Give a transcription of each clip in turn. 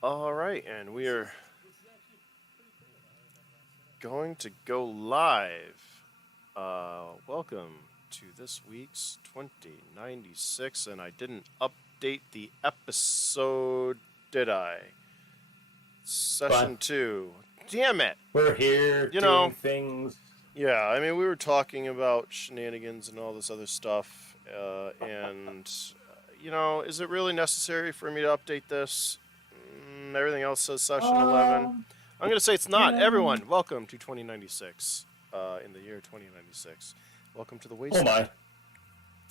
All right, and we are going to go live. Welcome to this week's 2096, and I didn't update the episode, did I? Session But 2. Damn it! we're here You doing know, things. yeah, I mean, we were talking about shenanigans and all this other stuff, is it really necessary for me to update this? Everything else says session 11. Um, I'm going to say it's not. yeah. Everyone, welcome to 2096, in the year 2096. Welcome to the Oh Wasteland.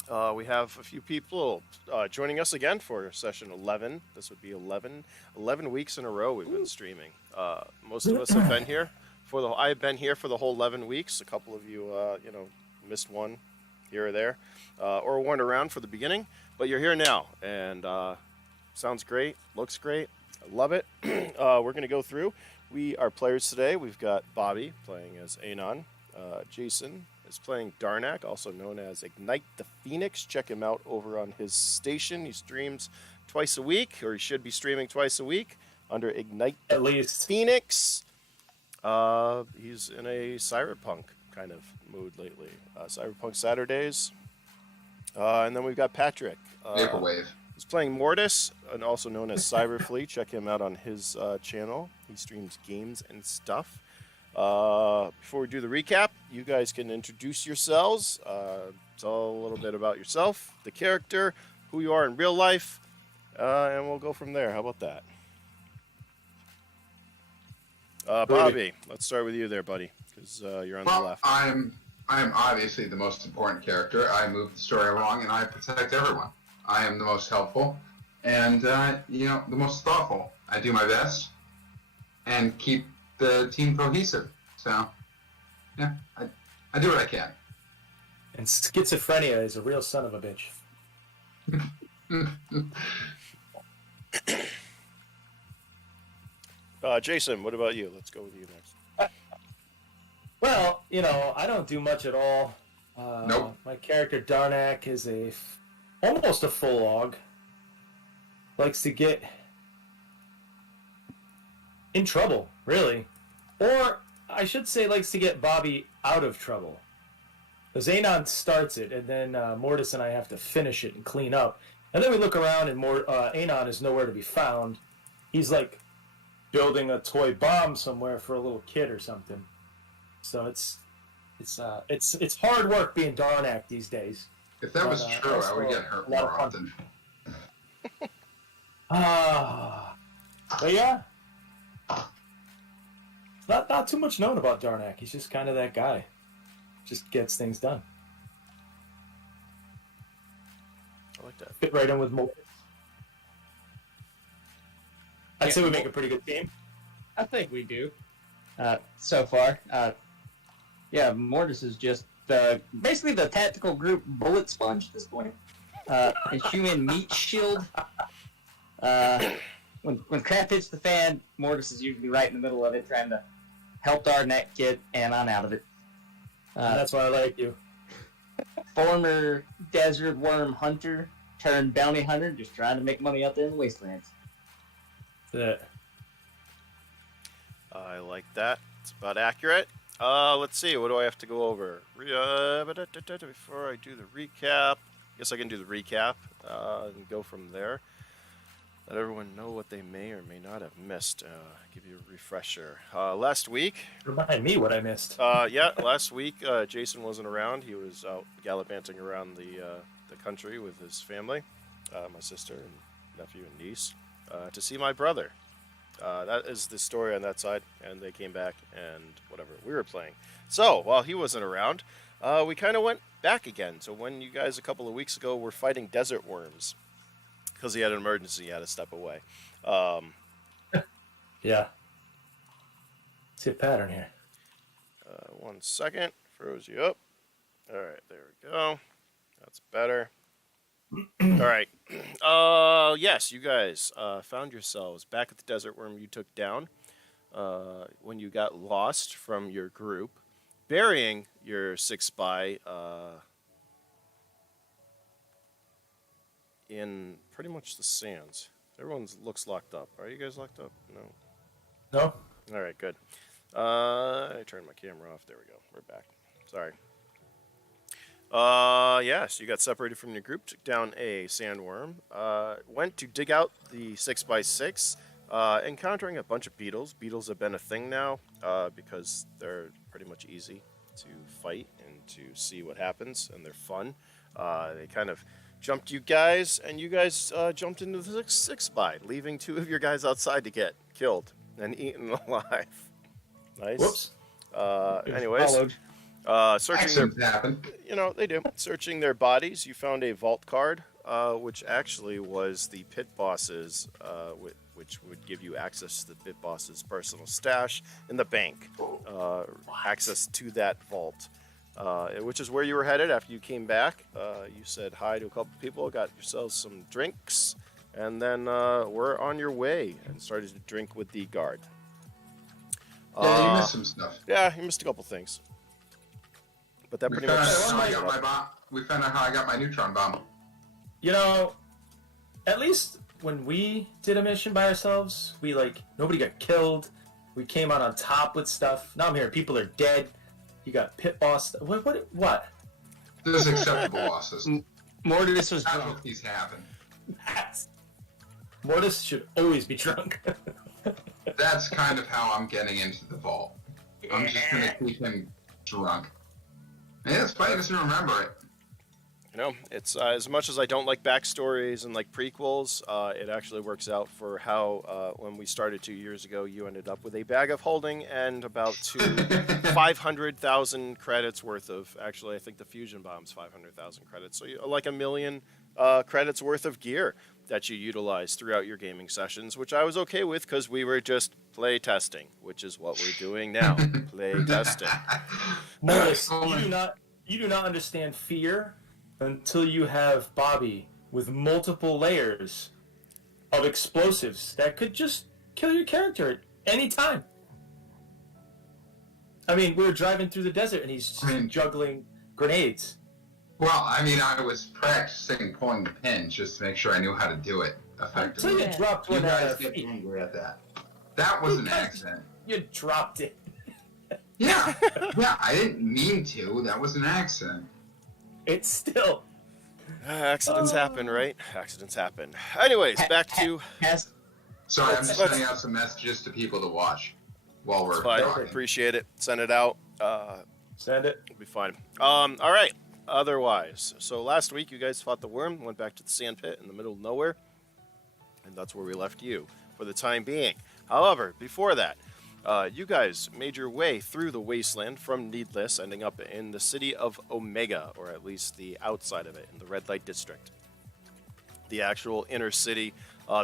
my. We have a few people joining us again for session 11. This would be 11 weeks in a row we've been streaming. Most of us have been here. I've been here for the whole 11 weeks. A couple of you, missed one here or there, or weren't around for the beginning. But you're here now, and sounds great, looks great. I love it. We're going to go through. We are players today. We've got Bobby playing as Anon. Jason is playing Darnak, also known as Ignite the Phoenix. Check him out over on his station. He streams twice a week, or he should be streaming twice a week under Ignite the At least. Phoenix. He's in a cyberpunk kind of mood lately. Cyberpunk Saturdays. And then we've got Patrick. Vaporwave. He's playing Mordis, and also known as Cyberfleet. Check him out on his channel. He streams games and stuff. Before we do the recap, you guys can introduce yourselves. Tell a little bit about yourself, the character, who you are in real life, and we'll go from there. How about that? Bobby, let's start with you there, buddy, because you're on the left. I'm obviously the most important character. I move the story along, and I protect everyone. I am the most helpful, and the most thoughtful. I do my best, and keep the team cohesive. So, yeah, I do what I can. And schizophrenia is a real son of a bitch. Jason, what about you? Let's go with you next. Well, I don't do much at all. Nope. My character Darnak is almost a full log. Likes to get in trouble, really. Or, I should say, likes to get Bobby out of trouble. Because Anon starts it, and then Mordis and I have to finish it and clean up. And then we look around, and Anon is nowhere to be found. He's like building a toy bomb somewhere for a little kid or something. So it's hard work being Darnak these days. If that was true, I would get hurt more often. But yeah, not too much known about Darnak. He's just kind of that guy. Just gets things done. I like that. Fit right in with Mordis. I'd say we make a pretty good team. I think we do. So far. Mordis is just basically the tactical group bullet sponge at this point. A human meat shield. When crap hits the fan, Mordis is usually right in the middle of it, trying to help our neck get Anon out of it. That's why I like you. Former desert worm hunter turned bounty hunter, just trying to make money out there in the wastelands. I like that. It's about accurate. Let's see. What do I have to go over? Before I do the recap, I guess I can do the recap and go from there. Let everyone know what they may or may not have missed. Give you a refresher. Last week. Remind me what I missed. Last week Jason wasn't around. He was out gallivanting around the country with his family, my sister and nephew and niece, to see my brother. That is the story on that side, and they came back and whatever we were playing. So while he wasn't around, we kind of went back again. So when you guys a couple of weeks ago were fighting desert worms, because he had an emergency, he had to step away. Yeah. See a pattern here. 1 second, froze you up. All right, there we go. That's better. All right. Yes, you guys found yourselves back at the desert worm you took down when you got lost from your group, burying your 6 spy in pretty much the sands. Everyone looks locked up. Are you guys locked up? No. No? All right, good. I turned my camera off. There we go. We're back. Sorry. Yes, you got separated from your group, took down a sandworm, went to dig out the 6x6, encountering a bunch of beetles. Beetles have been a thing now, because they're pretty much easy to fight and to see what happens, and they're fun. They kind of jumped you guys, and you guys jumped into the 6x, leaving 2 of your guys outside to get killed and eaten alive. Nice. Whoops. Anyways, Followed. searching their, Accidents happen. they do. Searching their bodies, you found a vault card, which actually was the pit boss's, which would give you access to the pit boss's personal stash in the bank. Access to that vault, which is where you were headed after you came back. You said hi to a couple people, got yourselves some drinks, and then were on your way and started to drink with the guard. Yeah, you missed some stuff. Yeah, you missed a couple things. But that We pretty found, much. out how I got my bomb. We found out how I got my neutron bomb. You know, at least when we did a mission by ourselves, we nobody got killed. We came out on top with stuff. Now I'm hearing people are dead. You got pit boss. What? This is acceptable losses. Mordis was drunk. Casualties happen. Mordis should always be drunk. That's kind of how I'm getting into the vault. I'm just gonna keep him drunk. Yeah, it's funny, he doesn't remember it. It's as much as I don't like backstories and like prequels, it actually works out for how when we started 2 years ago, you ended up with a bag of holding and about 500,000 credits worth of. Actually, I think the fusion bomb's 500,000 credits, so like 1 million credits worth of gear that you utilize throughout your gaming sessions, which I was okay with because we were just play testing, which is what we're doing now. Play testing. Mordis, you do not understand fear until you have Bobby with multiple layers of explosives that could just kill your character at any time. I mean, we were driving through the desert and he's juggling grenades. Well, I mean, I was practicing pulling the pin just to make sure I knew how to do it effectively. Until you dropped You one at guys our get feet. angry at that. That was an accident. You dropped it. Yeah, I didn't mean to. That was an accident. It's still. Accidents happen, right? Accidents happen. Anyways, back to. Sorry, I'm just sending out some messages to people to watch while we're Fine. talking. Appreciate it. Send it out. Send it. It'll be fine. All right. Otherwise, so last week you guys fought the worm, went back to the sand pit in the middle of nowhere, and that's where we left you for the time being. However, before that, you guys made your way through the wasteland from Needless, ending up in the city of Omega, or at least the outside of it, in the red light district. The actual inner city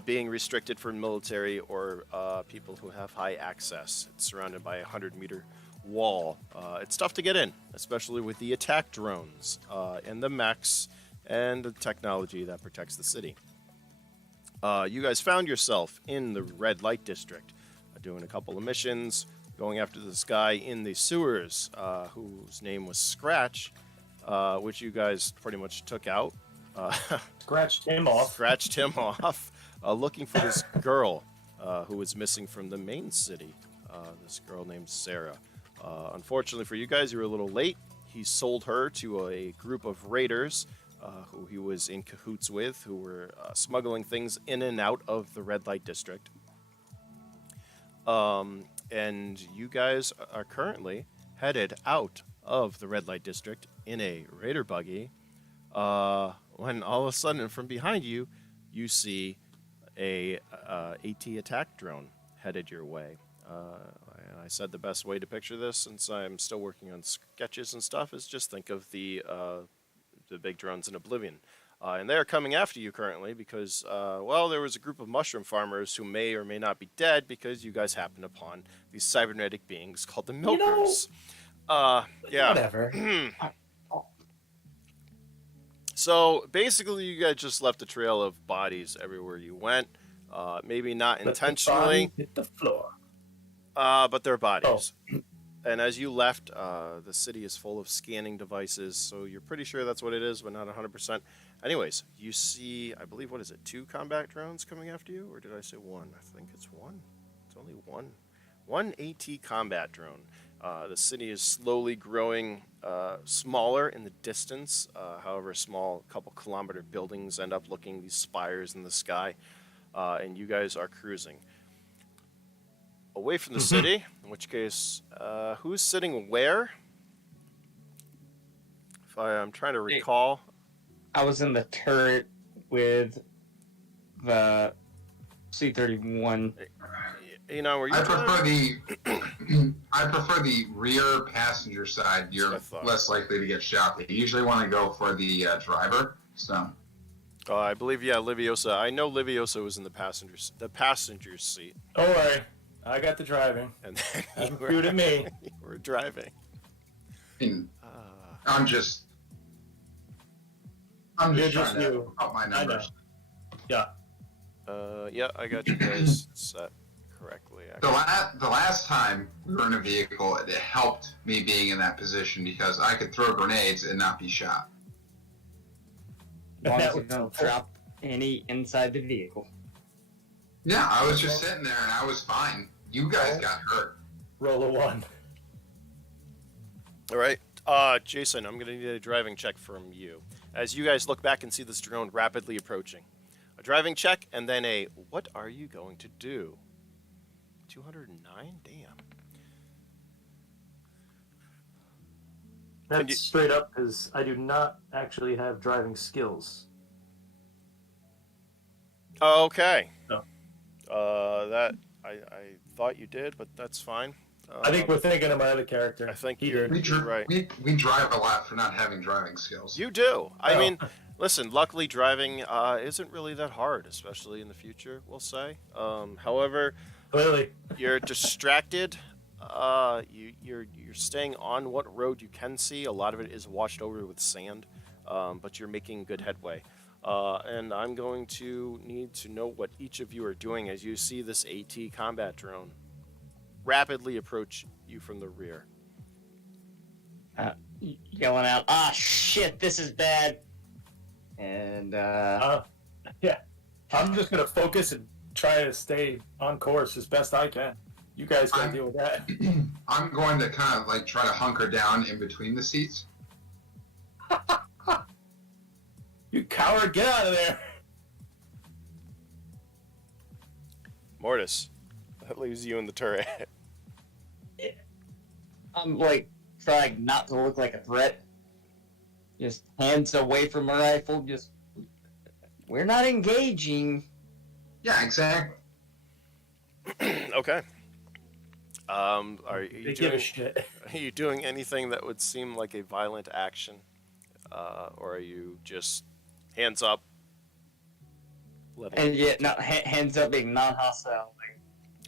being restricted for military or people who have high access. It's surrounded by a 100-meter wall. It's tough to get in, especially with the attack drones and the mechs and the technology that protects the city. You guys found yourself in the red light district, doing a couple of missions, going after this guy in the sewers whose name was Scratch, which you guys pretty much took out. Scratched him off. Scratched him off, looking for this girl who was missing from the main city. This girl named Sarah. Unfortunately for you guys, you were a little late. He sold her to a group of raiders who he was in cahoots with, who were smuggling things in and out of the red light district. And you guys are currently headed out of the red light district in a raider buggy. When all of a sudden, from behind you, you see a AT attack drone headed your way. I said the best way to picture this, since I'm still working on sketches and stuff, is just think of the big drones in Oblivion. And they are coming after you currently because, there was a group of mushroom farmers who may or may not be dead because you guys happened upon these cybernetic beings called the Milkers. Whatever. So basically, you guys just left a trail of bodies everywhere you went. Maybe not intentionally. Hit the floor. But they're bodies. Oh. And as you left, the city is full of scanning devices, so you're pretty sure that's what it is, but not 100%. Anyways, you see, I believe, what is it, 2 combat drones coming after you? Or did I say 1? I think it's 1. It's only 1. 1 AT combat drone. The city is slowly growing smaller in the distance. However, small couple-kilometer buildings end up looking these spires in the sky. And you guys are cruising away from the city, in which case, who's sitting where? If I'm trying to recall. I was in the turret with the C-31. You know, were you I prefer the rear passenger side. You're less likely to get shot. They usually want to go for the driver. So. I believe, yeah, Liviosa. I know Liviosa was in the passenger seat. Don't worry, I got the driving. And then You shoot at me. you were driving. I'm just You're trying to you. up my numbers. Yeah. Yeah, I got you guys set correctly. The last time we were in a vehicle, it helped me being in that position because I could throw grenades and not be shot. As long as you don't drop any inside the vehicle. Yeah, I was just sitting there and I was fine. You guys got hurt. Roll a 1. All right. Jason, I'm going to need a driving check from you. As you guys look back and see this drone rapidly approaching. A driving check and then a, what are you going to do? 209? Damn. That's straight up because I do not actually have driving skills. Okay. No. That I thought you did, but that's fine. I think we're thinking of my other character. I think He you're did. right. We drive a lot for not having driving skills. You do. I Oh. mean, listen, luckily driving isn't really that hard, especially in the future, we'll say. However, Clearly. you're distracted. You're staying on what road you can see. A lot of it is washed over with sand, but you're making good headway. And I'm going to need to know what each of you are doing as you see this AT combat drone rapidly approach you from the rear. Yelling out, "Ah, shit, this is bad." And, Yeah. I'm just going to focus and try to stay on course as best I can. You guys got to deal with that. I'm going to kind of like try to hunker down in between the seats. You coward, get out of there. Mortis, that leaves you in the turret. I'm like trying not to look like a threat. Just hands away from my rifle. Just, we're not engaging. Yeah, exactly. Okay. Are you They give a doing? shit. Are you doing anything that would seem like a violent action, or are you just hands up? And yet, not hands up, being non-hostile. Like,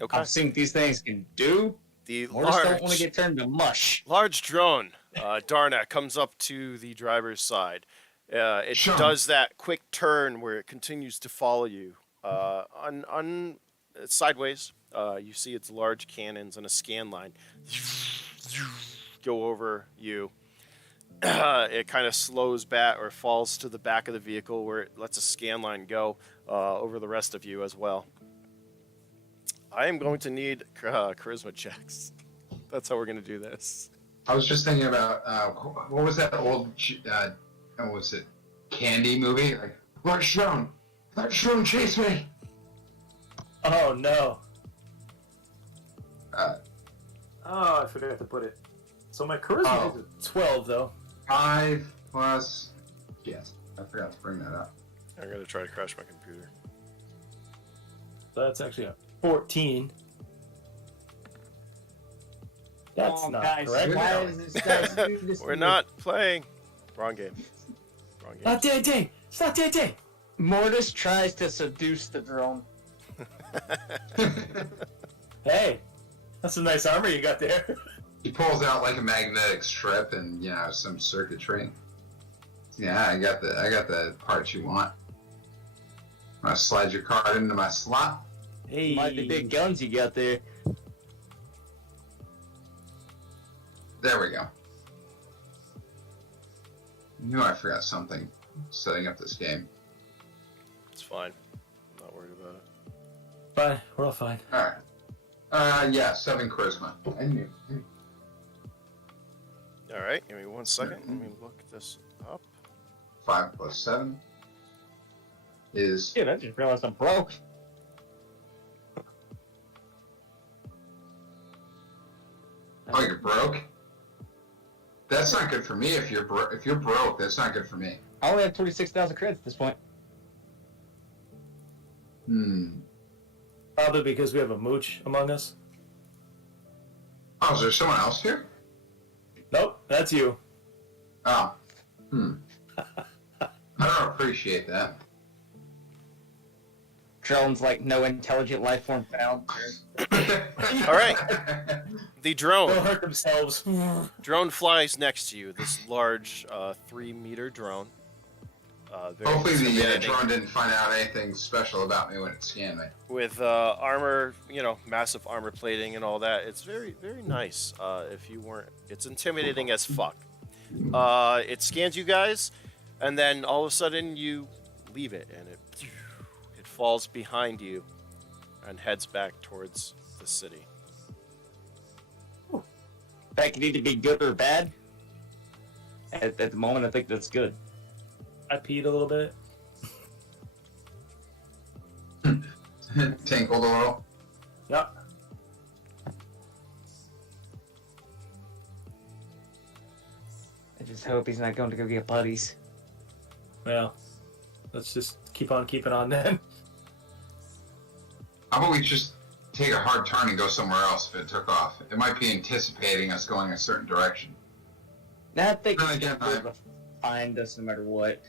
Okay. I've seen what these things can do. The Or just don't want to get turned to mush. large drone, Darnak, comes up to the driver's side. It Sure. does that quick turn where it continues to follow you. Sideways, you see its large cannons and a scan line go over you. It kind of slows back or falls to the back of the vehicle where it lets a scan line go over the rest of you as well. I am going to need charisma checks. That's how we're going to do this. I was just thinking about what was that old what was it, Candy movie? Like, let Shrone chase me. Oh, no. Uh, Oh, I forgot to put it. So my charisma is a 12, though. 5 plus. Yes, I forgot to bring that up. I'm going to try to crash my computer. So that's actually a 14. That's Oh, not guys, correct. why is this guy doing this to We're me? not playing. Wrong game. Wrong game. Not D&D. It's not D&D. Mortis tries to seduce the drone. Hey, that's a nice armor you got there. He pulls out like a magnetic strip and some circuitry. Yeah, I got the part you want. I'm gonna slide your card into my slot. Hey. Mighty big guns you got there. There we go. Knew I forgot something setting up this game. It's fine. I'm not worried about it. Fine, we're all fine. All right. Yeah, 7 charisma. I knew. All right, give me 1 second. Let me look this up. 5 plus 7 is. Dude, I just realized I'm broke. Oh, you're broke. That's not good for me. If you're broke, that's not good for me. I only have 26,000 credits at this point. Probably because we have a mooch among us. Oh, is there someone else here? Nope, that's you. Oh. I don't appreciate that. Drone's like no intelligent life form found. All right, the They'll drone. hurt themselves. Drone flies next to you. This large 3-meter drone. Very Hopefully the intimidating. drone didn't find out anything special about me when it scanned me. With armor, massive armor plating and all that. It's very, very nice. If you weren't, it's intimidating as fuck. It scans you guys, and then all of a sudden you leave it, and it falls behind you, and heads back towards the city. That could either be good or bad. At the moment, I think that's good. I peed a little bit. Tinkled a little. Yep. I just hope he's not going to go get buddies. Well, let's just keep on keeping on then. How about we just take a hard turn and go somewhere else if it took off? It might be anticipating us going a certain direction. Now I think Then he's again, going to be able to find us no matter what.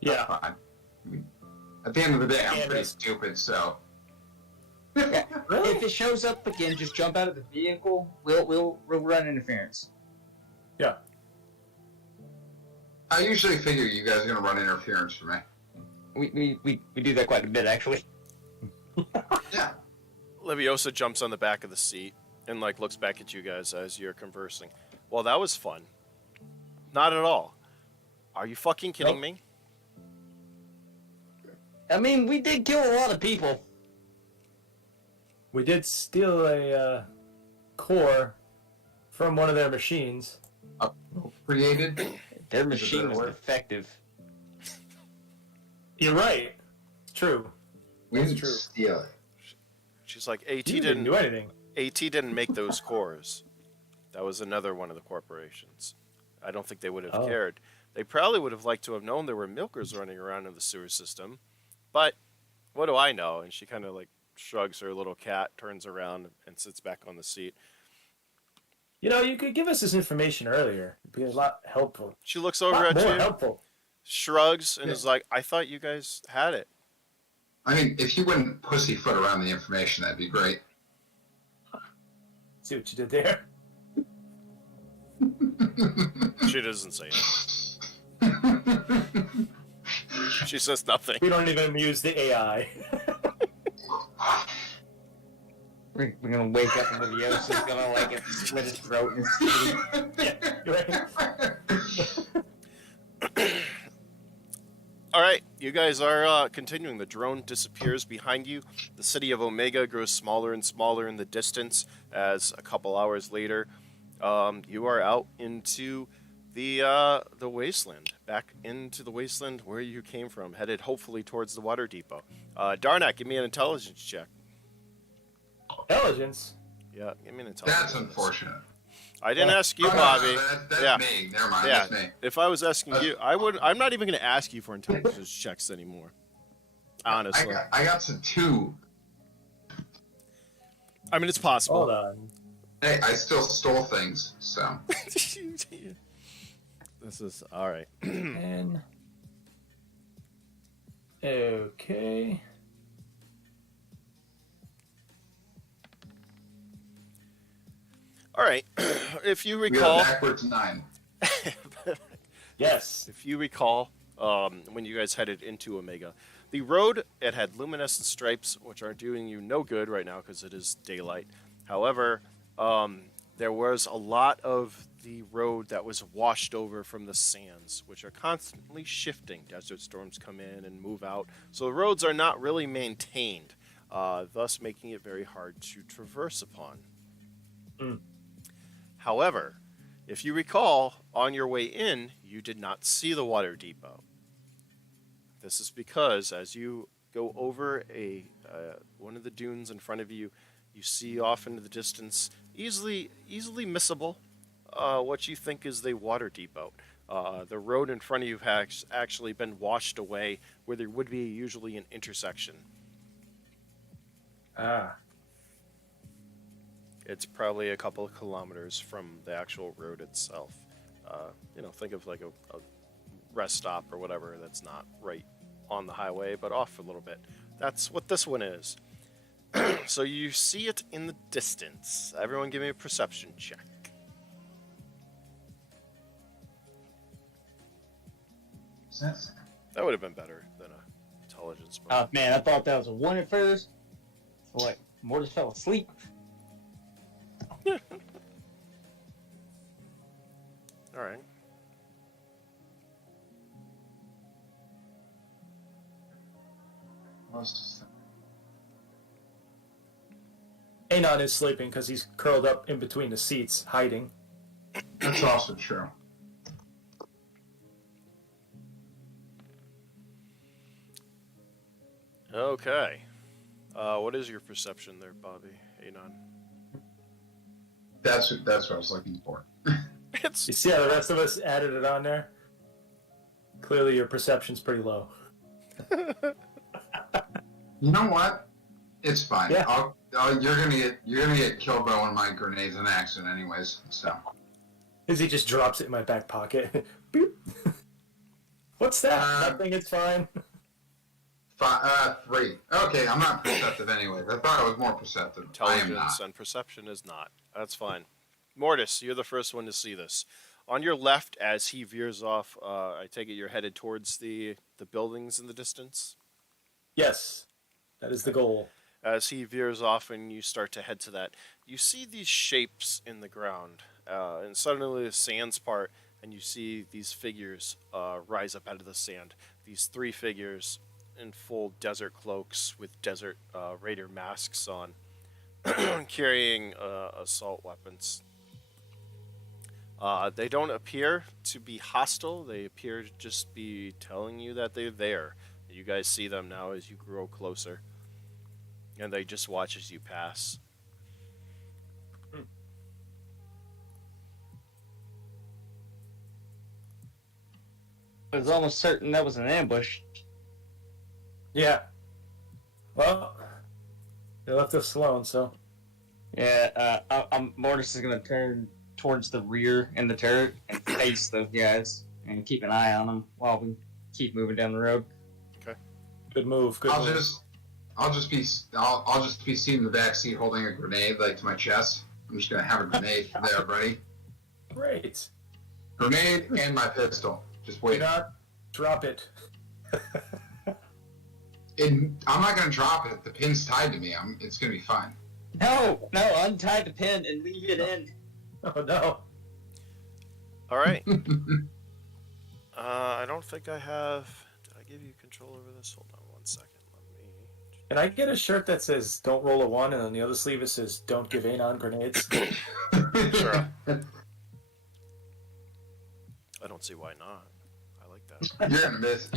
Yeah. Fine. I mean, at the end of the day, I'm Yeah, pretty that's- stupid, so. Yeah. Really? If it shows up again, just jump out of the vehicle. We'll run interference. Yeah. I usually figure you guys are gonna run interference for me. We do that quite a bit, actually. Yeah. Leviosa jumps on the back of the seat and looks back at you guys as you're conversing. Well, that was fun. Not at all. Are you fucking kidding Nope. me? I mean, we did kill a lot of people. We did steal a core from one of their machines. Created. Their machine was word. defective. You're right. It's true. We That's didn't true. steal it. She's like, AT You didn't do anything. AT didn't make those cores. That was another one of the corporations. I don't think they would have Oh. cared. They probably would have liked to have known there were milkers running around in the sewer system. But what do I know? And she kind of shrugs her little cat, turns around, and sits back on the seat. You know, you could give us this information earlier. It'd be a lot helpful. She looks A over lot at more you, helpful. shrugs, and Yeah. is like, I thought you guys had it. I mean, if you wouldn't pussyfoot around the information, that'd be great. See what you did there? She doesn't say anything. She says nothing. We don't even use the AI. We're gonna wake up and Leviosa's gonna slit his throat and Right? All right, you guys are continuing. The drone disappears behind you. The city of Omega grows smaller and smaller in the distance as a couple hours later, you are out into the wasteland, back into the wasteland where you came from, headed hopefully towards the water depot. Darnak, give me an intelligence check. Intelligence. Yeah, give me an intelligence. That's unfortunate. I didn't ask you, Oh, no, Bobby. that's Yeah. me. Never mind. Yeah. That's me. If I was asking you, I would. I'm not even going to ask you for intelligence checks anymore. Honestly, I got to 2. I mean it's possible. Hold on. Hey, I still stole things, so. This is all right. And okay. All right. If you We got recall, backwards 9. Yes. if you recall, when you guys headed into Omega, the road, it had luminescent stripes, which are doing you no good right now because it is daylight. However, there was a lot of the road that was washed over from the sands, which are constantly shifting. Desert storms come in and move out, so the roads are not really maintained, thus making it very hard to traverse upon. However, if you recall, on your way in, you did not see the water depot. This is because as you go over one of the dunes in front of you, you see off into the distance, easily missable, what you think is the water depot. The road in front of you has actually been washed away, where there would be usually an intersection. It's probably a couple of kilometers from the actual road itself. Think of like a rest stop or whatever that's not right on the highway, but off a little bit. That's what this one is. So you see it in the distance. Everyone give me a perception check. That would have been better than a intelligence. Oh man, I thought that was a 1 at first. So like, Mortis fell asleep. All right. Anon is sleeping because he's curled up in between the seats, hiding. That's also true. Okay. What is your perception there, Bobby? Anon? That's what I was looking for. You see how the rest of us added it on there? Clearly your perception's pretty low. You know what? It's fine. Yeah. You're gonna get killed by one of my grenades in accident, anyways. So. Izzy just drops it in my back pocket. Boop. What's that? Nothing. It's fine. 3. Okay, I'm not perceptive anyways. I thought I was more perceptive. I am not. Intelligence and perception is not. That's fine. Mortis, you're the first one to see this. On your left, as he veers off, I take it you're headed towards the buildings in the distance? Yes, that is the goal. As he veers off and you start to head to that, you see these shapes in the ground. And suddenly the sands part, and you see these figures rise up out of the sand. These 3 figures in full desert cloaks with desert raider masks on, carrying assault weapons. They don't appear to be hostile. They appear to just be telling you that they're there. You guys see them now as you grow closer. And they just watch as you pass. I was almost certain that was an ambush. Yeah. Well, they left us alone, so. Yeah, Mortis is gonna turn towards the rear in the turret and face those guys and keep an eye on them while we keep moving down the road. Okay. Good move. Good move. I'll just be sitting in the back seat holding a grenade like to my chest. I'm just gonna have a grenade there, buddy. Great. Grenade and my pistol. Just Do wait. not drop it. I'm not gonna drop it. The pin's tied to me. It's gonna be fine. No, untie the pin and leave it in. Oh no. All right. I don't think I have... Did I give you control over this? Hold on 1 second. Let me... Can I get a shirt that says "Don't roll a 1" and on the other sleeve it says "Don't give Anon grenades"? Sure. I don't see why not. I like that. You're gonna miss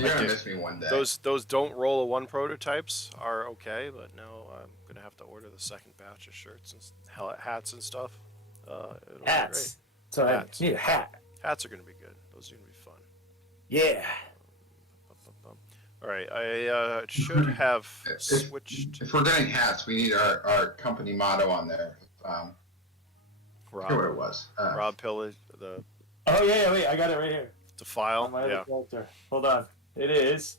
me one day. Those don't roll a 1 prototypes are okay, but no, I'm gonna have to order the second batch of shirts and hats and stuff. It'll be Hats. great. So Hats. I need a hat. Hats are gonna be good. Those are gonna be fun. Yeah. All right, I should have switched. If we're getting hats, we need our company motto on there. I forget what it was. Rob Pillage, the Oh yeah, wait, I got it right here. file. On my other Yeah, character. Hold on. It is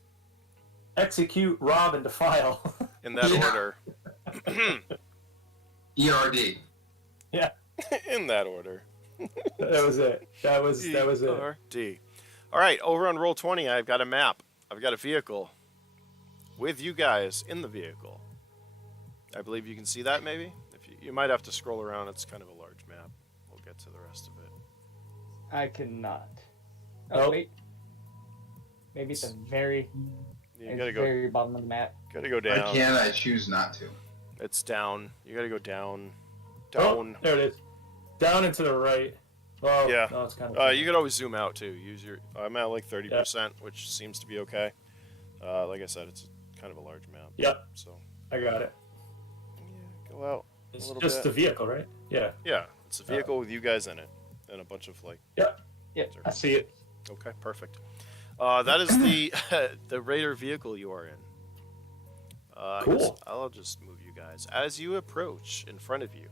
execute, rob, and defile. in that Yeah. order. ERD. Yeah, In that order. that was it. That was it. ERD. All right, over on Roll20, I've got a map. I've got a vehicle with you guys in the vehicle. I believe you can see that, maybe? You might have to scroll around. It's kind of a large map. get to the rest of it. I cannot. Nope. Oh, wait. Maybe it's the very, You gotta go. very bottom of the map. Gotta go I down. can. I choose not to. It's down. You gotta go down. Oh, Down. there it is. Down and to the right. Well, Yeah. no, it's kind of. You could always zoom out too. Use your. I'm at like 30%, which seems to be okay. Like I said, it's kind of a large map. Yep, So I got it. yeah, go out It's a little just bit. the vehicle, right? Yeah. Yeah, it's a vehicle with you guys in it, and a bunch of like. Yep. Yep, I see it. Okay, perfect. That is the the Raider vehicle you are in. I Cool. guess I'll just move you guys. As you approach in front of you,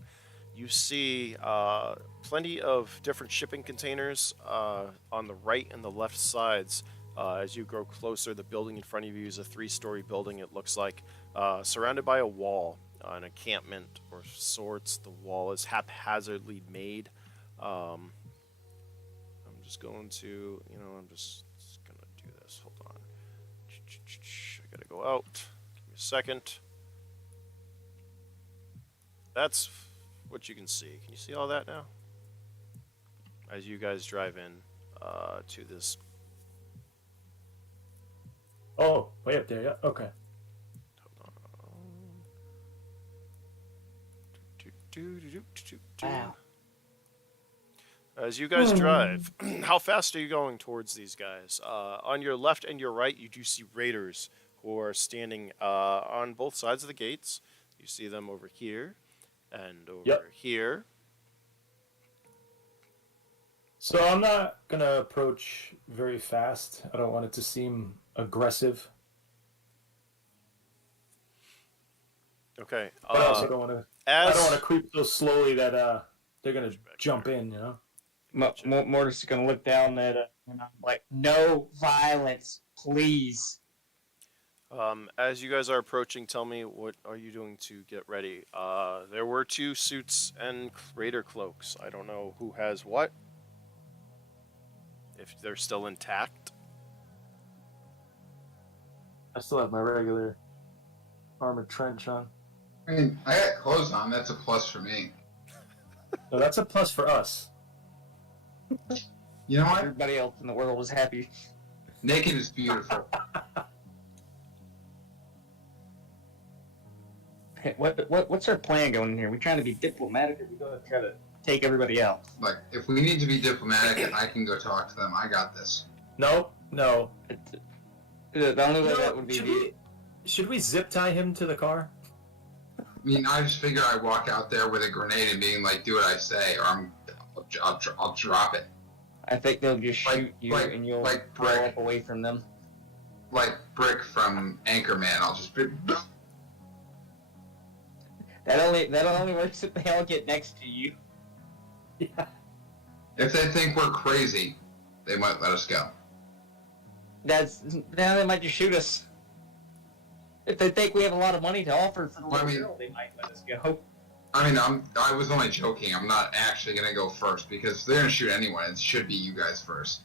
you see plenty of different shipping containers on the right and the left sides. As you grow closer, the building in front of you is a 3-story building, it looks like, surrounded by a wall, an encampment or sorts. The wall is haphazardly made. I'm just going to, I'm just going to do this. Hold on. I got to go out. Give me a second. That's what you can see. Can you see all that now? As you guys drive in to this. Oh, way up there. Yeah. Okay. Wow. As you guys drive, how fast are you going towards these guys? On your left and your right, you do see raiders who are standing on both sides of the gates. You see them over here and over here. So I'm not gonna approach very fast. I don't want it to seem aggressive. Okay. But I also don't want to. I don't want to creep so slowly that they're gonna jump in. Mortis is gonna look down at it and I'm like, no violence, please. As you guys are approaching, tell me, what are you doing to get ready? There were 2 suits and raider cloaks. I don't know who has what. If they're still intact. I still have my regular armored trench on. I mean, I got clothes on. That's a plus for me. No, that's a plus for us. You know what? Everybody else in the world was happy. Naked is beautiful. What's our plan going in here? We trying to be diplomatic, or we gonna try to take everybody out? Like, if we need to be diplomatic, I can go talk to them. I got this. No. The only way that would be Should we zip tie him to the car? I mean, I just figure I walk out there with a grenade and being like, do what I say, or I'll drop it. I think they'll just shoot you and you'll blow up away from them. Like Brick from Anchorman, I'll just be... That only works if they all get next to you. Yeah. If they think we're crazy, they might let us go. Now they might just shoot us. If they think we have a lot of money to offer for the little girl, they might let us go. I mean, I was only joking. I'm not actually gonna go first because if they're gonna shoot anyone, it should be you guys first.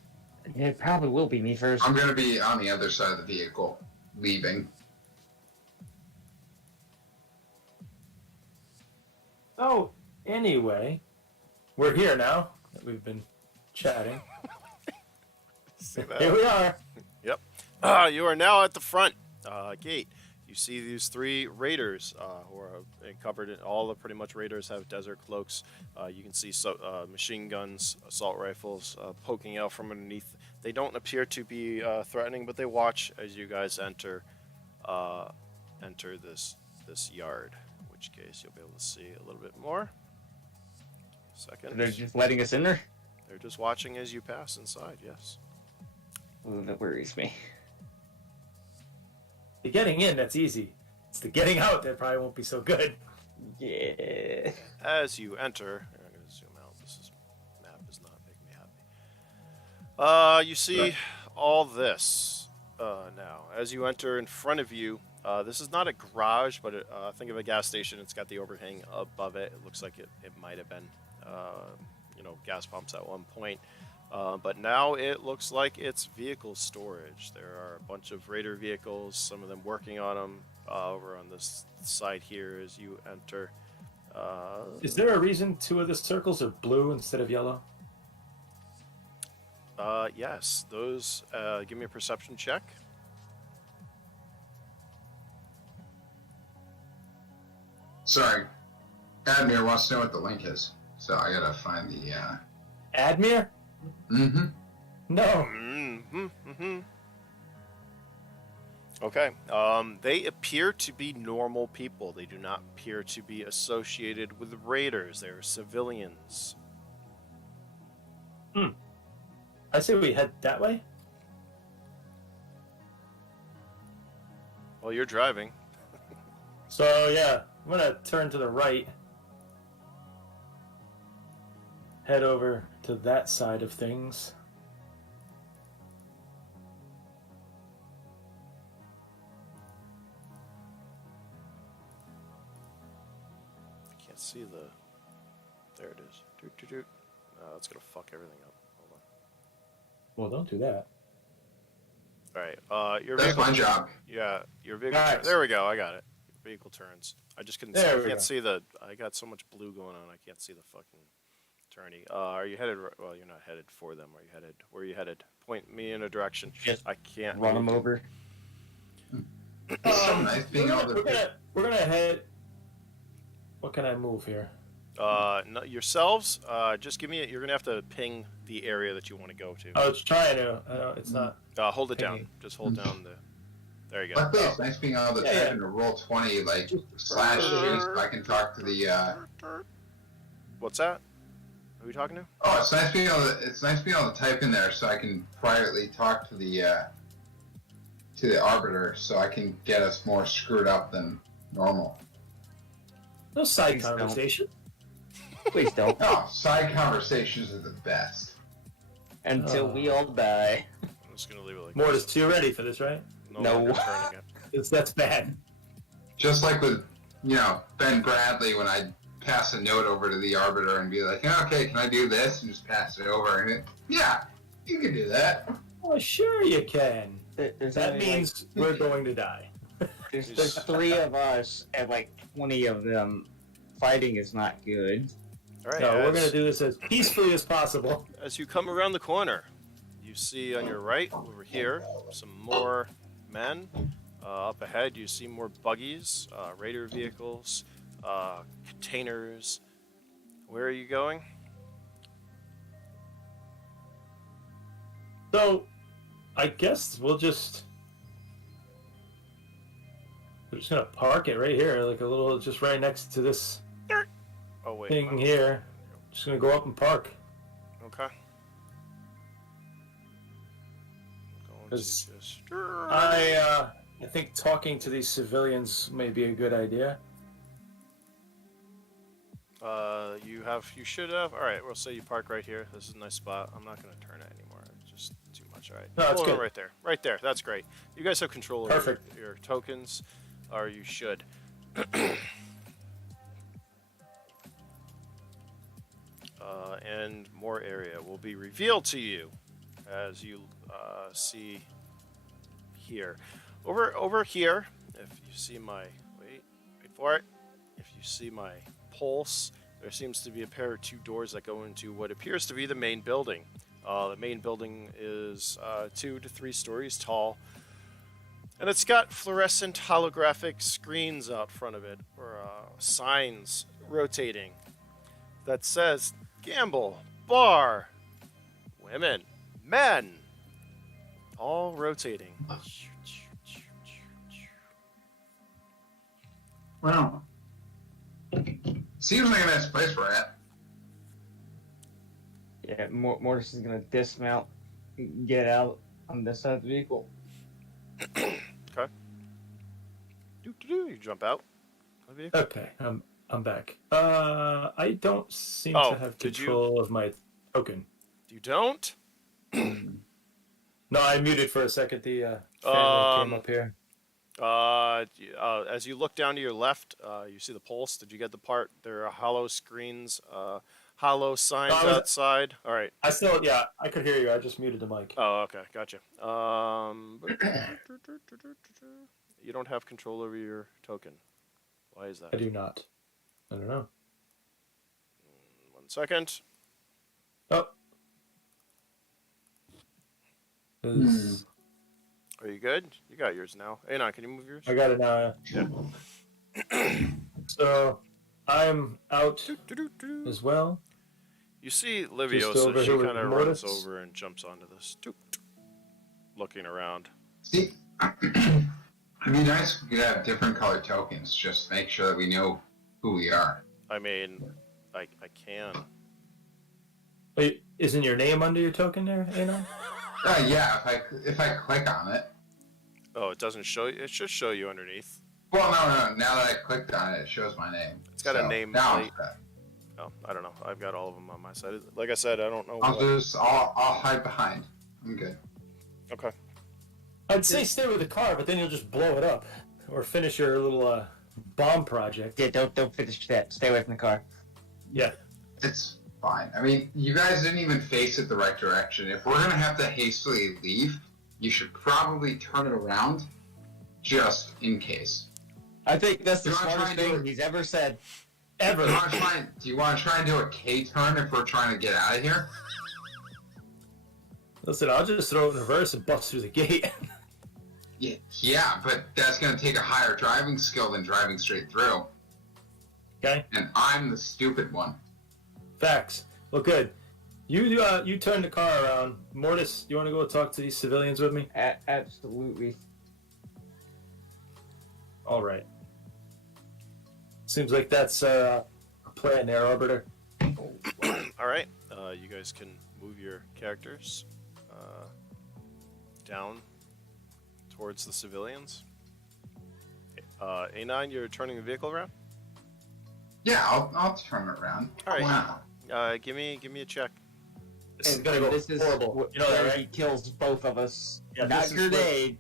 It probably will be me first. I'm gonna be on the other side of the vehicle, leaving. So, anyway, we're here now. We've been chatting. See that? Here we are. Yep. You are now at the front gate. You see these 3 raiders who are covered in all the pretty much raiders have desert cloaks. You can see machine guns, assault rifles poking out from underneath. They don't appear to be threatening, but they watch as you guys enter this yard. In which case you'll be able to see a little bit more. Second. They're just letting us in there? They're just watching as you pass inside. Yes. Ooh, that worries me. The getting in, that's easy. It's the getting out that probably won't be so good. Yeah. As you enter, I'm going to zoom out. This map is not making me happy. You see all this now. As you enter in front of you, this is not a garage, but think of a gas station. It's got the overhang above it. It looks like it might have been, gas pumps at one point. But now it looks like it's vehicle storage. There are a bunch of Raider vehicles, some of them working on them over on this side here as you enter. Is there a reason 2 of the circles are blue instead of yellow? Yes. Those. Give me a perception check. Sorry, Admir wants to know what the link is, so I gotta find the. Admir? Mm-hmm. No. Mm-hmm. Okay. They appear to be normal people. They do not appear to be associated with raiders. They're civilians. I say we head that way. Well, you're driving. So yeah, I'm gonna turn to the right. Head over to that side of things. I can't see the. There it is. Doot. That's gonna fuck everything up. Hold Well, don't do that. on. All right. Your That's vehicle. my job. Yeah, your vehicle. Nice. There we go. I got it. Your vehicle turns. I just couldn't. There I we can't go. see the. I got so much blue going on. I can't see the fucking tourney. Are you headed? Well, you're not headed for them. Are you headed? Where are you headed? Point me in a direction. Just I can't Run read. them over. It's so nice being able to. We're gonna head. What can I move here? No, yourselves. Just give me. You're gonna have to ping the area that you want to go to. I was trying to. It's not. Hold it down. pinging. Just hold down the. There you go. Luckily, it's nice being able to Yeah, type yeah. into roll 20 like slash G so I can talk to the. What's that? Who are you talking to? Oh, it's nice being able to. It's nice being able to type in there so I can privately talk to the arbiter so I can get us more screwed up than normal. No side Please don't. conversation. Please don't. No, side conversations are the best. Until we all die. I'm just gonna leave it like Mortis, this. you're ready for this, right? No. No. Longer turning it. That's bad. Just like with, Ben Bradley when I pass a note over to the arbiter and be like, okay, can I do this? And just pass it over. And yeah, you can do that. Oh, sure you can. There's That only, means we're going to die. there's 3 of us and like 20 of them. Fighting is not good. All right. No, we're as- gonna do this as peacefully as possible. As you come around the corner, you see on your right, over here, some more men. Up ahead, you see more buggies, raider vehicles, containers. Where are you going? So, I guess we're just gonna park it right here, like a little, just right next to this Oh, wait. thing here. Just gonna go up and park. Okay. Going to 'Cause just... I think talking to these civilians may be a good idea. You should have. All right, we'll say you park right here. This is a nice spot. I'm not going to turn it anymore. It's just too much. All right. No, it's Hold on good. right there. Right there. That's great. You guys have control over Perfect. your tokens, or you should. And more area will be revealed to you as you see here. Over here, if you see my wait for it. If you see my pulse, there seems to be a pair of 2 doors that go into what appears to be the main building. The main building is 2 to 3 stories tall, and it's got fluorescent holographic screens out front of it, or signs rotating that says gamble, bar, women, men, all rotating. Well, seems like a nice place we're at. Yeah, Mortis is gonna dismount, get out on this side of the vehicle. Okay. You jump out of the vehicle. Okay, I'm back. I don't seem Oh, to have did you- control of my token. You don't? No, I muted for a second. The family came up here. As you look down to your left, you see the pulse. Did you get the part? There are hollow screens, hollow signs No, I was- outside. All right. I still, yeah, I could hear you. I just muted the mic. Oh, okay, gotcha. You don't have control over your token. Why is that? I do not. I don't know. second. Oh. 'Cause Are you good? You got yours now. Anon, can you move yours? I got it now. Yeah. So I'm out Doo-doo-doo-doo. as well. You see Just Liviosa, over she here with kind of runs Mordis. over and jumps onto this. Doop. Looking around. See, it'd be nice if we could have different colored tokens. Just make sure that we know who we are. I mean, I can. Wait, isn't your name under your token there, Anon? Yeah, if I click on it. Oh, it doesn't show you. It should show you underneath. Well, no. Now that I clicked on it, it shows my name. It's got a name now plate. Oh, I don't know. I've got all of them on my side. Like I said, I don't know. I'll hide behind. I'm good. Okay. I'd say stay with the car, but then you'll just blow it up. Or finish your little bomb project. Yeah, don't finish that. Stay away from the car. Yeah. It's fine. I mean, you guys didn't even face it the right direction. If we're gonna have to hastily leave, you should probably turn it around, just in case. I think that's the You wanna try smartest and do thing it? he's ever said. Do Ever. you want to try and do a K turn if we're trying to get out of here? Listen, I'll just throw it in reverse and bust through the gate. Yeah, but that's gonna take a higher driving skill than driving straight through. Okay? And I'm the stupid one. Facts. Well, good. You turn the car around. Mordis, you want to go talk to these civilians with me? Absolutely. All right. Seems like that's a plan there, Arbiter. All right. You guys can move your characters down towards the civilians. A9, you're turning the vehicle around. Yeah, I'll turn it around. All right. Wow. Give me a check. This is gonna go This is horrible. You know that, where right? he kills both of us. Yeah, Not this is grenade.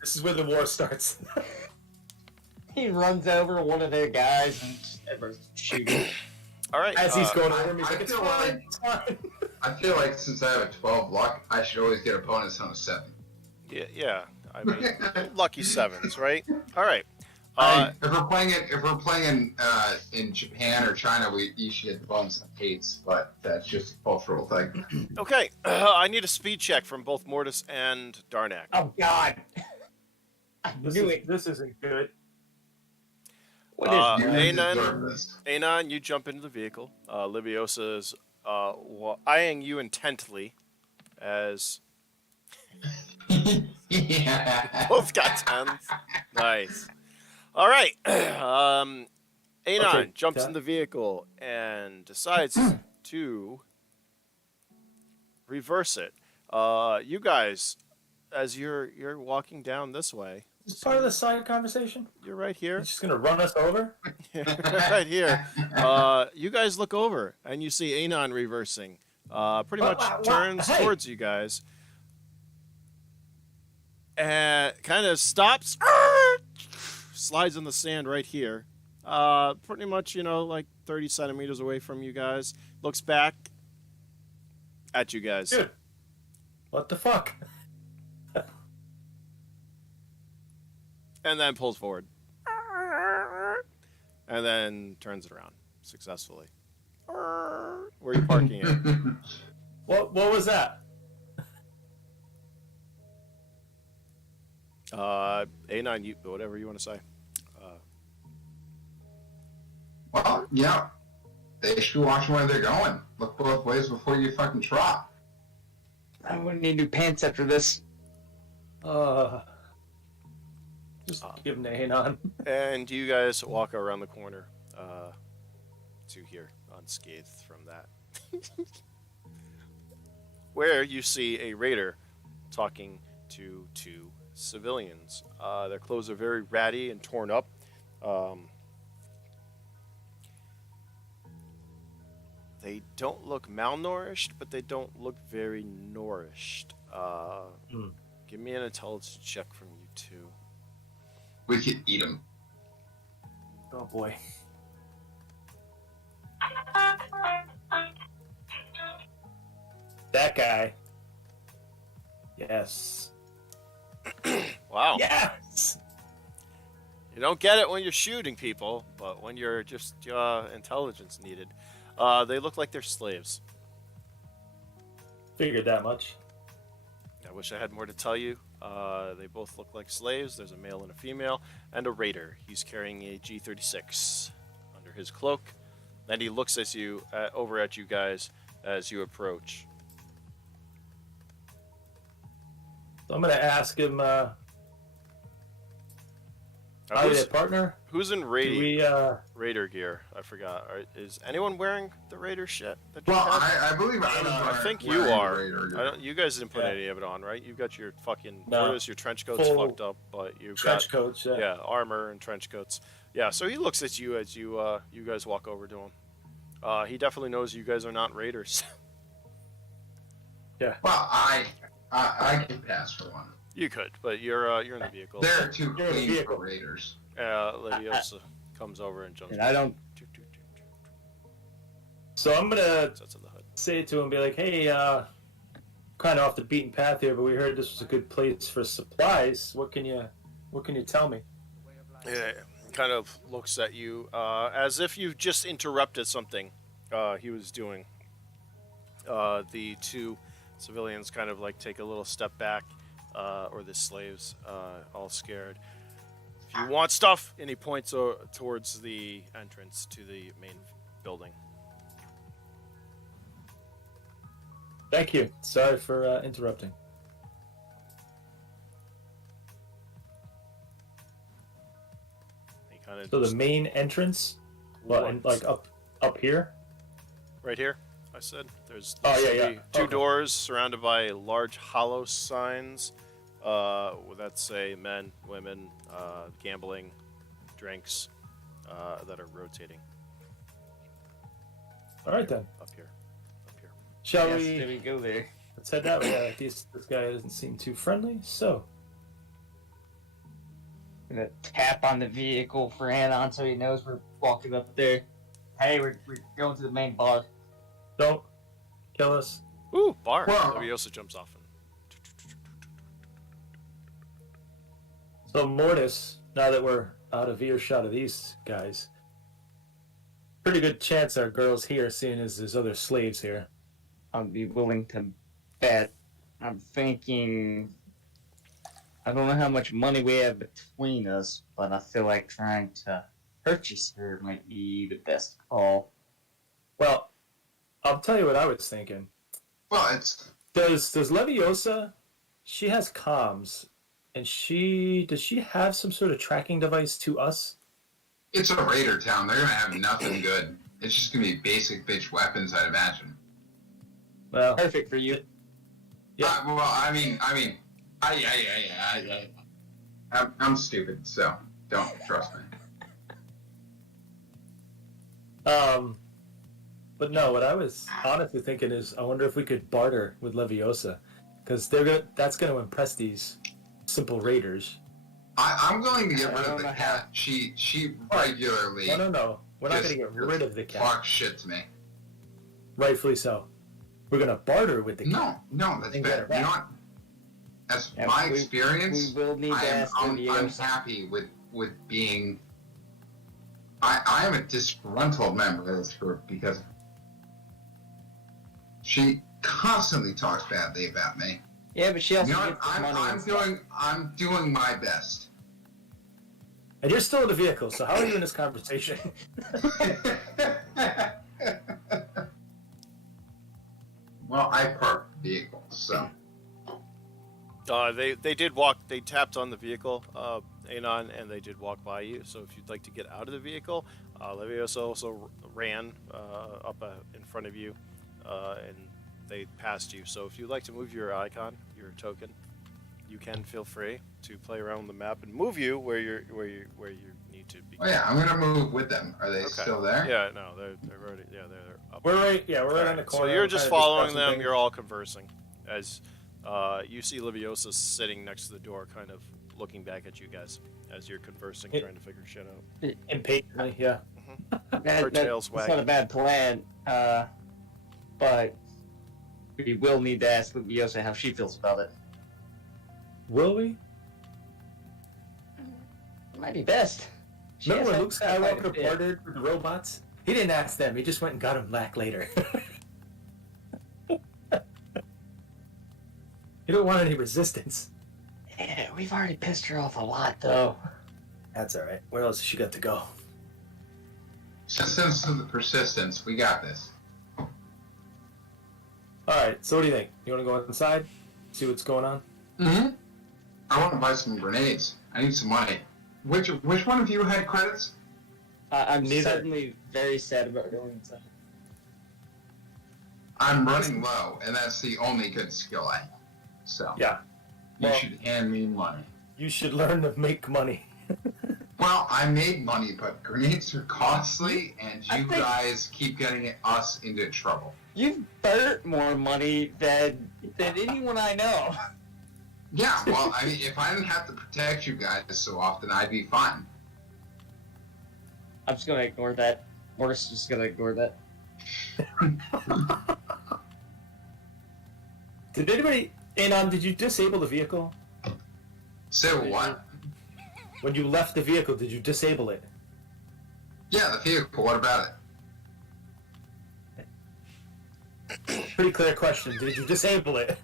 This is where the war starts. He runs over one of their guys and everyone's shooting. All right. As he's going over him, he's I like, it's feel fine, like- it's fine. I feel like since I have a 12 luck, I should always get a bonus on a 7. Yeah. I mean, lucky sevens, right? All right. If we're playing in Japan or China, you should get the bonus on 8s, but that's just a cultural thing. Okay. I need a speed check from both Mordis and Darnak. Oh God! I knew it. This isn't good. What is You Anon, deserve this. Anon, you jump into the vehicle. Liviosa is eyeing you intently as Yeah. both got 10s. Nice. All right. Anon Okay, jumps yeah. in the vehicle and decides to reverse it. You guys, as you're walking down this way, Is this part of the side conversation? you're right here. He's just gonna run us over? Right here. You guys look over and you see Anon reversing. Pretty much turns Hey! towards you guys. And kind of stops. Slides in the sand right here. Pretty much, like 30 centimeters away from you guys. Looks back at you guys. Dude, what the fuck? And then pulls forward. And then turns it around successfully. Where are you parking it? What was that? A9, whatever you want to say. Well, yeah. They should be watching where they're going. Look both ways before you fucking trot. I'm gonna need new pants after this. Just give him the Anon. And you guys walk around the corner to here, unscathed from that. Where you see a raider talking to two civilians. Their clothes are very ratty and torn up. They don't look malnourished, but they don't look very nourished. Give me an intelligence check from you two. We could eat them. Oh boy. That guy. Yes. Wow. Yes! You don't get it when you're shooting people, but when you're just intelligence needed. They look like they're slaves. Figured that much. I wish I had more to tell you. They both look like slaves. There's a male and a female, and a raider. He's carrying a G36 under his cloak, and he looks at you, over at you guys as you approach. So I'm gonna ask him. Are we a partner? Who's in Do Raider we, gear? I forgot. Is anyone wearing the Raider shit? That you Well, have? I believe I was I think you wearing are. Raider gear. I don't, you guys didn't put Yeah. any of it on, right? You've got your fucking No. Mordis, your trench coat's Full fucked up, but you've trench got coats? Yeah. armor and trench coats. Yeah, so he looks at you as you guys walk over to him. He definitely knows you guys are not raiders. Well, I can pass for one. You could, but you're in the vehicle. They're too You're in the clean vehicle. for Raiders. Leviosa comes over and jumps. And I don't. So I'm gonna Sets of the hood. say to him, be like, "Hey, kind of off the beaten path here, but we heard this was a good place for supplies. What can you tell me?" Yeah, kind of looks at you as if you just interrupted something he was doing. The two civilians kind of like take a little step back, or the slaves, all scared. If you want stuff, and he points towards the entrance to the main building. Thank you. Sorry for interrupting. He kind of So the main entrance, well, and like up here. right here. I said there's Oh, yeah, should yeah. be two Okay. doors surrounded by large hollow signs that say men, women, gambling, drinks that are rotating. All right then. Up here. Shall Yes, we? there we go there. Let's head that way. This guy doesn't seem too friendly. So Gonna tap on the vehicle for Anon so he knows we're walking up there. Hey, we're going to the main bar. don't kill us. Ooh, bar. Wow. Leviosa jumps off. So Mordis, now that we're out of earshot of these guys, pretty good chance our girl's here, seeing as there's other slaves here. I'd be willing to bet. I'm thinking. I don't know how much money we have between us, but I feel like trying to purchase her might be the best call. Well, I'll tell you what I was thinking. Well, it's Does Leviosa? She has comms, and does she have some sort of tracking device to us? a Raider town. They're gonna have nothing good. It's just gonna be basic bitch weapons, I'd imagine. Well, Perfect for you. Yeah. Well, I mean, I'm stupid, so don't trust me. but no. What I was honestly thinking is, I wonder if we could barter with Leviosa, because that's gonna impress these simple raiders. I'm willing to get I rid of don't the know cat. She regularly No. We're not just gonna get rid of the cat. talk shit to me. Rightfully so. We're gonna barter with the cat. No, that's And bad. get it You back. know what? As Yeah, my we experience, will need to ask I'm Leviosa. happy with being. I am a disgruntled member of this group because she constantly talks badly about me. Yeah, but she also You know gets what? the money. and stuff. I'm doing my best. And you're still in the vehicle, so how are you in this conversation? Well, I park vehicles, so. They did walk. They tapped on the vehicle, Anon, and they did walk by you. So if you'd like to get out of the vehicle, Leviosa also ran up in front of you, and they passed you. So if you'd like to move your icon, your token, you can feel free to play around the map and move you where you need to be. Oh yeah, I'm gonna move with them. Are they Okay. still there? Yeah, no, they're already. Yeah, they're up. We're right on the Alright, corner. so you're We're just kinda following discussing them. things. You're all conversing as you see Leviosa sitting next to the door, kind of looking back at you guys as you're conversing, It- trying to figure shit out. impatiently, yeah. Her tail's That's not wagging. a bad plan, but we will need to ask Leviosa how she feels about it. Will we? It might be best. She Remember has when had Luke quite a Skywalker bit. partnered with the robots? He didn't ask them. He just went and got him back later. You don't want any resistance. Yeah, we've already pissed her off a lot, though. That's all right. Where else has she got to go? Persistence to the persistence. We got this. All right. So what do you think? You want to go inside, see what's going on? Mm-hmm. I want to buy some grenades. I need some money. Which one of you had credits? I'm Neither. suddenly very sad about going inside. I'm running low, and that's the only good skill I have. So Yeah. you Well- should hand me money. You should learn to make money. Well, I made money, but grenades are costly, and I you think- guys keep getting us into trouble. You've burnt more money than anyone I know. Yeah, well, I mean, if I didn't have to protect you guys so often, I'd be fine. I'm just gonna ignore that. Mortis just gonna ignore that. Did anybody... Anon, did you disable the vehicle? Say what? When you left the vehicle, did you disable it? Yeah, the vehicle, what about it? Pretty clear question. Did you disable it?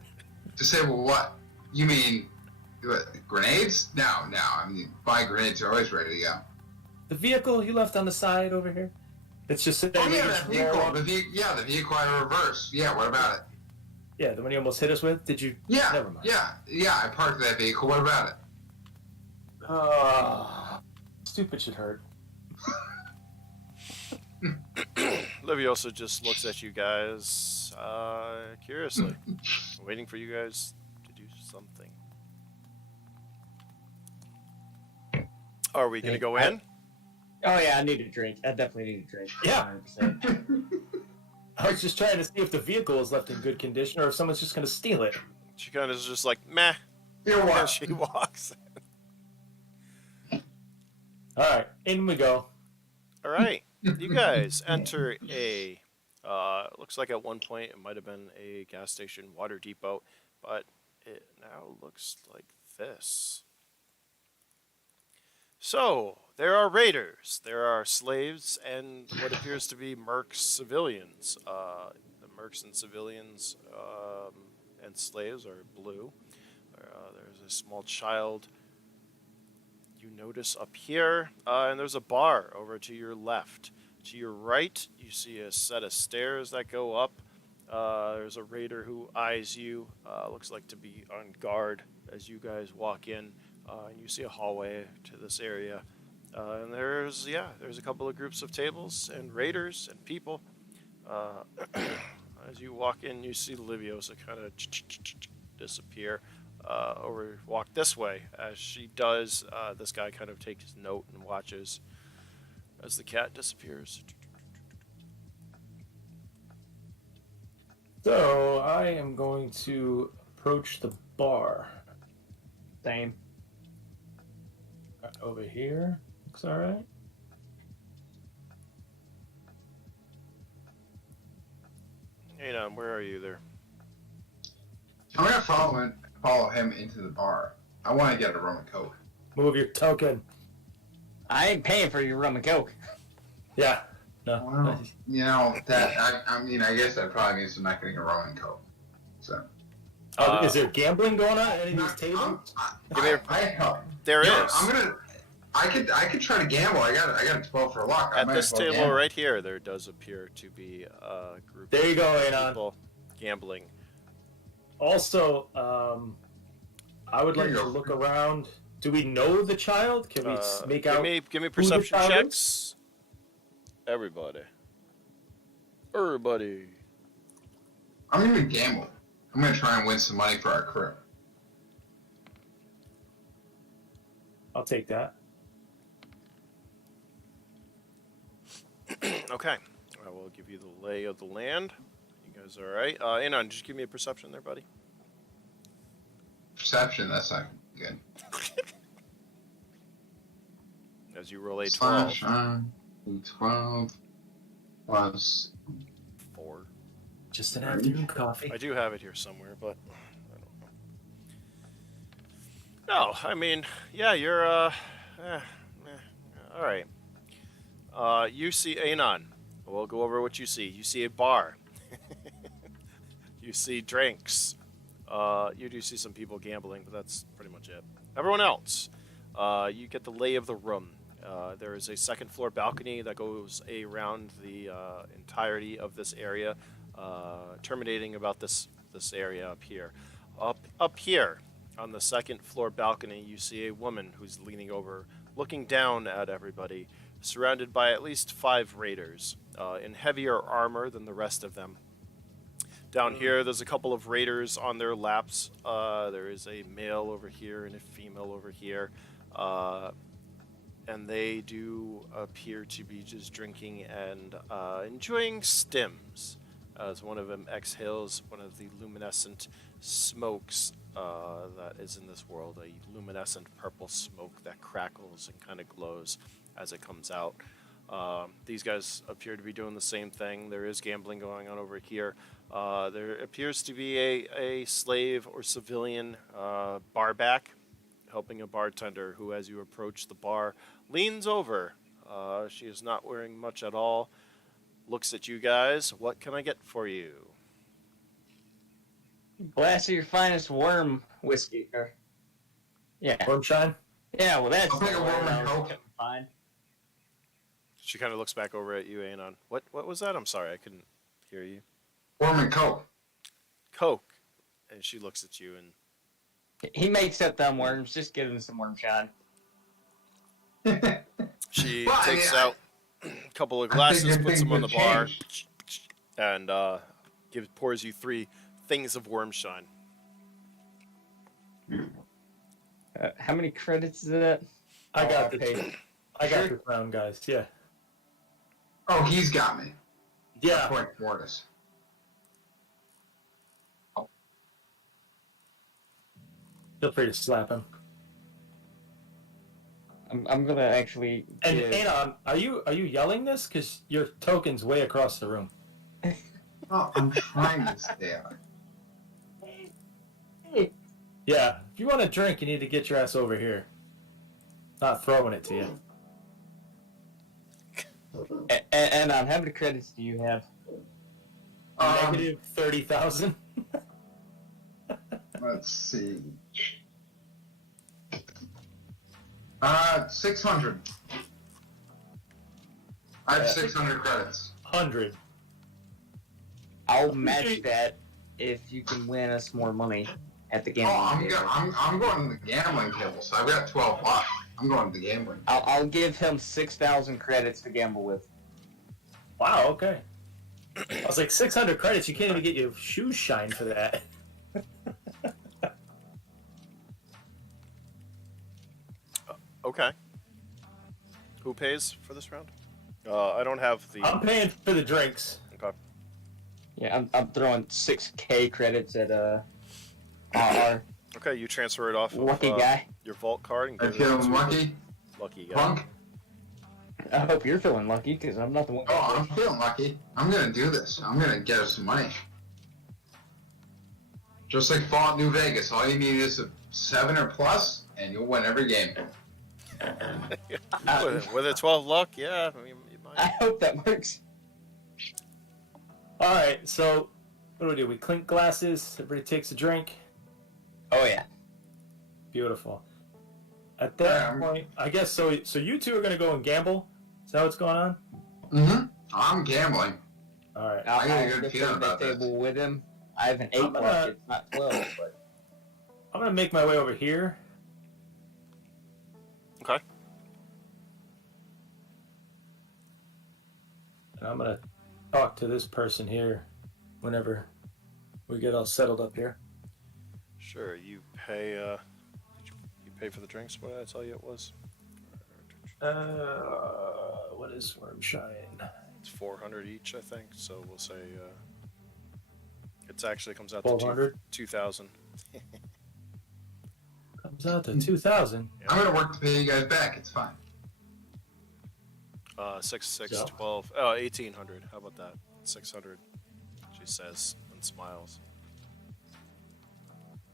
Disable what? You mean what, grenades? No. I mean, my grenades are always ready to go. The vehicle you left on the side over here? It's just sitting Oh there. yeah, just that vehicle. roll up. The vehicle I reversed. Yeah, what about it? Yeah, the one you almost hit us with? Did you... Yeah, Never mind. yeah. I parked that vehicle. What about it? Stupid should hurt. Liviosa just looks at you guys curiously, waiting for you guys to do something. Are we going to go in? Oh yeah, I need a drink. I definitely need a drink. Yeah. 100%. I was just trying to see if the vehicle is left in good condition or if someone's just going to steal it. She kind of is just like, meh, You're and what? she walks. All right, in we go. All right, you guys enter a. Looks like at one point it might have been a gas station, water depot, but it now looks like this. So there are raiders, there are slaves, and what appears to be mercs civilians. The mercs and civilians and slaves are blue. There's a small child. You notice up here, and there's a bar over to your left. To your right, you see a set of stairs that go up. There's a raider who eyes you, looks like to be on guard as you guys walk in. And you see a hallway to this area. And there's a couple of groups of tables and raiders and people. As you walk in, you see Liviosa kind of disappear. Walk this way. As she does, this guy kind of takes note and watches as the cat disappears. So I am going to approach the bar. Same. Right over here. Looks all right. Anon, where are you there? I'm gonna follow him into the bar. I want to get a rum and coke. Move your token. I ain't paying for your rum and coke. Yeah. No. Well, you know that. I mean, I guess that probably means I'm not getting a rum and coke. So. Is there gambling going on at any of these tables? There Yeah, is. I'm gonna. I could try to gamble. I got a 12 for luck. I At might this as well table gamble. right here, there does appear to be a group There you go, of Anon. people gambling. Also, I would Here like you to go. look around. Do we know the child? Can we make out? Give me the perception child checks. Everybody. I'm gonna gamble. I'm gonna try and win some money for our crew. I'll take that. Okay. I will give you the lay of the land. You guys all right? Anon, just give me a perception there, buddy. Perception. That's not good. As you roll a 12. Sunshine, 12 plus 4. Just an afternoon coffee. I do have it here somewhere, but I don't know. No, I mean, yeah, you're, all right. You see Anon. We'll go over what you see. You see a bar. You see drinks. You do see some people gambling, but that's pretty much it. Everyone else, you get the lay of the room. There is a second floor balcony that goes around the entirety of this area, terminating about this area up here. Up here on the second floor balcony, you see a woman who's leaning over, looking down at everybody, surrounded by at least 5 raiders in heavier armor than the rest of them. Down here, there's a couple of raiders on their laps. There is a male over here and a female over here. And they do appear to be just drinking and enjoying stims. As one of them exhales one of the luminescent smokes that is in this world. A luminescent purple smoke that crackles and kind of glows as it comes out. These guys appear to be doing the same thing. There is gambling going on over here. There appears to be a slave or civilian barback helping a bartender who, as you approach the bar, leans over. She is not wearing much at all. Looks at you guys. What can I get for you? Glass of your finest worm whiskey. Yeah. Wormshine? Yeah, well, that's I'll take a the worm word I and was Coke. looking to find. She kind of looks back over at you, Anon. What was that? I'm sorry, I couldn't hear you. Worm and Coke. Coke. And she looks at you and He makes up them worms. Just give him some wormshine. she Well, takes I mean, out a couple of glasses, figured puts them things on the would bar, change. and pours you 3 things of wormshine. How many credits is that? I got I'll the pay. I got Sure. the crown, guys. Yeah. Oh, he's got me. Yeah. Point Mordis. Feel free to slap him. I'm gonna actually. And give- Anon, are you yelling this? Because your token's way across the room. Oh, I'm trying to stay out. Yeah. If you want a drink, you need to get your ass over here. Not throwing it to you. And how many credits do you have? Negative 30,000. Let's see. 600. I have 600 credits. 100. I'll match that if you can win us more money at the Oh, gambling table. I'm going to the gambling table, so I've got 12 left. I'm going to the gambling. I'll give him 6,000 credits to gamble with. Wow, okay. I was like, 600 credits, you can't even get your shoes shined for that. Okay. Who pays for this round? I don't have the. I'm paying for the drinks. Okay. Yeah, I'm throwing 6K credits at our Okay, you transfer it off lucky of guy. your vault card and I give it feel to lucky, lucky guy. punk. I hope you're feeling lucky because I'm not the one. Oh, I'm feeling lucky. I'm gonna do this. I'm gonna get us some money. Just like Fallout New Vegas, all you need is a 7 or plus, and you'll win every game. With a 12 luck, yeah. I mean, you I might. hope that works. All right, so what do? We clink glasses. Everybody takes a drink. Oh yeah. Beautiful. At that Yeah. point, I guess so. So you two are gonna go and gamble. Is that what's going on? Mm-hmm. I'm gambling. All right. I got a I'll good go feeling to about that this. table with him. I have an 8 I'm gonna- luck. It's not 12, but I'm gonna make my way over here. Okay. And I'm gonna talk to this person here whenever we get all settled up here. Sure, you pay. You pay for the drinks. What did I tell you it was? What is Wormshine? It's 400 each, I think. So we'll say. It actually comes out to 1,200 2,000. comes out to 2,000. I'm gonna work to pay you guys back. It's fine. 6, 6, So? 12. Oh, 1,800. How about that? 600. She says and smiles.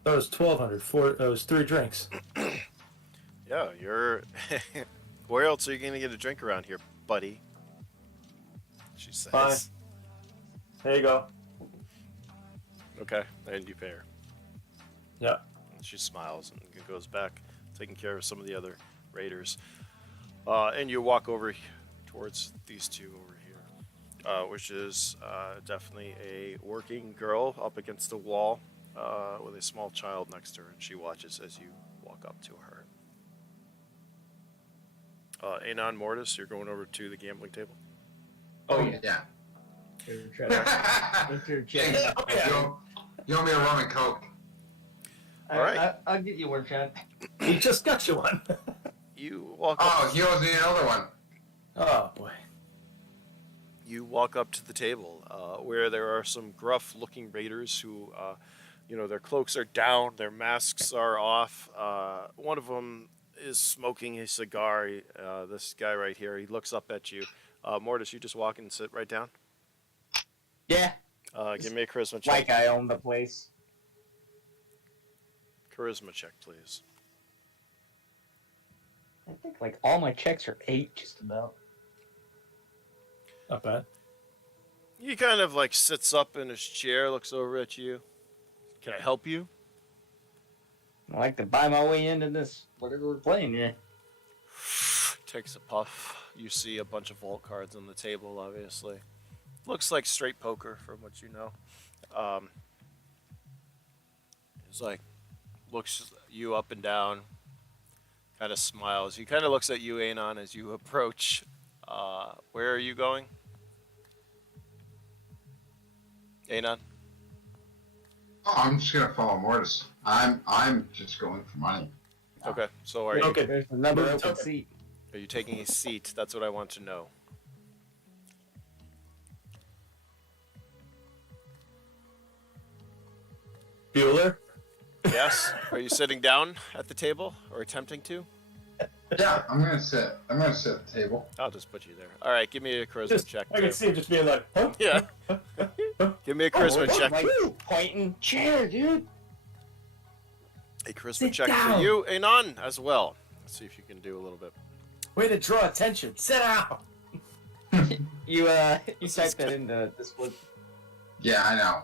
That was 1,200. That was 3 drinks. Yeah, you're. Where else are you gonna get a drink around here, buddy? she says. Fine. There you go. Okay, and you pay her. Yeah. And she smiles and goes back, taking care of some of the other raiders. And you walk over towards these two over here, which is definitely a working girl up against the wall with a small child next to her, and she watches as you walk up to her. Anon, Mordis, you're going over to the gambling table. Oh, yeah. You owe me a rum and coke. All right. I'll get you one, Chad. He just got you one. You walk Oh, up. he owes me another one. Oh, boy. You walk up to the table where there are some gruff-looking raiders who, their cloaks are down, their masks are off. One of them is smoking a cigar. This guy right here, he looks up at you. Mordis, you just walk and sit right down. Yeah. Give me a charisma check. Like I own the place. Charisma check, please. I think like all my checks are 8, just about. Not bad. He kind of like sits up in his chair, looks over at you. Can I help you? I like to buy my way into this, whatever we're playing here. Takes a puff. You see a bunch of vault cards on the table, obviously. Looks like straight poker from what you know. He's like, looks you up and down, kind of smiles. He kind of looks at you, Anon, as you approach. Where are you going? Anon? Oh, I'm just gonna follow Mortis. I'm just going for money. Okay, so are you, Okay. There's another open Okay. seat. are you taking a seat? That's what I want to know. Bueller? Yes? Are you sitting down at the table or attempting to? Yeah, I'm gonna sit. I'm gonna sit at the table. I'll just put you there. All right, give me a charisma Just, check. I too. can see him just being like, huh? Yeah. Give me a charisma check. Like, pointing chair, dude. A charisma Sit check down. for you, Anon, as well. Let's see if you can do a little bit. Way to draw attention. Sit down. You This type is that good. into Discord. Yeah, I know.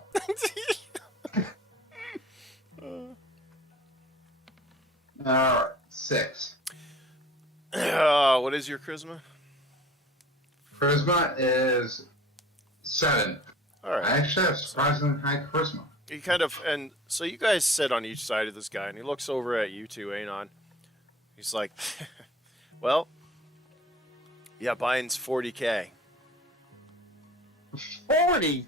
All right, 6. What is your charisma? Charisma is 7. All I right. actually have surprisingly high charisma. He kind of, and so you guys sit on each side of this guy, and he looks over at you two, Anon. He's like, well, yeah, mine's 40K. 40.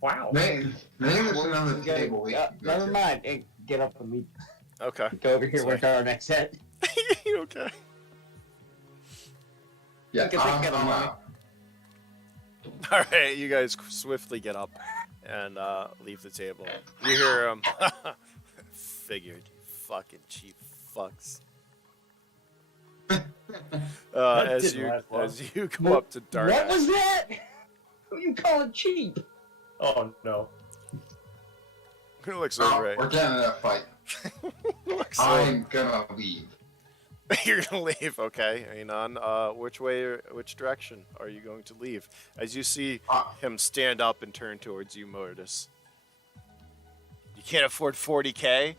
Wow. Maybe there's another table we can go Never to. mind. Hey, get up and we Okay. go over here Sorry. with our next set. Okay. Yeah, We can take care of the I'm money. out. All right, you guys swiftly get up and leave the table. You hear him. Figured, you fucking cheap fucks. As didn't last long. you go up to Darnak. What was that? Who you calling cheap? Oh, no. He looks Oh, over at we're getting in a fight. looks over. I'm gonna leave. You're gonna leave, okay? Anon, which direction are you going to leave? As you see him stand up and turn towards you, Mordis. You can't afford 40K?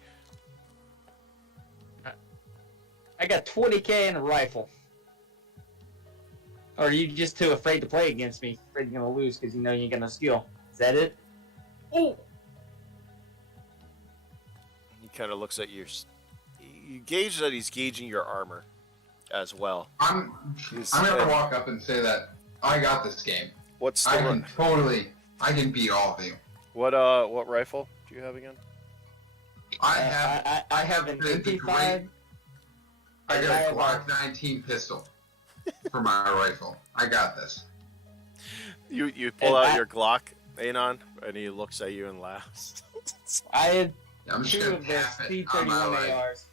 I got 20K and a rifle. Or are you just too afraid to play against me? Afraid you're gonna lose because you know you ain't got no skill. Is that it? Oh! He kind of looks at you. You gauge that he's gauging your armor as well. I'm gonna walk up and say that I got this game. What's I the can beat all of you. what rifle do you have again? I have an the MP5. great- I and got a have Glock 19 pistol for my rifle. I got this. You pull And out I- your Glock, Anon, and he looks at you and laughs. I had I'm just 2 gonna of the tap it on my C31 leg. ARs.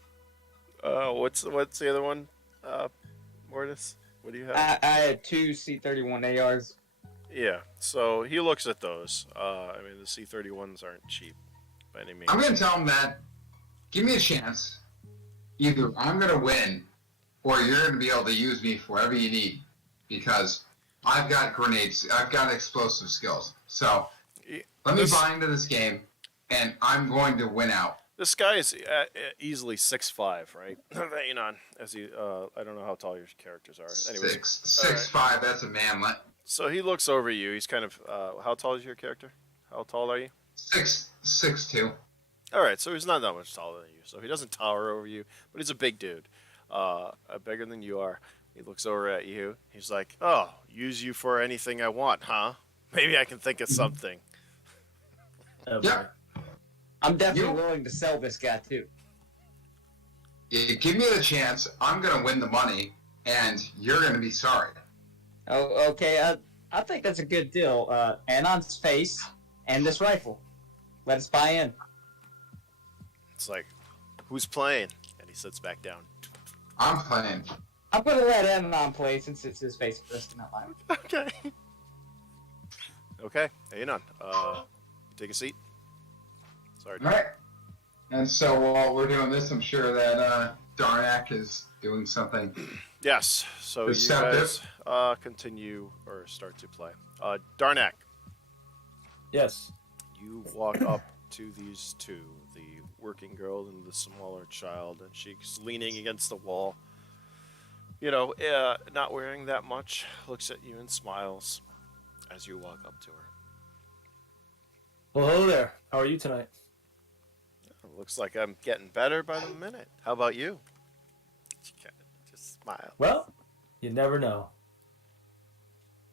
What's the other one, Mordis? What do you have? I had 2 C31 ARs. Yeah, so he looks at those. I mean, the C-31s aren't cheap by any means. I'm gonna tell him that. Give me a chance. Either I'm gonna win, or you're going to be able to use me for whatever you need, because I've got grenades, I've got explosive skills. So let me buy into this game, and I'm going to win out. This guy is easily 6'5", right? Anon, as he, I don't know how tall your characters are. Anyways, 6'5", right. That's a manlet. So he looks over you. He's kind of, how tall is your character? How tall are you? 6'2". All right, so he's not that much taller than you. So he doesn't tower over you, but he's a big dude, bigger than you are. He looks over at you. He's like, "Oh, use you for anything I want, huh? Maybe I can think of something." Yeah. I'm definitely willing to sell this guy too. Give me the chance. I'm going to win the money, and you're going to be sorry. Oh, okay. I think that's a good deal. Anon's face and this rifle. Let us buy in. It's like, "Who's playing?" And he sits back down. I'm playing. I'm gonna let Anon play since it's his face first and not mine. Okay. Okay, Anon. Take a seat. Sorry. All right. And so while we're doing this, I'm sure that Darnak is doing something. Yes. So you guys continue or start to play. Darnak. Yes. You walk up to these two, the working girl and the smaller child, and she's leaning against the wall. You know, not wearing that much, looks at you and smiles as you walk up to her. Well, hello there. How are you tonight? Looks like I'm getting better by the minute. How about you? She just smile. Well, you never know.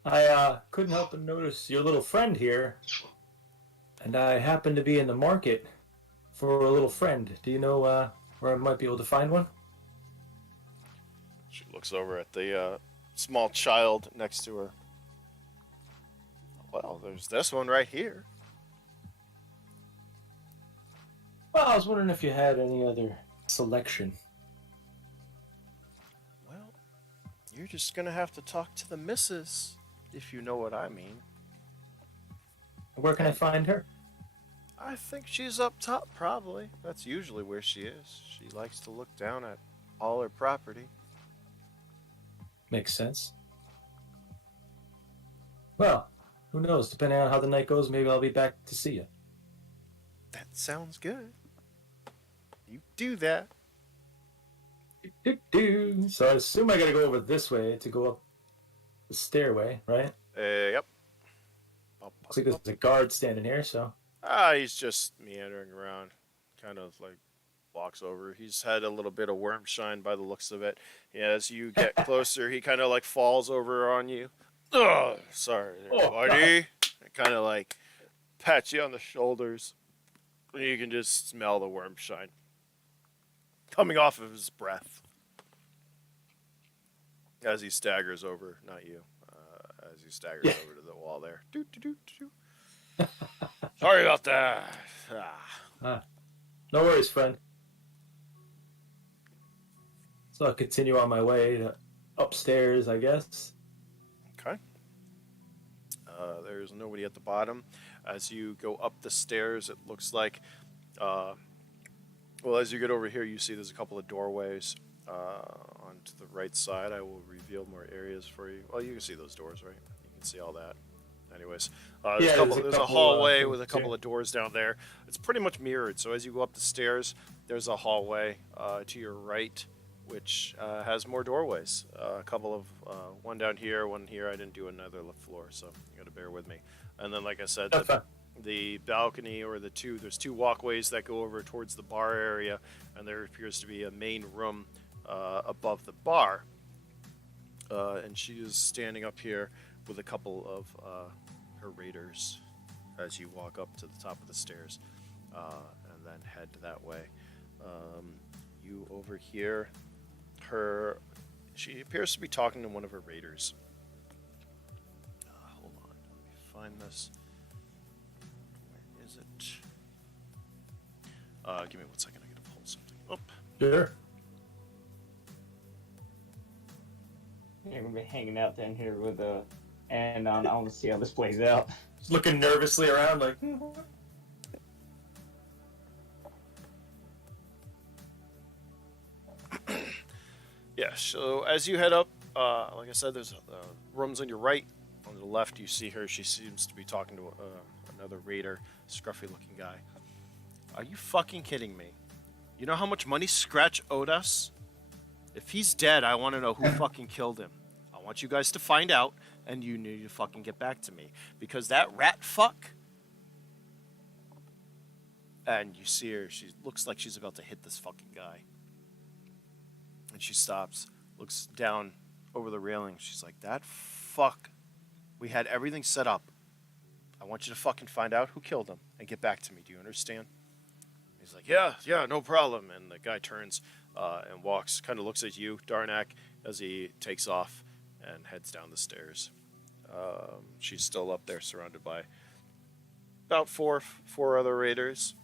I couldn't help but notice your little friend here, and I happen to be in the market for a little friend. Do you know where I might be able to find one? She looks over at the small child next to her. Well, there's this one right here. Well, I was wondering if you had any other selection. Well, you're just gonna have to talk to the missus, if you know what I mean. Where can I find her? I think she's up top, probably. That's usually where she is. She likes to look down at all her property. Makes sense. Well, who knows? Depending on how the night goes, maybe I'll be back to see you. That sounds good. You do that. So I assume I gotta go over this way to go up the stairway, right? Yep. Looks like there's a guard standing here, so... He's just meandering around. Kind of like walks over. He's had a little bit of worm shine by the looks of it. As you get closer, he kind of like falls over on you. Oh, sorry there, buddy. Kind of like pats you on the shoulders. You can just smell the worm shine coming off of his breath as he staggers over, not you, as he staggers over to the wall there. Sorry about that. No worries, friend. So I'll continue on my way to upstairs, I guess. Okay. There's nobody at the bottom. As you go up the stairs, it looks like, well, as you get over here, you see there's a couple of doorways onto the right side. I will reveal more areas for you. Well, you can see those doors, right? You can see all that. Anyways, there's a hallway with a couple of doors down there. It's pretty much mirrored. So as you go up the stairs, there's a hallway to your right, which has more doorways. A couple of one down here, one here. I didn't do another floor, so you got to bear with me. And then, like I said, the balcony or there's two walkways that go over towards the bar area, and there appears to be a main room above the bar. And she is standing up here with a couple of her raiders as you walk up to the top of the stairs and then head that way. You overhear her. She appears to be talking to one of her raiders. Hold on, let me find this. Where is it? Give me 1 second. I gotta pull something up. Sure. Yeah, we're gonna be hanging out down here with Anon. I want to see how this plays out. Just looking nervously around, like... Yeah, so as you head up, like I said, there's rooms on your right. On the left, you see her. She seems to be talking to another raider, scruffy-looking guy. Are you fucking kidding me? You know how much money Scratch owed us? If he's dead, I want to know who fucking killed him. I want you guys to find out, and you need to fucking get back to me. Because that rat fuck... And you see her, she looks like she's about to hit this fucking guy. And she stops, looks down over the railing. She's like, that fuck. We had everything set up. I want you to fucking find out who killed him and get back to me. Do you understand? He's like, yeah, no problem. And the guy turns and walks, kind of looks at you, Darnak, as he takes off and heads down the stairs. She's still up there surrounded by about four other raiders.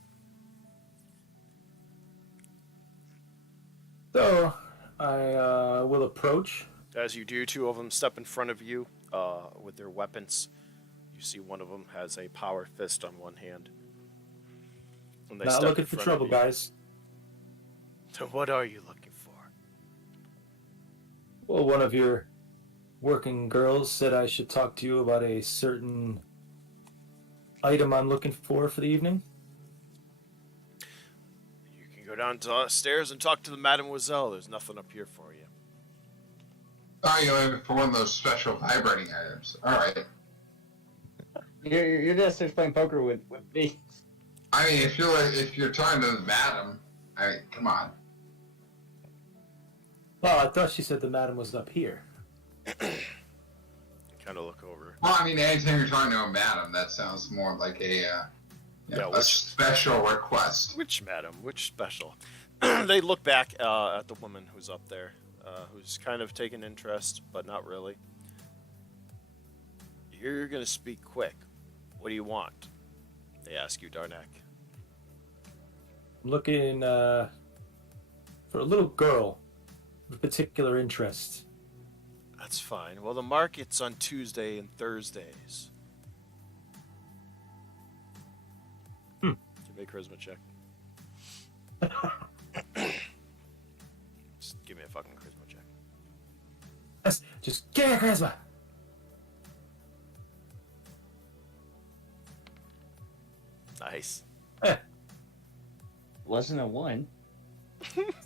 So, I will approach. As you do, two of them step in front of you with their weapons. You see one of them has a power fist on one hand. And they Not step looking in for front trouble, of you. guys. So what are you looking for? Well, one of your working girls said I should talk to you about a certain item I'm looking for the evening. You can go downstairs and talk to the Mademoiselle. There's nothing up here for you. Oh, you're looking for one of those special vibrating items. All right. You're just playing poker with me. I mean, if you're talking to the madam, I mean, come on. Well, I thought she said the madam was up here. Kind of look over. Well, I mean, anytime you're talking to a madam, that sounds more like a which special request. Which madam? Which special? They look back at the woman who's up there, who's kind of taken interest, but not really. You're gonna speak quick. What do you want? They ask you, Darnak. I'm looking for a little girl of particular interest. That's fine. Well, the market's on Tuesday and Thursdays. Give me a charisma check. Just give me a fucking charisma check. Just give me a charisma. Nice. Wasn't a 1.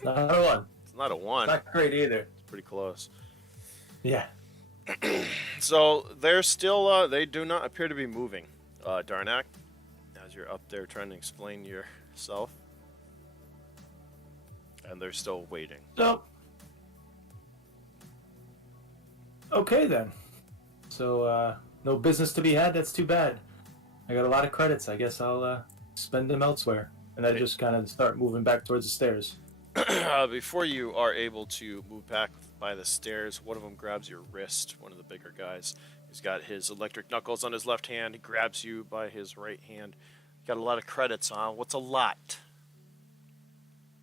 Not a one. It's not a 1. Not great either. It's pretty close. Yeah. So they're still, they do not appear to be moving. Darnak, as you're up there trying to explain yourself. And they're still waiting. So, okay then. So, no business to be had? That's too bad. I got a lot of credits. I guess I'll spend them elsewhere. And I just kind of start moving back towards the stairs. Before you are able to move back by the stairs, one of them grabs your wrist, one of the bigger guys. He's got his electric knuckles on his left hand. He grabs you by his right hand. Got a lot of credits on. What's a lot?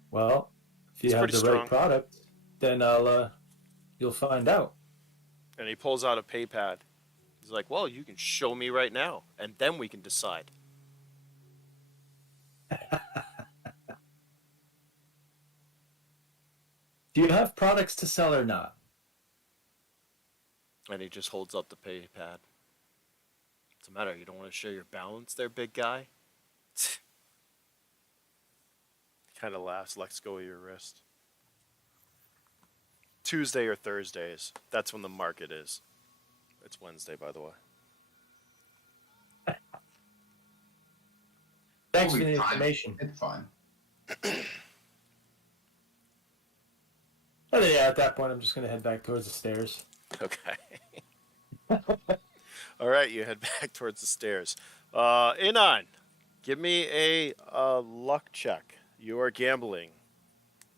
Well, if you It's have pretty the strong. right product, then you'll find out. And he pulls out a pay pad. He's like, well, you can show me right now, and then we can decide. Do you have products to sell or not? And he just holds up the pay pad. What's the matter? You don't want to show your balance there, big guy? Kind of laughs, lets go of your wrist. Tuesday or Thursdays. That's when the market is. It's Wednesday, by the way. Thanks for We'll be the fine. information. It's fine. And then, yeah, at that point, I'm just going to head back towards the stairs. Okay. All right, you head back towards the stairs. Anon, give me a luck check. You are gambling.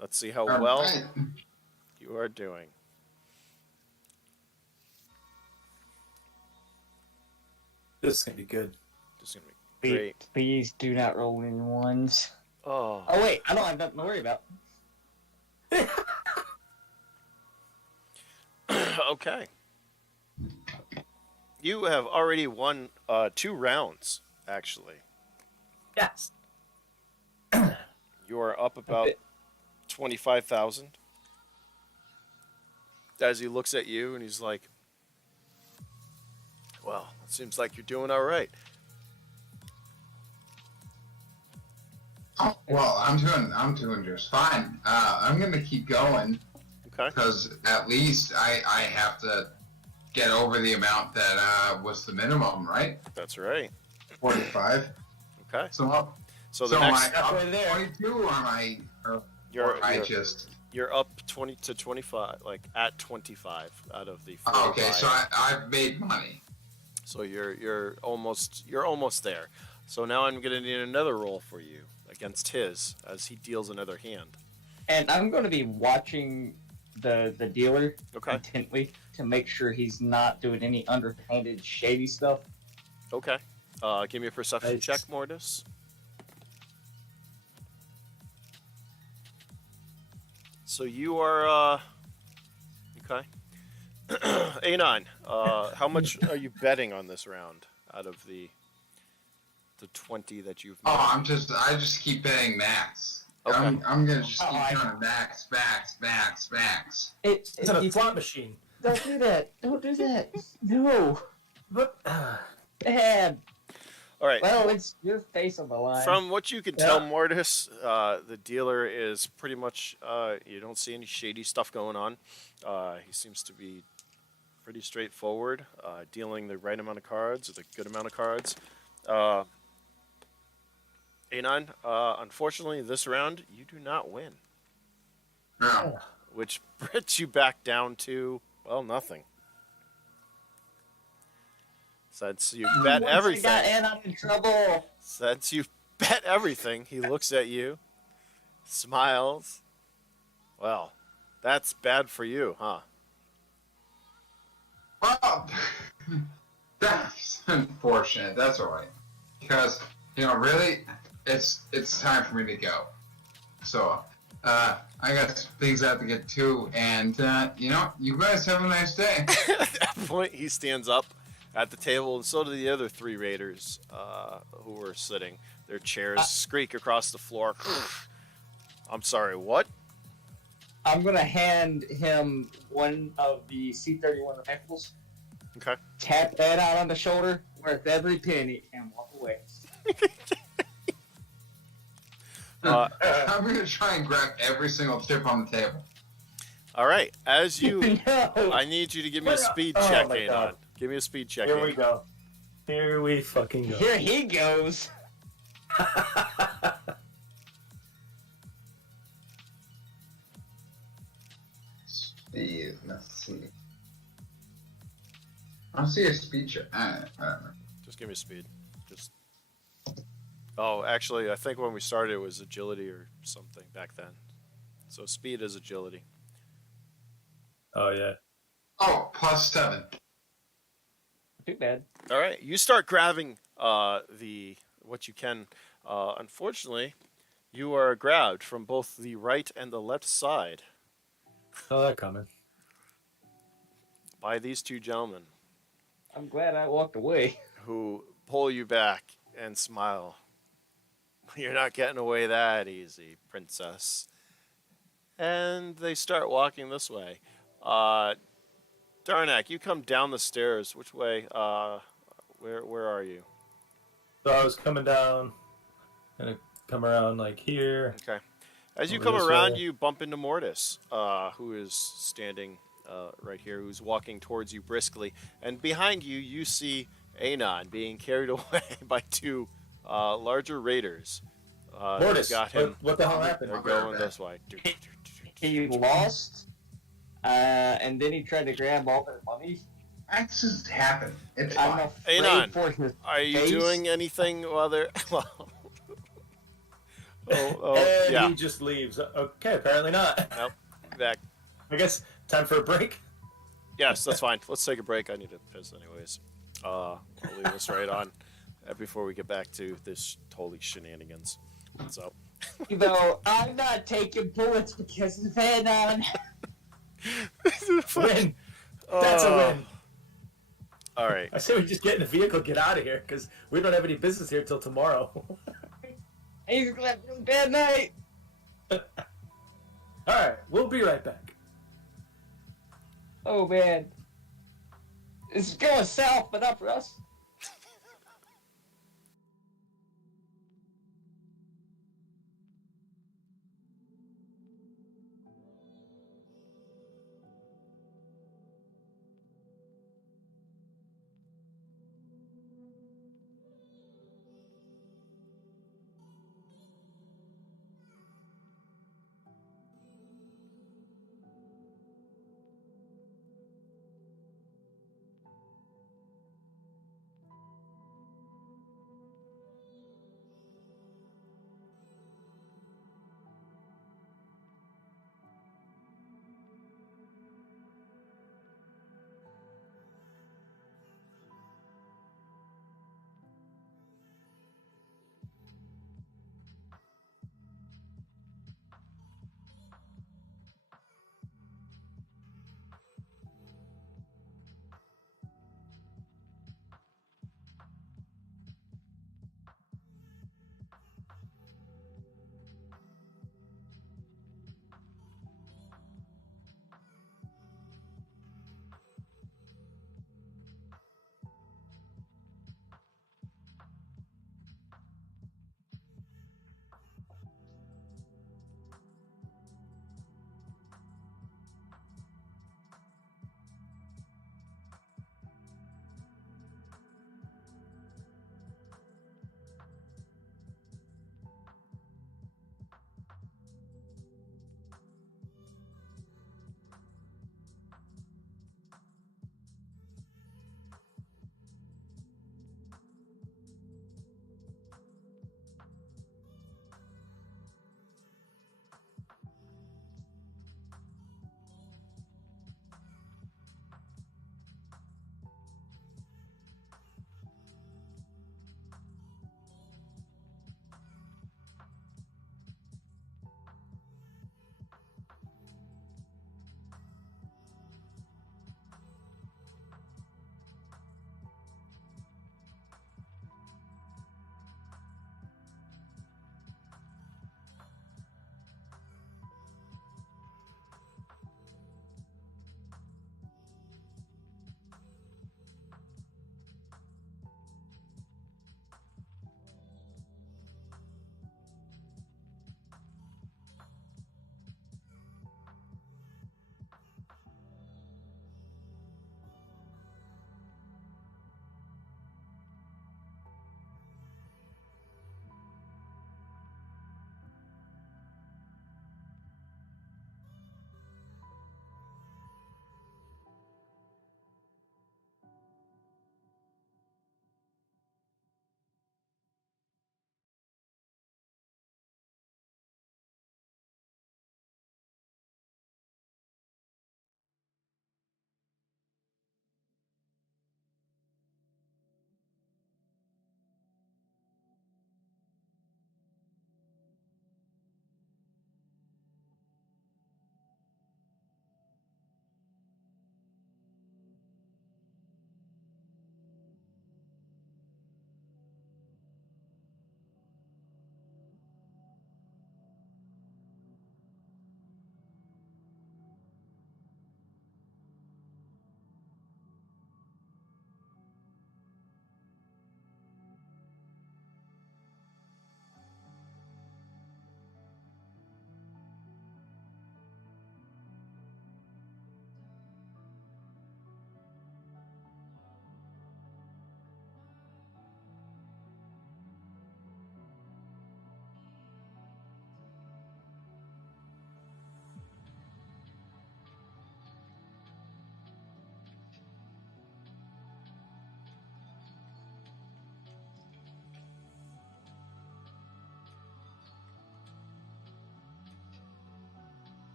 Let's see how All well right. you are doing. This is going to be good. This is going to be great. Please do not roll in 1s. Oh. Oh wait, I don't have nothing to worry about. Okay. You have already won 2 rounds, actually. Yes. You are up about 25,000. as he looks at you and he's like, well, it seems like you're doing all right. Oh, well, I'm doing just fine. I'm gonna keep going Okay. because at least I have to get over the amount that was the minimum, right? That's right. 45. Okay. So So am next, I up halfway there. 22, or am I? You're- Or I you're- just. you're up 20 to 25, like at 25 out of the 45. Oh, okay, so I've made money. So you're almost there. So now I'm gonna need another roll for you against his as he deals another hand. And I'm going to be watching the dealer Okay. intently to make sure he's not doing any underhanded, shady stuff. Okay. Give me a perception Nice. check, Mordis. So you are okay. Anon, how much are you betting on this round out of the 20 that you've made? Oh, I just keep betting max. Okay. I'm gonna just Oh, keep I- trying to max. It's a slot machine. Don't do that. Don't do that. No. But Bad. All right. Well, it's your face on the line. From what you can tell, Yeah. Mortis, the dealer is pretty much, you don't see any shady stuff going on. He seems to be pretty straightforward, dealing the right amount of cards, with a good amount of cards. Anon, unfortunately, this round, you do not win, No. which brings you back down to, well, nothing. Since you bet Once everything. I got Anon in trouble. Since you bet everything, he looks at you, smiles. Well, that's bad for you, huh? Well, that's unfortunate. That's all right. Because really, it's time for me to go. So, I got some things I have to get to, and you guys have a nice day. At that point, he stands up at the table, and so do the other 3 raiders who were sitting. Their chairs squeak across the floor. I'm sorry, what? I'm going to hand him one of the C-31 rifles. Okay. Tap that out on the shoulder, worth every penny, and walk away. I'm gonna try and grab every single chip on the table. All right. As you, No. I need you to give me a speed Oh check, my Anon. God. Give me a speed check. here we Anon. go. Here we fucking go. Here he goes. Speed. Let's see. I don't see a speed check. I don't know. Just give me speed. Just. Oh, actually, I think when we started it was agility or something back then. So speed is agility. Oh yeah. Oh, +7. Too bad. All right, you start grabbing the what you can. Unfortunately, you are grabbed from both the right and the left side Saw that coming. by these 2 gentlemen I'm glad I walked away. who pull you back and smile. You're not getting away that easy, princess. And they start walking this way. Darnak, you come down the stairs. Which way? Where are you? So I was coming down, gonna come around like here. Okay. As you Over come this around, way. you bump into Mortis, who is standing right here, who's walking towards you briskly. And behind you, you see Anon being carried away by 2 larger raiders. Mordis, got him. what the hell happened? They're going this way. He lost, and then he tried to grab all their money. That just happened. It's I'm fine. afraid Anon, for his Are you face. doing anything while they're... Well, oh, And yeah. he just leaves. Okay, apparently not. Nope. Back. I guess time for a break. Yes, that's fine. Let's take a break. I need to piss anyways. I'll leave this right on before we get back to this holy shenanigans. So, Though I'm not taking bullets because of Anon. Win. That's a win. All right. I say we just get in the vehicle, get out of here, because we don't have any business here till tomorrow. He's gonna have a bad night. All right, we'll be right back. Oh man, it's going south, but not for us.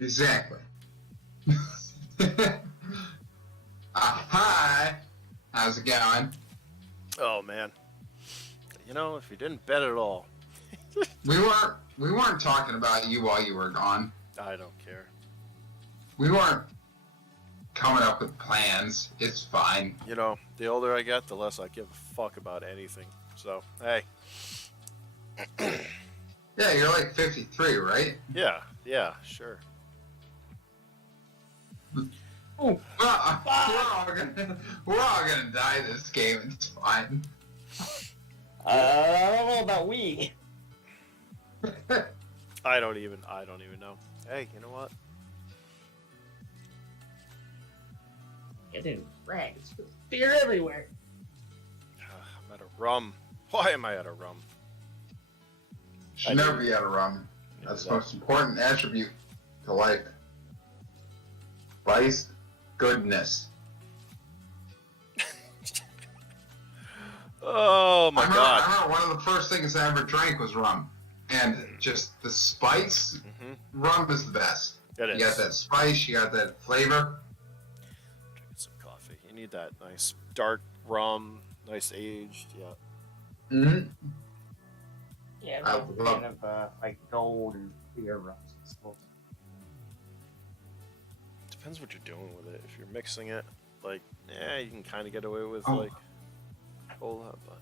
Exactly. Hi. How's it going? Oh man. You know, if you didn't bet at all, We weren't talking about you while you were gone. I don't care. We weren't coming up with plans. It's fine. You know, the older I get, the less I give a fuck about anything. So, hey. Yeah, you're like 53, right? Yeah, sure. Well, we're all gonna die this game. It's fine. I don't know about we. I don't even know. Hey, you know what? It didn't brag. It's beer everywhere. I'm out of rum. Why am I out of rum? Should never be out of rum. That's the most important attribute to life. Vice, goodness. Oh my god. I remember one of the first things I ever drank was rum. And just the spice, rum is the best. It is. You got that spice, you got that flavor. Drinking some coffee. You need that nice dark rum, nice aged, yeah. Mm-hmm. Yeah, I I'm a love- fan of like gold and beer rums and stuff. Depends what you're doing with it. If you're mixing it, like, you can kind of get away with Oh. like cola, but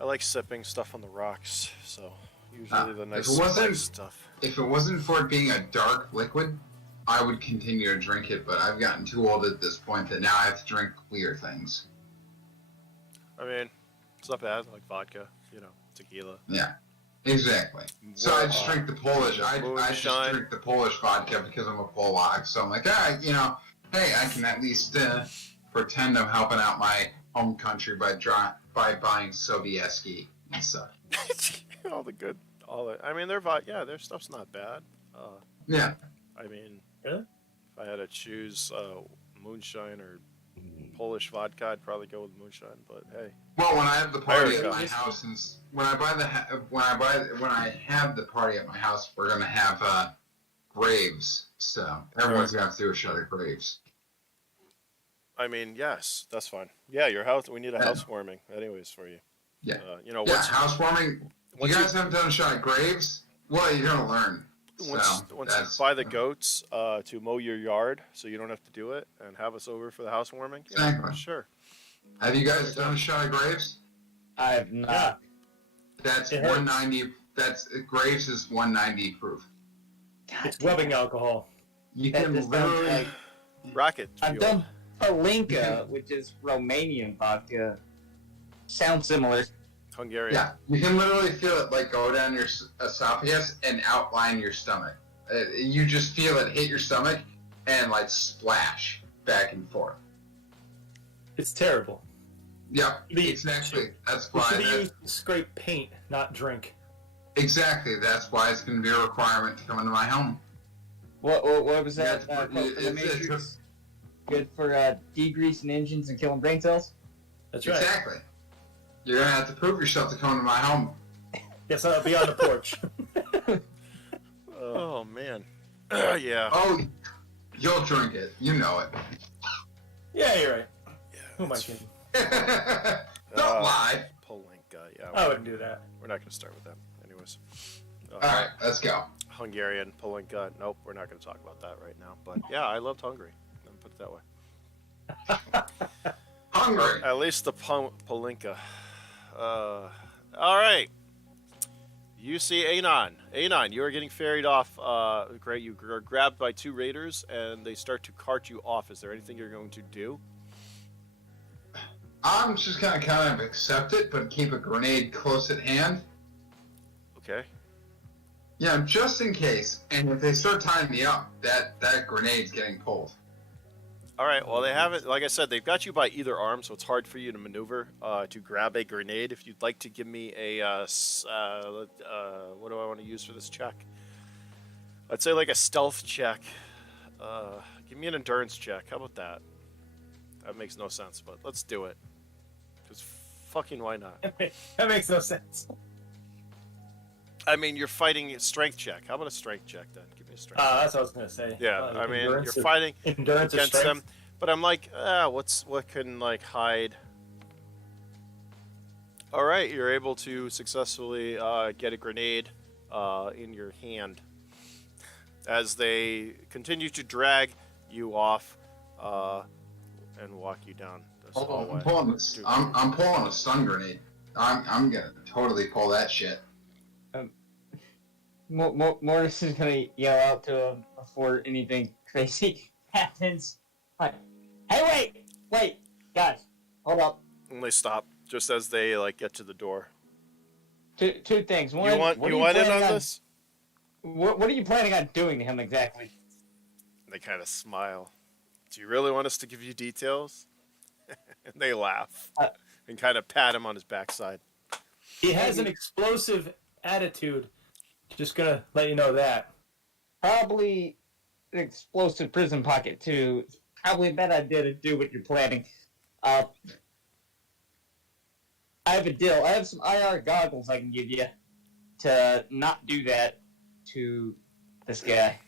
I like sipping stuff on the rocks. So usually the if nice it wasn't- spice stuff. If it wasn't for it being a dark liquid, I would continue to drink it, but I've gotten too old at this point that now I have to drink clear things. I mean, it's not bad. Like vodka, you know, tequila. Yeah, exactly. So I just drink the Polish. I just moonshine. drink the Polish vodka because I'm a Polak. So I'm like, you know, hey, I can at least pretend I'm helping out my home country by buying Sobieski and stuff. I mean, their stuff's not bad. Yeah. I mean, Really? if I had to choose moonshine or Polish vodka, I'd probably go with moonshine. But hey, Well, when I have the party at America. my house, and when I have the party at my house, we're gonna have Graves. So everyone's gonna have to do a shot of Graves. I mean, yes, that's fine. Yeah, your house. We need a Yeah. housewarming, anyways, for you. Yeah. You know, Yeah, housewarming. You once guys haven't done a shot of Graves? Well, you're gonna learn. once you buy the goats to mow your yard, so you don't have to do it, and have us over for the housewarming. Yeah, Exactly. sure. Have you guys done a shot of Graves? I have not. That's It hurts. 190. Graves is 190 proof. It's rubbing alcohol. You That can just sounds literally. like Rocket I've fuel. done Palinka, which is Romanian vodka. Sounds similar. Hungarian. Yeah, you can literally feel it like go down your esophagus and outline your stomach. You just feel it hit your stomach and like splash back and forth. It's terrible. Yeah, The- exactly. That's We why. should be used to scrape paint, not drink. Exactly. That's why it's going to be a requirement to come into my home. What was that? Yeah, Quote from the it's- Matrix? Good for degreasing engines and killing brain cells? That's right. Exactly. You're going to have to prove yourself to come to my home. Guess I'll be on the porch. Oh man. Yeah. Oh, you'll drink it. You know it. Yeah, you're right. Yeah, Who am I it's- kidding? Don't lie. Polenka. Yeah. I wouldn't do that. We're not going to start with that. Anyways. All right, let's go. Hungarian, Polenka. Nope, we're not going to talk about that right now. But yeah, I loved Hungary. Let me put it that way. Hungry. At least the Polenka. All right. You see Anon. Anon, you are getting ferried off. Great. You are grabbed by two raiders, and they start to cart you off. Is there anything you're going to do? I'm just going to kind of accept it, but keep a grenade close at hand. Okay. Yeah, just in case. And if they start tying me up, that grenade's getting pulled. All right. Well, they haven't. Like I said, they've got you by either arm, so it's hard for you to maneuver to grab a grenade. If you'd like to give me a, what do I want to use for this check? I'd say like a stealth check. Give me an endurance check. How about that? That makes no sense, but let's do it. Because fucking why not? That makes no sense. I mean, you're fighting a strength check. How about a strength check then? Give me a strength. That's what I was gonna say. Yeah, I mean, you're Endurance or- fighting endurance or against strength? them, but I'm like, what can like hide? All right, you're able to successfully get a grenade in your hand. As they continue to drag you off and walk you dodown this Hold on, hallway. I'm pulling a stun grenade. I'm gonna totally pull that shit. Mortis is gonna yell out to him before anything crazy happens. Like, hey, wait, guys, hold up. And they stop just as they like get to the door. Two things. One, You want in on this? What are you planning on doing to him exactly? They kind of smile. Do you really want us to give you details? And they laugh and kind of pat him on his backside. He has an explosive attitude. Just gonna let you know that. Probably an explosive prison pocket too. It's probably a bad idea to do what you're planning. I have a deal. I have some IR goggles I can give you to not do that to this guy.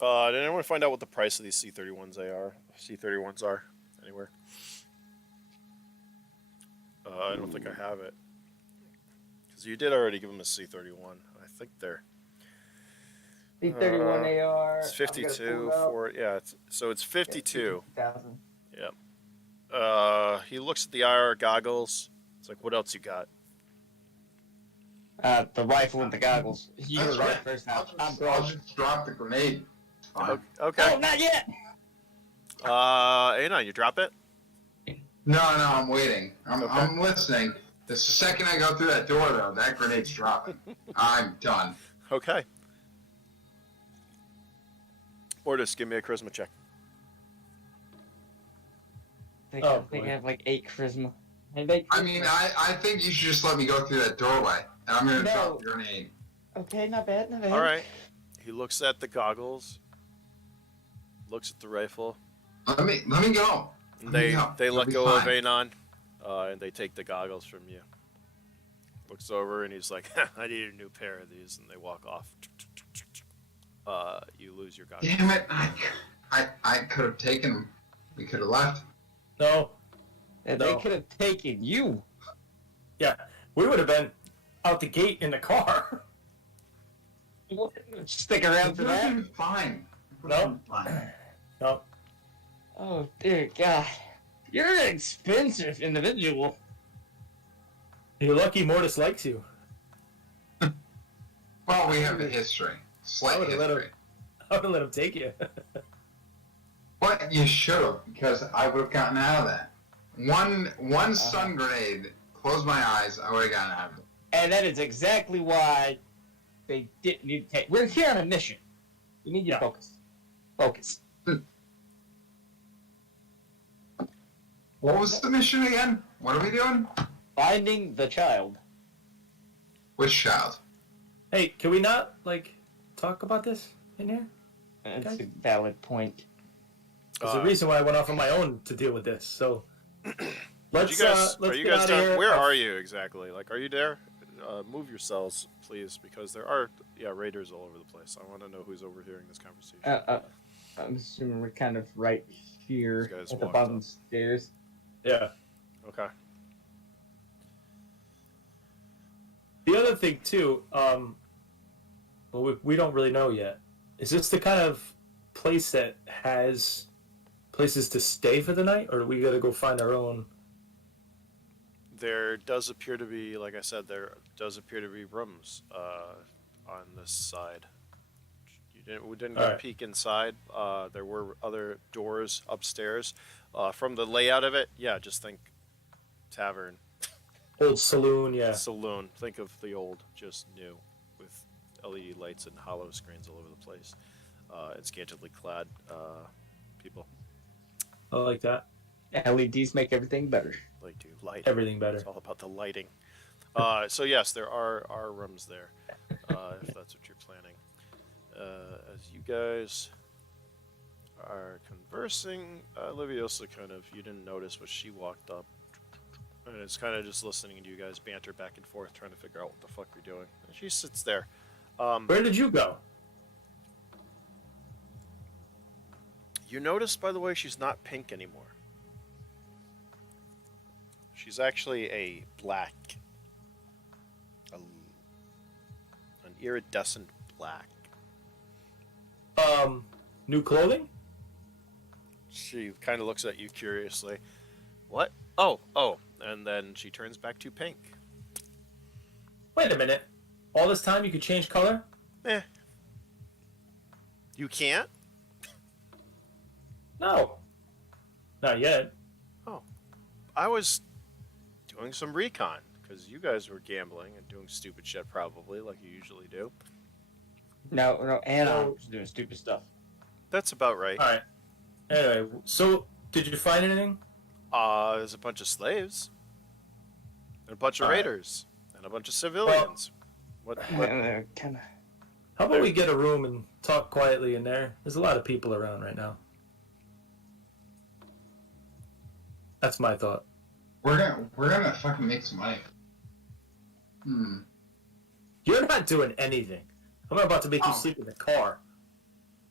Did anyone find out what the price of these C31s are anywhere? I don't think I have it. Because you did already give him a C31. I think they're... C31 AR. It's 52 for... Yeah, it's 52. Yeah, Yep. He looks at the IR goggles. It's like, what else you got? the rifle and the goggles. You That's were right right. first time. I'll just drop the grenade. Fine. Okay. Oh, not yet! Anon, you drop it? No, I'm waiting. Okay. I'm listening. The second I go through that door, though, that grenade's dropping. I'm done. Okay. Mordis, give me a charisma check. I Oh, think boy. I have like 8 charisma. I mean, I think you should just let me go through that doorway, and I'm gonna drop the grenade. Okay, not bad, not bad. All right. He looks at the goggles. Looks at the rifle. Let me go. They No, they you'll let be go of fine. Anon, and they take the goggles from you. Looks over and he's like, "I need a new pair of these," and they walk off. You lose your goggles. Damn it! I could have taken them. We could have left. No. And No. they could have taken you. Yeah. We would have been out the gate in the car. Stick around for It would've that. been fine. It would've No. been fine. No. Oh, dear God. You're an expensive individual. Mm-hmm. You're lucky Mortis likes you. Well, we have a history. Slight I would've let him- history. I would have let him take you. But you should have, because I would have gotten out of that. One stun grenade, close my eyes, I would have gotten out of it. And that is exactly why they didn't need to take. We're here on a mission. We need you to Yeah. focus. Focus. What was the mission again? What are we doing? Finding the child. Which child? Hey, can we not, like, talk about this in here? That's Okay. a valid point. There's a reason why I went off on my own to deal with this. So let's you guys, let's are you get guys out done? of here. Where are you exactly? Like, are you there? Move yourselves, please, because there are raiders all over the place. I want to know who's overhearing this conversation. I'm assuming we're kind of right here These guys at the walked bottom up. stairs. Yeah. Okay. The other thing too, well, we don't really know yet. Is this the kind of place that has places to stay for the night, or do we got to go find our own? There does appear to be, like I said, there does appear to be rooms on this side. We didn't go Alright. peek inside. There were other doors upstairs. From the layout of it, yeah, just think tavern, Old saloon, yeah. saloon. Think of the old, just new, with LED lights and hollow screens all over the place. And scantily clad people. I like that. LEDs make everything better. Like to light. Everything better. It's all about the lighting. So yes, there are rooms there, if that's what you're planning. As you guys are conversing, Liviosa you didn't notice, but she walked up. And it's kind of just listening to you guys banter back and forth, trying to figure out what the fuck you're doing. And she sits there. Where did you go? You notice, by the way, she's not pink anymore. She's actually a black. An iridescent black. New clothing? She kind of looks at you curiously. What? Oh. And then she turns back to pink. Wait a minute. All this time you could change color? Eh. You can't? No. Not yet. Oh. I was doing some recon, because you guys were gambling and doing stupid shit probably, like you usually do. No, Anon was doing stupid stuff. That's about right. Alright. Anyway, so did you find anything? There's a bunch of slaves. And a bunch of Alright. raiders. And a bunch of civilians. What? Kind of. How about we get a room and talk quietly in there? There's a lot of people around right now. That's my thought. We're gonna fucking make some money. You're not doing anything. I'm about to make you sleep in the car.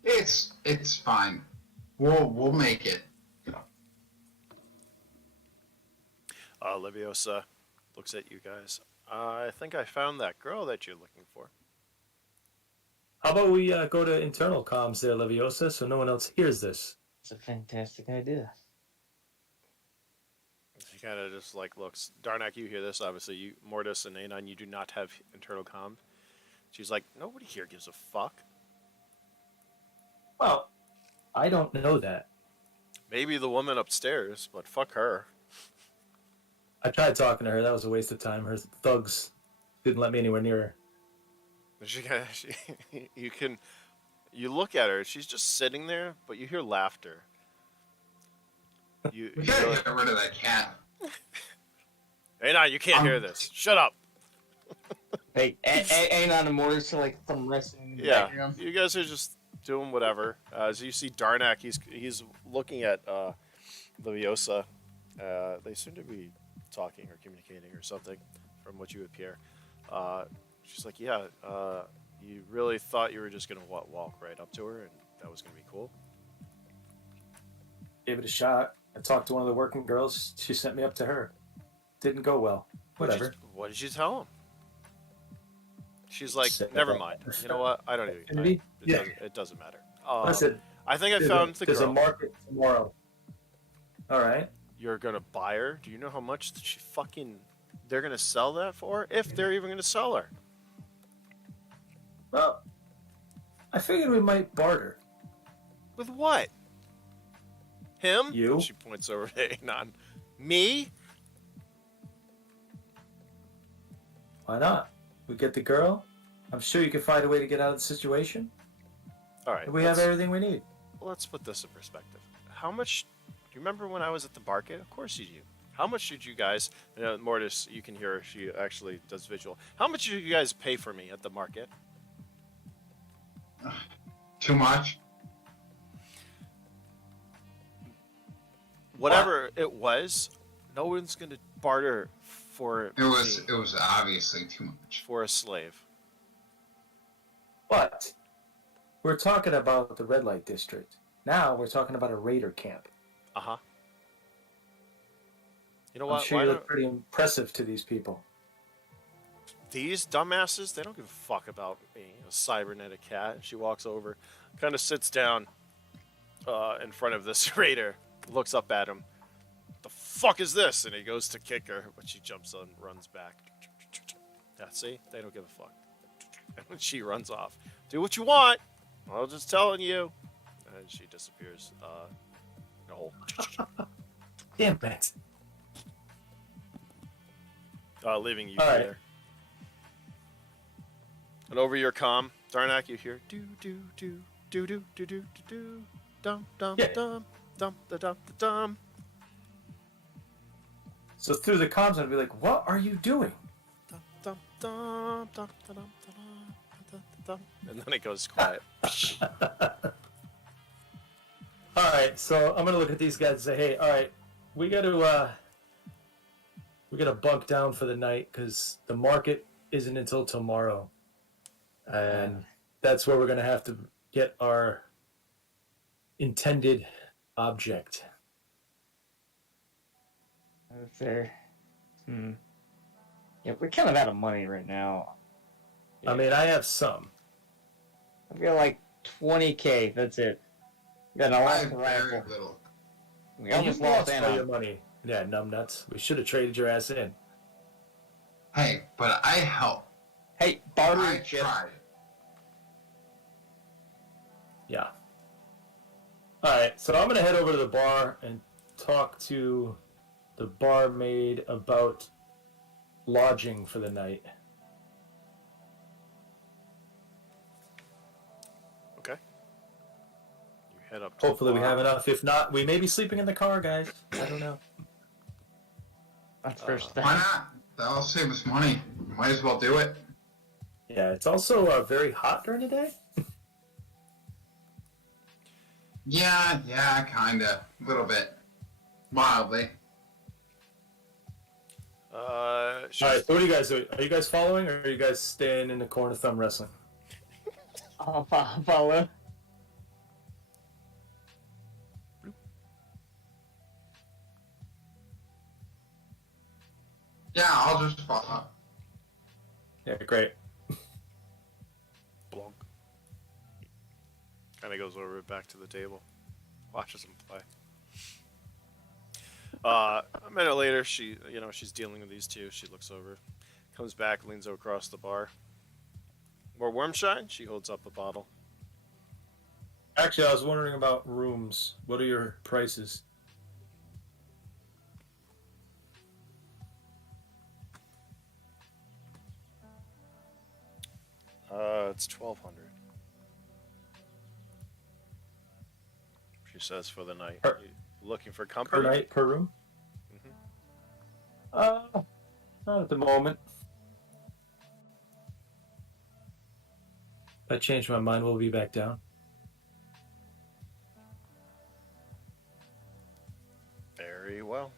It's fine. We'll make it. Leviosa looks at you guys. I think I found that girl that you're looking for. How about we go to internal comms there, Leviosa, so no one else hears this? It's a fantastic idea. She kind of just like looks. Darnak, you hear this? Obviously, you, Mordis and Anon, you do not have internal comm. She's like, nobody here gives a fuck. Well, I don't know that. Maybe the woman upstairs, but fuck her. I tried talking to her. That was a waste of time. Her thugs didn't let me anywhere near her. You look at her. She's just sitting there, but you hear laughter. We gotta get rid of that cat. Anon, you can't hear this. Shut up. Hey, Anon and Mordis are like some wrestling in the background. You guys are just doing whatever. As you see Darnak, he's looking at Leviosa. They seem to be talking or communicating or something, from what you appear. She's like, yeah, you really thought you were just gonna walk right up to her and that was gonna be cool? Gave it a shot. I talked to one of the working girls. She sent me up to her. Didn't go well. Whatever. What did you tell him? She's like, Said never that- mind. You know what? I don't even. It doesn't matter. Listen, I think I found the there's a girl. market tomorrow. All right. You're gonna buy her? Do you know how much they're gonna sell that for? If they're even gonna sell her. Well, I figured we might barter. With what? Him? You? She points over to Anon. Me? Why not? We get the girl. I'm sure you can find a way to get out of the situation. All right. We have everything we need. Let's put this in perspective. How much? Do you remember when I was at the market? Of course you do. How much did you guys? Mordis, you can hear her. She actually does visual. How much did you guys pay for me at the market? Too much. Whatever it was, no one's gonna barter for It was obviously too much. for a slave. But we're talking about the red light district. Now we're talking about a raider camp. Uh-huh. You know I'm what? sure Why you don't look pretty impressive to these people. these dumbasses? They don't give a fuck about being a cybernetic cat. She walks over, kind of sits down in front of this raider, looks up at him. The fuck is this? And he goes to kick her, but she jumps on and runs back. Yeah, see? They don't give a fuck. And she runs off. Do what you want. I'm just telling you. And she disappears in a hole. Damn it. Leaving you All right. there. And over your comm, Darnak, you hear do do do do do do do do dum dum Yeah. dum dum da dum da dum. So through the comms, I'd be like, "What are you doing?" Dum dum dum dum dum dum dum dum. And then it goes quiet. All right, so I'm gonna look at these guys and say, "Hey, all right, we gotta bunk down for the night because the market isn't until tomorrow, and that's where we're gonna have to get our intended object." Fair. Yeah, we're kind of out of money right now. I mean, I have some. I feel like 20K. That's it. Got a I last have rifle. very little. We almost lost all your Anon. money. Yeah, numbnuts. We should have traded your ass in. Hey, but I helped. Hey, I bartering chip. tried. Yeah. Alright, so I'm going to head over to the bar and talk to the barmaid about lodging for the night. Okay. You head up to Hopefully the we bar. have enough. If not, we may be sleeping in the car, guys. I don't know. That's first thing. Why not? That'll save us money. Might as well do it. Yeah, it's also very hot during the day. Yeah, kinda. A little bit. Mildly. She's, Alright, so what do you guys do? Are you guys following, or are you guys staying in the corner thumb wrestling? I'll follow. Yeah, I'll just follow. Yeah, great. Blonk. Kind of goes over back to the table, watches him play. A minute later, she's dealing with these two. She looks over, comes back, leans across the bar. More wormshine? She holds up a bottle. Actually, I was wondering about rooms. What are your prices? It's 1,200. She says for the night. Per- You looking for Per company? night, per room? Not at the moment. If I change my mind, we'll be back down. Very well,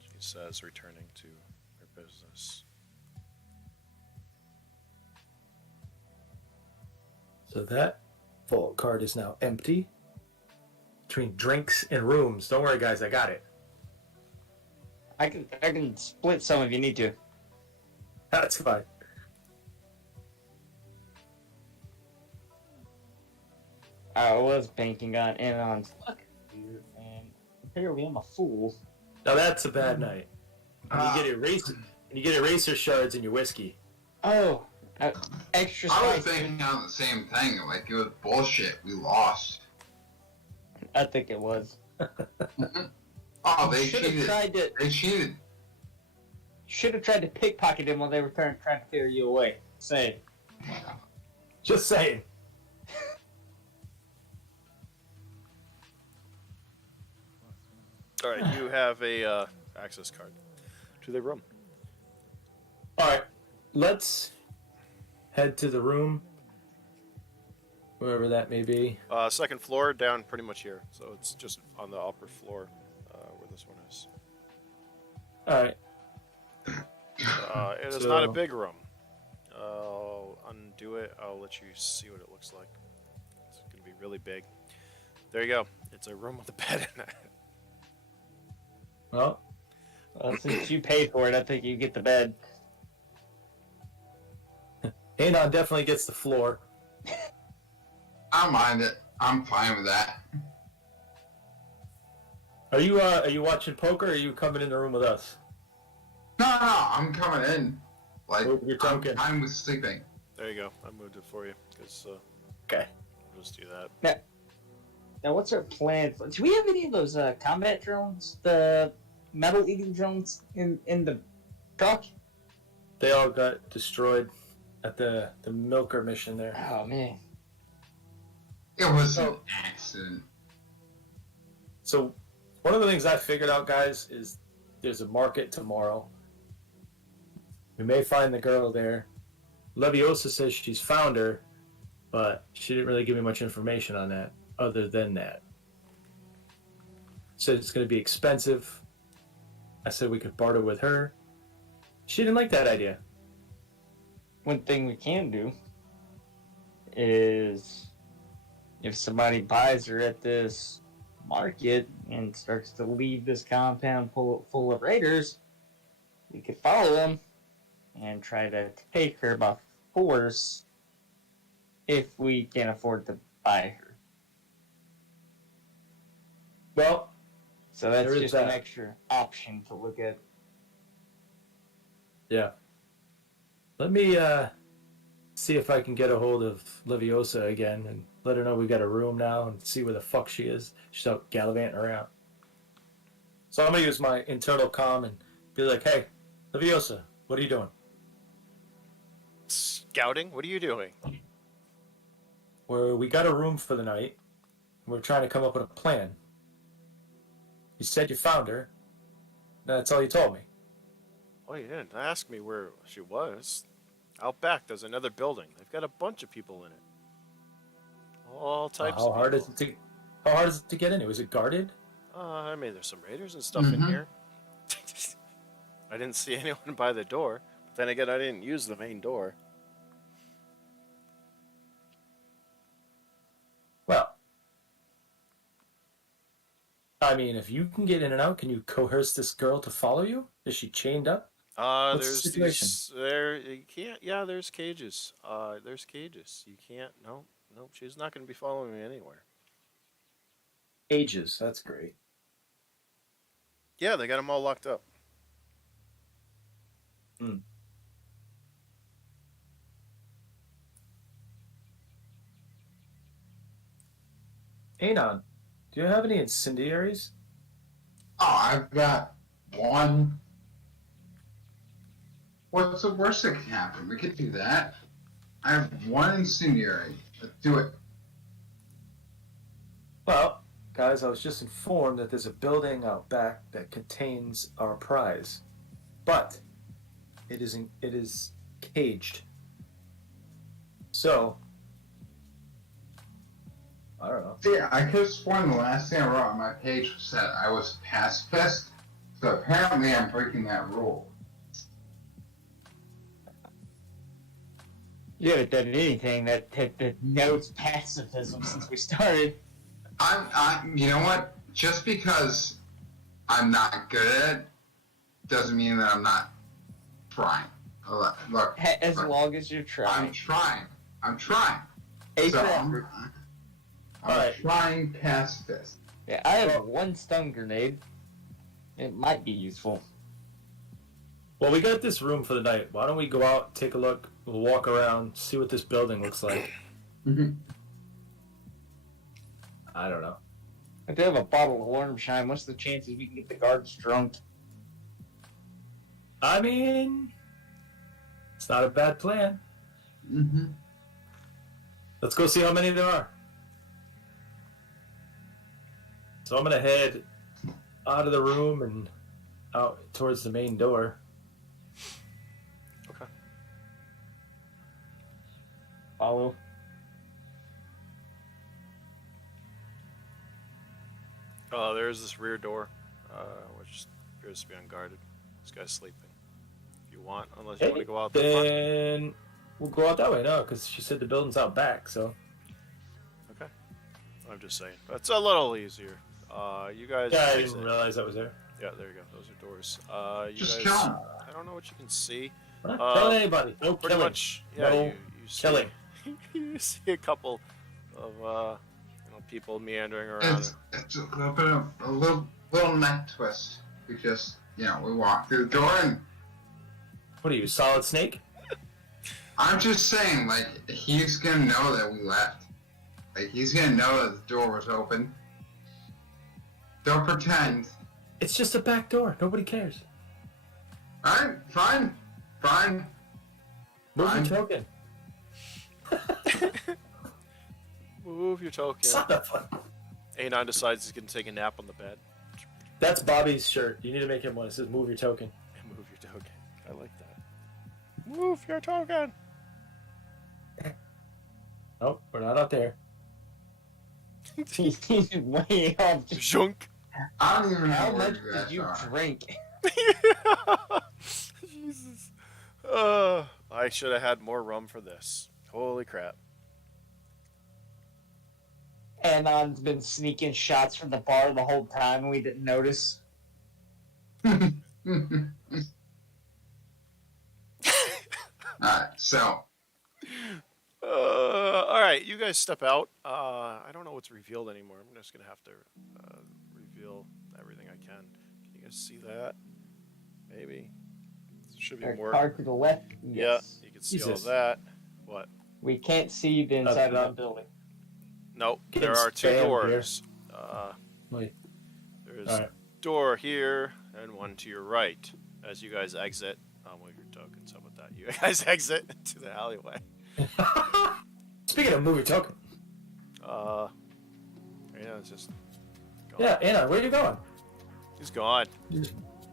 she says, returning to her business. So that vault card is now empty. Between drinks and rooms. Don't worry, guys, I got it. I can split some if you need to. That's fine. I was banking on Anon's luck, and apparently I'm a fool. Now that's a bad night. And you get eraser shards in your whiskey. Oh, extra I was spicy. thinking on the same thing. Like, it was bullshit. We lost. I think it was. Oh, they Should have cheated. tried to. They cheated. Should have tried to pickpocket him while they were trying to carry you away. Say. Just saying. All right, you have a access card to the room. All right, let's head to the room, wherever that may be. Second floor, down pretty much here. So it's just on the upper floor where this one is. All right. It is So- not a big room. I'll undo it. I'll let you see what it looks like. It's going to be really big. There you go. It's a room with a bed in it. Well, Since you paid for it, I think you get the bed. Anon definitely gets the floor. I don't mind it. I'm fine with that. Are you watching poker, or are you coming in the room with us? No, I'm coming in. Like, You're talking. I'm with sleeping. There you go. I moved it for you because Okay. we'll just do that. Now, what's our plan? Do we have any of those combat drones? The metal-eating drones in the truck? They all got destroyed at the Milker mission there. Oh, man. It was Oh. an accident. So, one of the things I figured out, guys, is there's a market tomorrow. We may find the girl there. Leviosa says she's found her, but she didn't really give me much information on that, other than that. Said it's going to be expensive. I said we could barter with her. She didn't like that idea. One thing we can do is if somebody buys her at this market and starts to leave this compound full of raiders, we could follow them and try to take her by force if we can't afford to buy her. Well, So that's There is just an that. extra option to look at. Yeah. Let me see if I can get a hold of Leviosa again and let her know we got a room now and see where the fuck she is. She's out gallivanting around. So I'm gonna use my internal comm and be like, "Hey, Leviosa, what are you doing? Scouting? What are you doing? We got a room for the night. We're trying to come up with a plan. You said you found her. That's all you told me. Oh, you didn't ask me where she was. Out back, there's another building. They've got a bunch of people in it. All types How of hard people. how hard is it to get in? Was it guarded? I mean, there's some raiders and stuff in here. I didn't see anyone by the door. But then again, I didn't use the main door. Well, I mean, if you can get in and out, can you coerce this girl to follow you? Is she chained up? What's the There's situation? you can't, yeah, there's cages. There's cages. You can't, no, she's not going to be following me anywhere. Ages. That's great. Yeah, they got them all locked up. Hmm. Anon, do you have any incendiaries? Oh, I've got one. What's the worst that can happen? We could do that. I have one incendiary. Let's do it. Well, guys, I was just informed that there's a building out back that contains our prize, but it is caged. So, I don't know. See, I could have sworn the last thing I wrote on my page was that I was pacifist. So apparently I'm breaking that rule. You haven't done anything that notes pacifism since we started. You know what? Just because I'm not good at it doesn't mean that I'm not trying. Look, As long as you're I'm trying. trying. Hey, So Trevor. I'm Alright. trying pacifist. Yeah, I have one stun grenade. It might be useful. Well, we got this room for the night. Why don't we go out, take a look, we'll walk around, see what this building looks like. I don't know. I do have a bottle of Wormshine. What's the chances we can get the guards drunk? I mean, it's not a bad plan. Let's go see how many there are. So I'm gonna head out of the room and out towards the main door. Okay. Follow. There's this rear door, which appears to be unguarded. This guy's sleeping. If you want, unless you want to go out the front. Then we'll go out that way. No, because she said the building's out back. So Okay. I'm just saying. That's a little easier. You guys. yeah, I didn't realize that was there. Yeah, there you go. Those are doors. You Just guys. kill him. I don't know what you can see. We're not killing anybody. No Pretty killing. much. Yeah. No you see, killing. you see a couple of people meandering around. It's a little bit of a little neck twist. We just we walk through the door and What are you, Solid Snake? I'm just saying, like, he's gonna know that we left. Like, he's gonna know that the door was open. Don't pretend. It's just a back door. Nobody cares. Alright, fine. Move Fine. your token. Move your token. Son of a... Anon decides he's gonna take a nap on the bed. That's Bobby's shirt. You need to make him one. It says "Move your token." Move your token. I like that. Move your token. Nope, we're not out there. He's way off. Junk. I don't even know How where much you guys did you are. drink? Jesus. I should have had more rum for this. Holy crap. Anon's been sneaking shots from the bar the whole time and we didn't notice. Alright, so All right, you guys step out. I don't know what's revealed anymore. I'm just gonna have to reveal everything I can. Can you guys see that? Maybe. Should be Our more. car to the left. Yes. Yeah, you can see Jesus. all that. What? We can't see the inside of no. the building. Nope. Getting There are two spammed doors. Wait. There's All right. a door here and one to your right. As you guys exit, move your tokens. How about that? You guys exit to the alleyway. Speaking of movie token. Yeah, it's just gone. Yeah, Anna, where are you going? He's gone.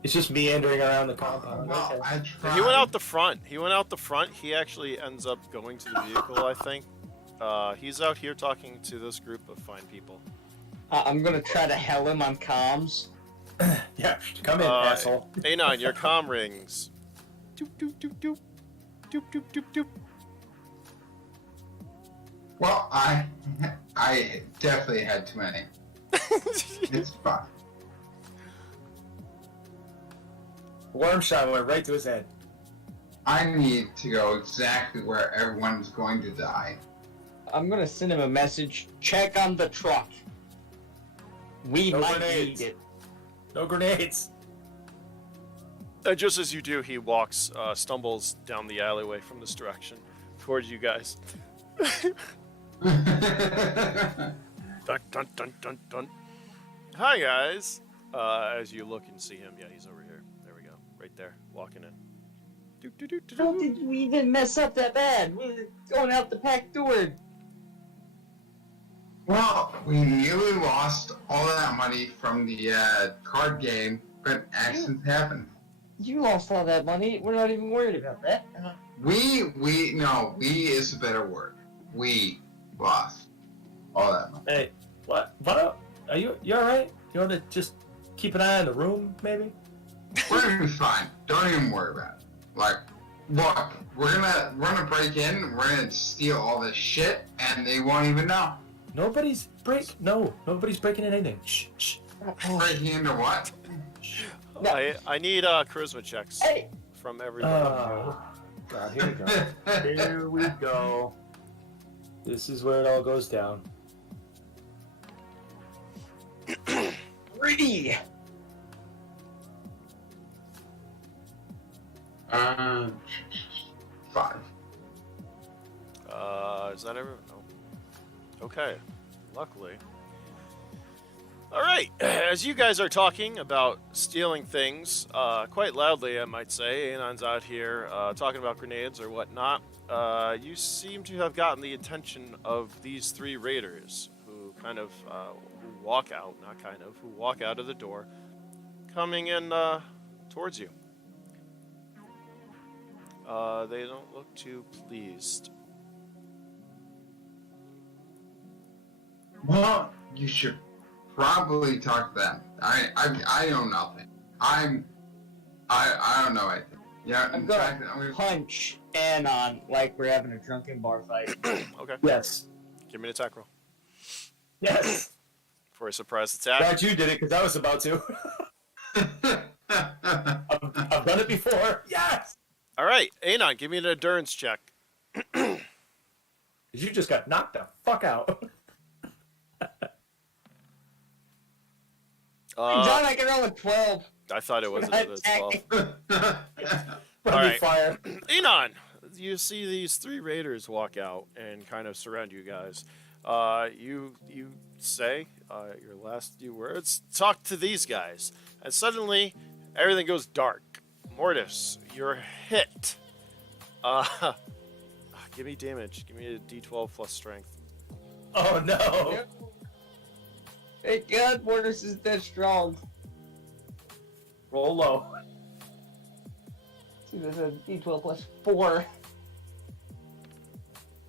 It's just meandering around the compound. Well, Okay. I tried. He went out the front. He actually ends up going to the vehicle, I think. He's out here talking to this group of fine people. I'm gonna try to hell him on comms. Yeah, come in, asshole. Anon, your comm rings. Doop, doop, doop, doop. Doop, doop, doop, doop. Well, I definitely had too many. It's fine. Wormshot went right to his head. I need to go exactly where everyone's going to die. I'm gonna send him a message. Check on the truck. We No might grenades. need it. No grenades. And just as you do, he walks, stumbles down the alleyway from this direction towards you guys. Dun, dun, dun, dun, dun. Hi, guys. As you look and see him, yeah, he's over here. There we go, right there, walking in. Doop, doop, doop, doop, How doop. did we even mess up that bad? We were going out the back door. Well, we nearly lost all of that money from the card game, but accidents happen. You lost all that money. We're not even worried about that. We is a better word. We lost all that money. Hey, what? What? Are you all right? You want to just keep an eye on the room, maybe? We're gonna be fine. Don't even worry about it. Like, look, we're gonna break in. We're gonna steal all this shit, and they won't even know. Nobody's breaking in anything. Shh, shh. Breaking into what? No. I need charisma checks Hey, from everybody. God, here we go. Here we go. This is where it all goes down. 3. Uh, 5. Is that everyone? No. Okay. Luckily. All right. As you guys are talking about stealing things, quite loudly, I might say, Anon's out here talking about grenades or whatnot. You seem to have gotten the attention of these 3 raiders who kind of who walk out, who walk out of the door, coming in towards you. They don't look too pleased. Well, you should probably talk to them. I know nothing. I don't know anything. Yeah, I'm in gonna fact, I'm gonna- punch Anon like we're having a drunken bar fight. Okay. Yes. Give me an attack roll. Yes. For a surprise attack. Glad you did it, because I was about to. I've done it before. Yes! All right, Anon, give me an endurance check. Because you just got knocked the fuck out. John, I can roll a 12. I thought it was another 12. Friendly right. fire. Anon, you see these 3 raiders walk out and kind of surround you guys. You say your last few words. Talk to these guys, and suddenly everything goes dark. Mordis, you're hit. Give me damage. Give me a D12 plus strength. Oh no. Thank God Mortis is that strong. Roll low. See, there's a D12 plus 4.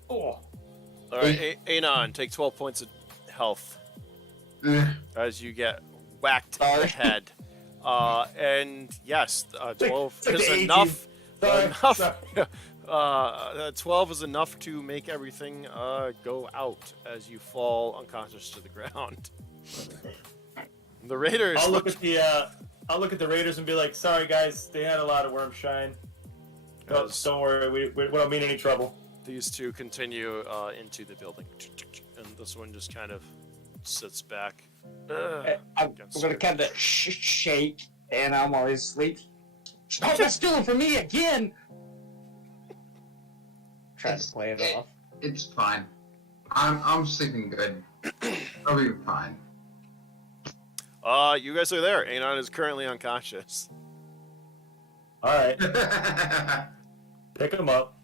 Oh. All right, Anon, take 12 points of health as you get whacked in the head. And yes, 12 it's like is the 18. enough. Sorry. 12 is enough to make everything go out as you fall unconscious to the ground. The raiders. I'll look at the Raiders and be like, "Sorry guys, they had a lot of worm shine. Don't worry, we don't mean any trouble." These 2 continue into the building, and this one just kind of sits back. I'm gonna kind of shake Anon while he's asleep. Stop stealing from me again! Try to play it off. It's fine. I'm sleeping good. I'll be fine. You guys are there. Anon is currently unconscious. All right, pick him up.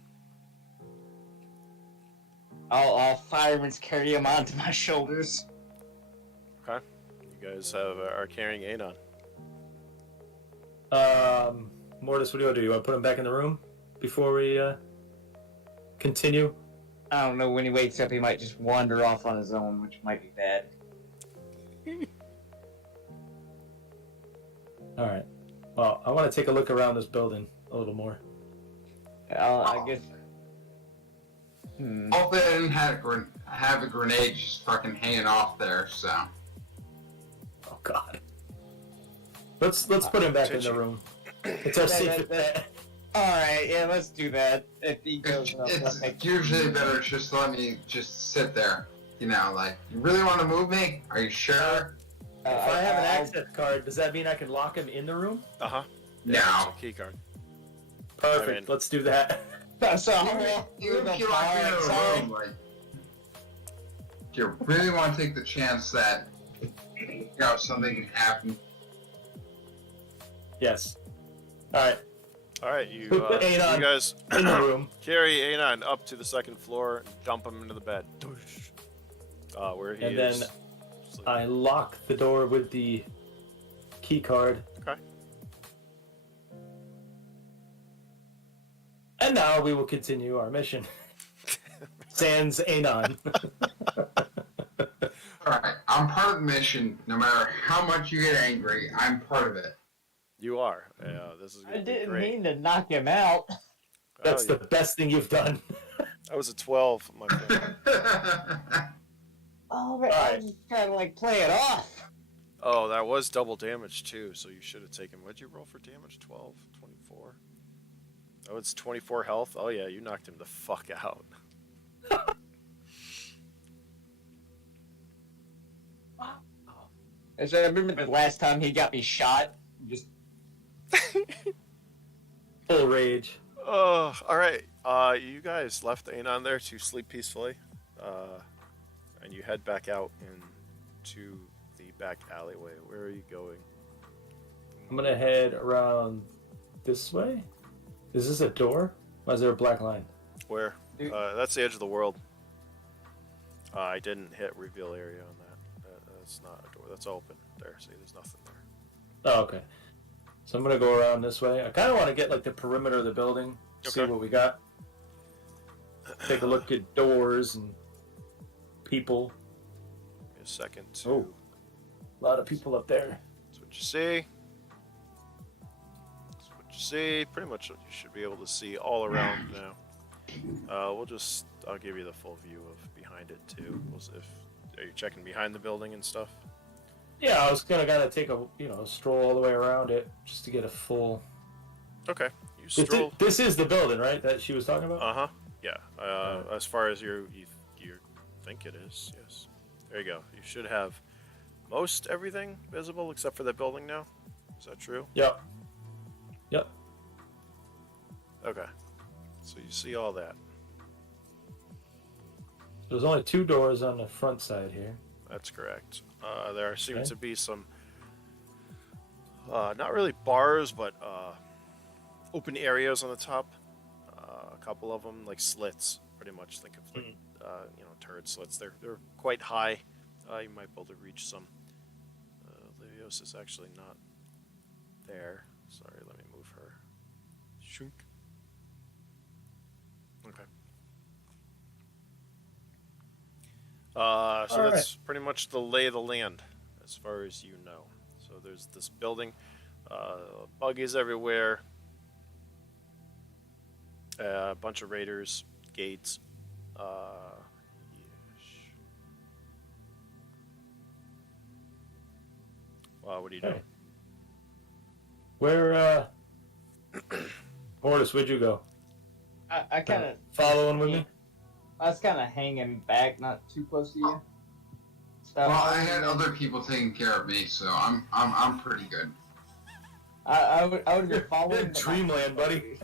I'll fireman's carry him onto my shoulders. Okay. You guys are carrying Anon. Mordis, what do you want to do? You want to put him back in the room before we continue? I don't know, when he wakes up, he might just wander off on his own, which might be bad. All right. Well, I want to take a look around this building a little more. I guess. Hope they didn't have a grenade just fucking hanging off there, so. Oh God. Let's put him back in the room. It's our safest bet. Alright, yeah, let's do that. If he goes up, It's usually better just let me just sit there. You know, like, you really want to move me? Are you sure? If I have an access card, does that mean I can lock him in the room? Uh-huh. No. It's a key card. Perfect. I mean- Let's do that. So Even if you lock me in a room, like, do you really want to take the chance that, you know, something can happen? Yes. All right. All right, you Anon. you guys In the room. carry Anon up to the second floor and dump him into the bed. Where he And is. then I lock the door with the key card. Okay. And now we will continue our mission. Sans Anon. Alright, I'm part of the mission. No matter how much you get angry, I'm part of it. You are. Yeah, this is I gonna be didn't great. mean to knock him out. That's Oh, the best thing you've done. That was a 12, my friend. Oh, but I Alright. was just trying to like play it off. Oh, that was double damage too, so you should have taken. What'd you roll for damage? 12, 24. Oh, it's 24 health. Oh yeah, you knocked him the fuck out. As I remember the last time he got me shot, just Full rage. Oh, all right. You guys left Anon there to sleep peacefully, and you head back out into the back alleyway. Where are you going? I'm gonna head around this way. Is this a door? Why is there a black line? Where? That's the edge of the world. I didn't hit reveal area on that. That's not a door. That's open. There. See, there's nothing there. Oh, okay. So I'm gonna go around this way. I kind of want to get like the perimeter of the building, see Okay. what we got. Take a look at doors and people. Give me a second to. Oh. A lot of people up there. That's what you see. That's what you see. Pretty much what you should be able to see all around now. I'll give you the full view of behind it too. Are you checking behind the building and stuff? Yeah, I was gonna kind of take a stroll all the way around it just to get a full. Okay. You stroll. This is the building, right? That she was talking about. Uh huh. Yeah. As far as you think it is, yes. There you go. You should have most everything visible except for that building now. Is that true? Yep. Yep. Okay. So you see all that. There's only 2 doors on the front side here. That's correct. There seems Okay. to be some, not really bars, but open areas on the top. A couple of them, like slits, pretty much. Think of like, turret slits. They're quite high. You might be able to reach some. Levios is actually not there. Sorry, let me move her. Shunk. Okay. So All that's pretty much the lay of the land, as far as you know. So there's this building, buggies everywhere, a bunch of raiders, gates. Wow, what are you doing? Okay. Where, Mordis, where'd you go? I kind of Following with me? I was kind of hanging back, not too close to you. Well, I had other people taking care of me, so I'm pretty good. I would have been following Dreamland, buddy.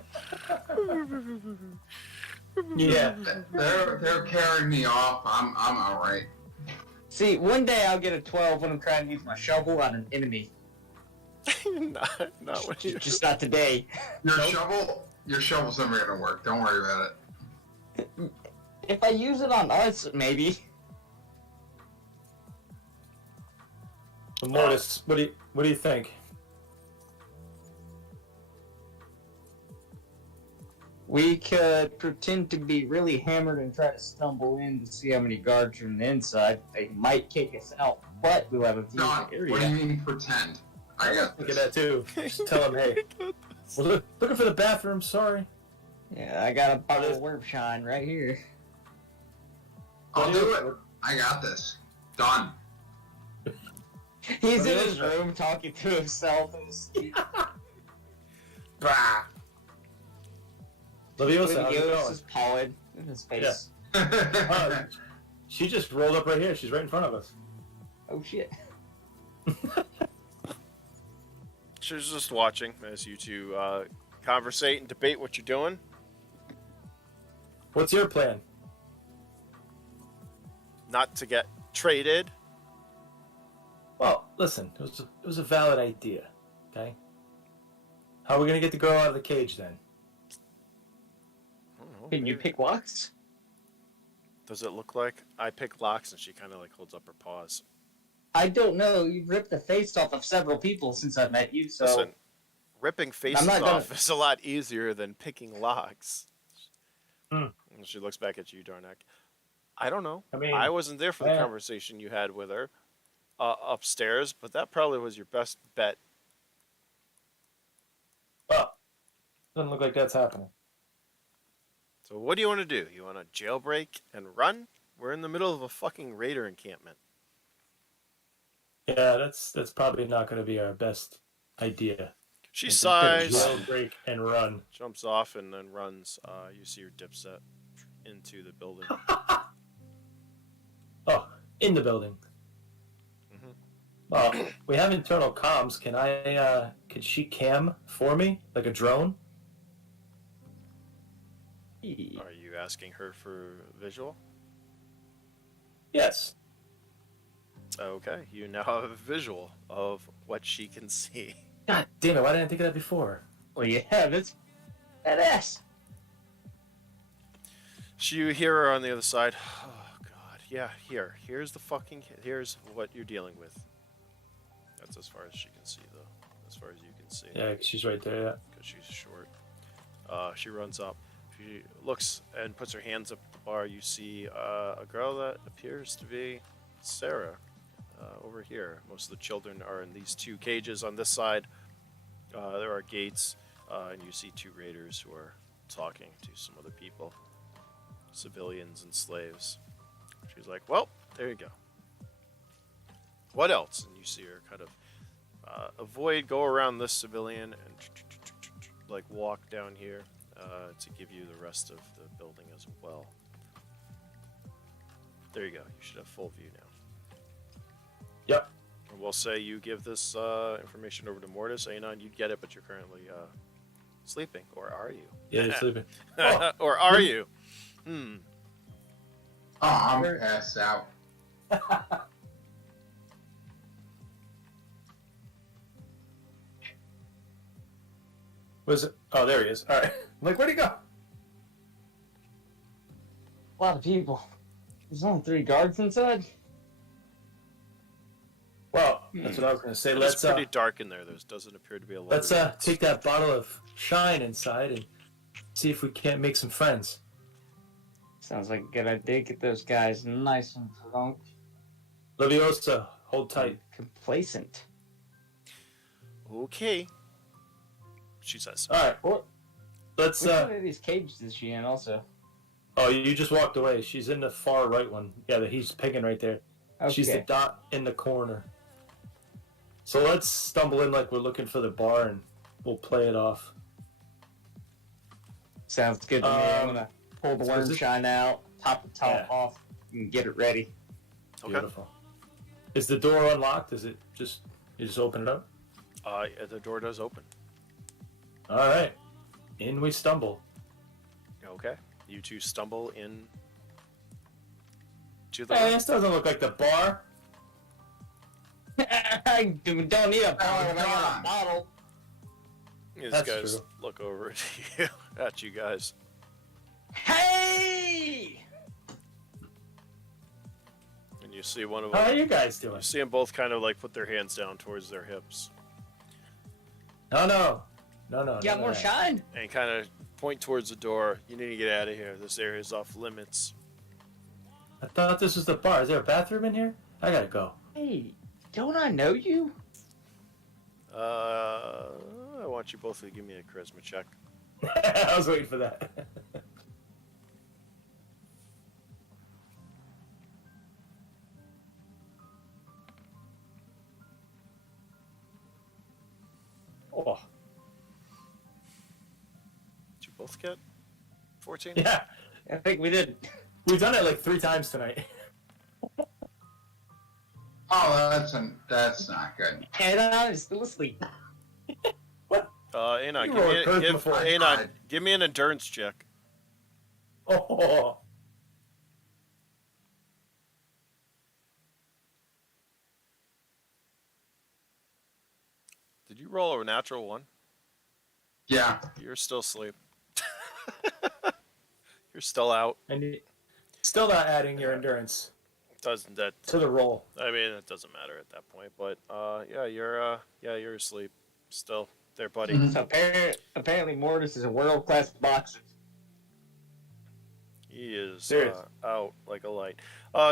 Yeah. They're carrying me off. I'm all right. See, one day I'll get a 12 when I'm trying to use my shovel on an enemy. not when you. Just not today. Your shovel's never gonna work. Don't worry about it. If I use it on us, maybe. So Mordis, what do you think? We could pretend to be really hammered and try to stumble in to see how many guards are on the inside. They might kick us out, but we'll have a view Don, of the area. what do you mean pretend? I got Look at this. that too. Just tell him, hey, we're looking for the bathroom. Sorry. Yeah, I got a bottle of worm shine right here. I'll do it. I got this. Done. He's in his room talking to himself in his sleep. Bah. Leviosa, how's it Leviosa's going? is pawing in his face. She just rolled up right here. She's right in front of us. Oh shit. She's just watching as you two conversate and debate what you're doing. What's your plan? Not to get traded. Well, listen, it was a valid idea, okay? How are we gonna get the girl out of the cage then? I don't know, Can you maybe- pick locks? Does it look like I pick locks and she kind of like holds up her paws? I don't know. You've ripped the face off of several people since I met you, so Listen, ripping faces not off gonna- is a lot easier than picking locks. Hmm. And she looks back at you, Darnak. I don't know. I mean, I wasn't there for the yeah. conversation you had with her upstairs, but that probably was your best bet. Well, doesn't look like that's happening. So what do you want to do? You want to jailbreak and run? We're in the middle of a fucking raider encampment. Yeah, that's probably not going to be our best idea. She It's sighs, jailbreak and run. jumps off, and then runs. You see her dipset into the building. Oh, in the building. Mhm. Well, we have internal comms. Could she cam for me like a drone? Are you asking her for visual? Yes. Okay, you now have a visual of what she can see. God damn it! Why didn't I think of that before? well, you have it. Badass. You hear her on the other side. Oh God, yeah. Here's what you're dealing with. That's as far as she can see, though. As far as you can see. Yeah, she's right there. Yeah. Because she's short. She runs up. She looks and puts her hands up the bar. You see a girl that appears to be Sarah over here. Most of the children are in these two cages on this side. There are gates, and you see two raiders who are talking to some other people, civilians and slaves. She's like, well, there you go. What else? And you see her kind of go around this civilian and like walk down here to give you the rest of the building as well. There you go. You should have full view now. Yep. And we'll say you give this information over to Mordis. Anon, you'd get it, but you're currently sleeping. Or are you? Yeah, you're sleeping. Or are you? Oh, I'm passed out. Was it? Oh, there he is. All right. I'm like, where'd he go? A lot of people. There's only 3 guards inside. Well, that's what I was going to say. It's Let's pretty dark in there. There doesn't appear to be a lot. let's take that bottle of shine inside and see if we can't make some friends. Sounds like a good idea. Get those guys nice and drunk. Leviosa, hold tight. Complacent. Okay. She says. All right. What? Let's. Which one of these cages is she in also? Oh, you just walked away. She's in the far right one. Yeah, he's picking right there. Okay. She's the dot in the corner. So let's stumble in like we're looking for the bar and we'll play it off. Sounds good to me. I'm gonna pull the so worm is it- shine out, top the top Yeah. off, and get it ready. Okay. Beautiful. Is the door unlocked? Is it just you just open it up? The door does open. All right, in we stumble. Okay. You two stumble in to the Hey, room. this doesn't look like the bar. I don't need a bottle. I got a bottle. These That's guys true. look over at you, at you guys. Hey! And you see one of How are them. you guys doing? You see them both kind of like put their hands down towards their hips No. You got more shine? and kind of point towards the door. You need to get out of here. This area is off limits. I thought this was the bar. Is there a bathroom in here? I gotta go. Hey, don't I know you? I want you both to give me a charisma check. I was waiting for that. Oh, Did you both get 14? yeah. I think we did. We've done it like 3 times tonight. Oh, that's not good. And I'm still asleep. Anon, You give rolled charisma me, for it. Anon, give me an endurance check. Oh. Did you roll a natural 1? Yeah. You're still asleep. You're still out. And still not adding your endurance Doesn't that? to the roll. I mean, it doesn't matter at that point. But you're asleep still. There, buddy. Mhm. So apparently Mordis is a world-class boxer. He is Serious. out like a light.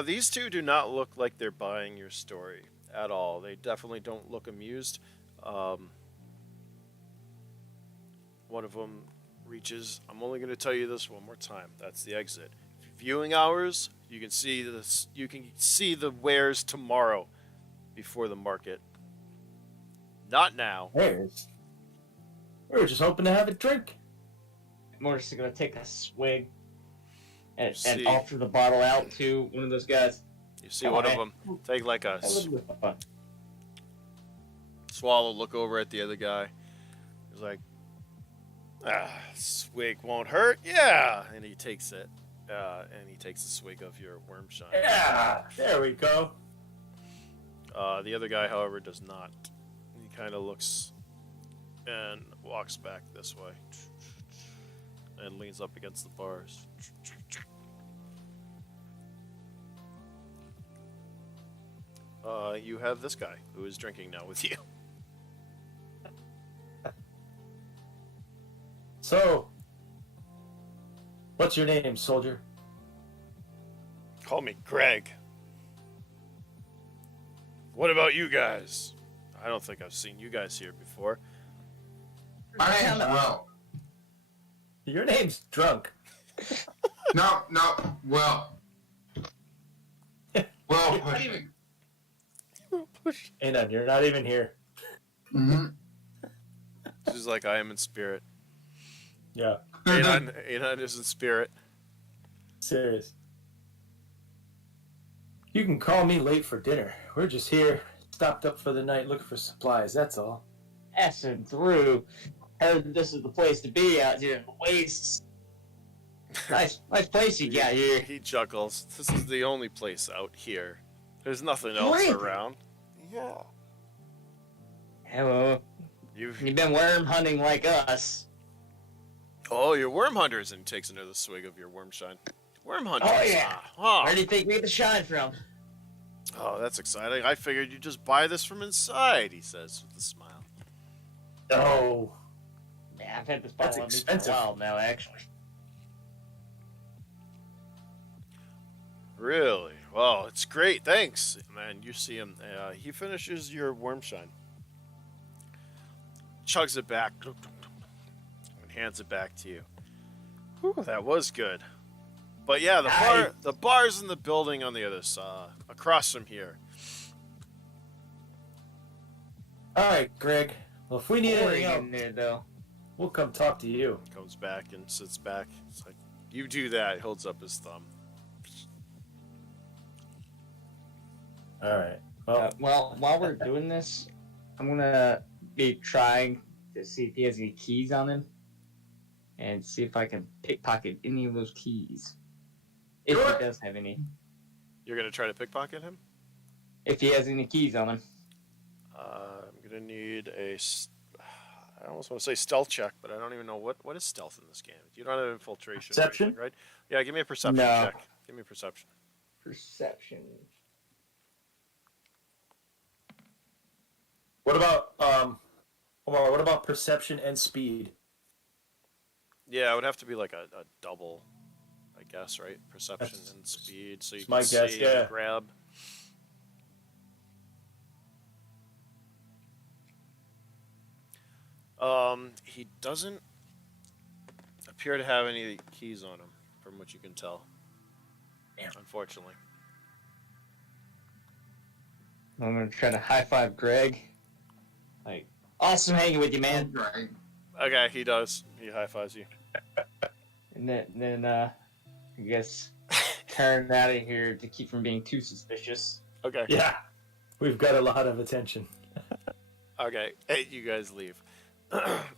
These two do not look like they're buying your story at all. They definitely don't look amused. One of them reaches. I'm only going to tell you this one more time. That's the exit. Viewing hours. You can see this. You can see the wares tomorrow, before the market. Not now. There's. We were just hoping to have a drink. Mordis is gonna take a swig and See. offer the bottle out to one of those guys. You see one of them take like a swallow, look over at the other guy. He's like, swig won't hurt. Yeah. And he takes it. And he takes a swig of your worm shine. Yeah, there we go. The other guy, however, does not. He kind of looks and walks back this way and leans up against the bars. You have this guy who is drinking now with you. So, what's your name, soldier? Call me Greg. What about you guys? I don't think I've seen you guys here before. My name's Will. Your name's Drunk. No, Will. Will pushing. Anon, you're not even here. Mm-hmm. She's like, I am in spirit. Yeah, Anon is in spirit. serious. You can call me late for dinner. We're just here, stopped up for the night, looking for supplies, that's all. Passing through. Heard this is the place to be out here in the wastes. Nice place you got here. He chuckles. This is the only place out here. There's nothing else Really? around. Yeah. Hello. You've You've been worm hunting like us. Oh, you're worm hunters, and takes another swig of your worm shine. Worm hunters. Oh, yeah. Ah. Where do you think we get the shine from? Oh, that's exciting. I figured you'd just buy this from inside, he says with a smile. No. Yeah, I've had this That's bottle on me for a expensive. while now, actually. Really? Well, it's great. Thanks. And you see him. He finishes your worm shine. Chugs it back. And hands it back to you. Whew, that was good. But yeah, the bar's in the building on the other side, across from here. All right, Greg. Well, if we need anything else, in there, though. we'll come talk to you. Comes back and sits back. It's like, you do that. Holds up his thumb. All right. Well, While we're doing this, I'm gonna be trying to see if he has any keys on him, and see if I can pickpocket any of those keys. If Sure. he does have any. You're gonna try to pickpocket him. If he has any keys on him. I'm gonna need I almost want to say stealth check, but I don't even know what is stealth in this game. You don't have infiltration, or Perception? anything, right? Yeah, give me a perception No. check. Give me a perception. Perception. What about Omar, what about perception and speed? Yeah, it would have to be like a double, I guess, right? Perception That's and speed, so you my can guess, see yeah. and grab. He doesn't appear to have any keys on him, from what you can tell. Damn. Unfortunately. I'm gonna try to high five Greg. Like, awesome hanging with you, man. Right. Okay, he does. He high fives you. And then I guess turn out of here to keep from being too suspicious. Okay. Yeah. We've got a lot of attention. Okay. Hey, you guys leave.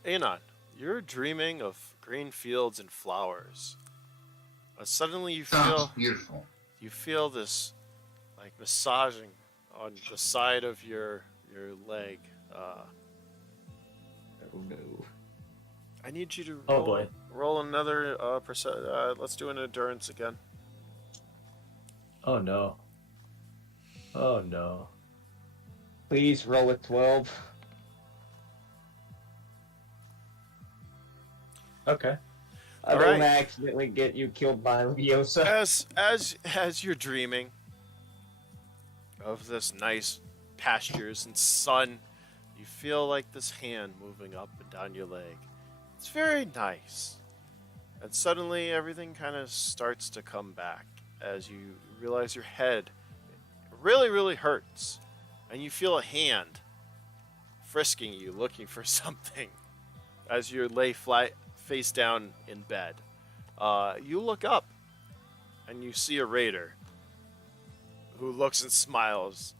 Anon, you're dreaming of green fields and flowers. Suddenly Sounds beautiful. you feel this like massaging on the side of your leg. Oh no. I need you to Oh, boy. roll another let's do an endurance again. Oh no. Oh no. Please roll a 12. Okay. I All don't right. accidentally get you killed by Leviosa. As you're dreaming of this nice pastures and sun, you feel like this hand moving up and down your leg. It's very nice. And suddenly everything kind of starts to come back as you realize your head really, really hurts. And you feel a hand frisking you, looking for something as you lay flat face down in bed. You look up and you see a raider who looks and smiles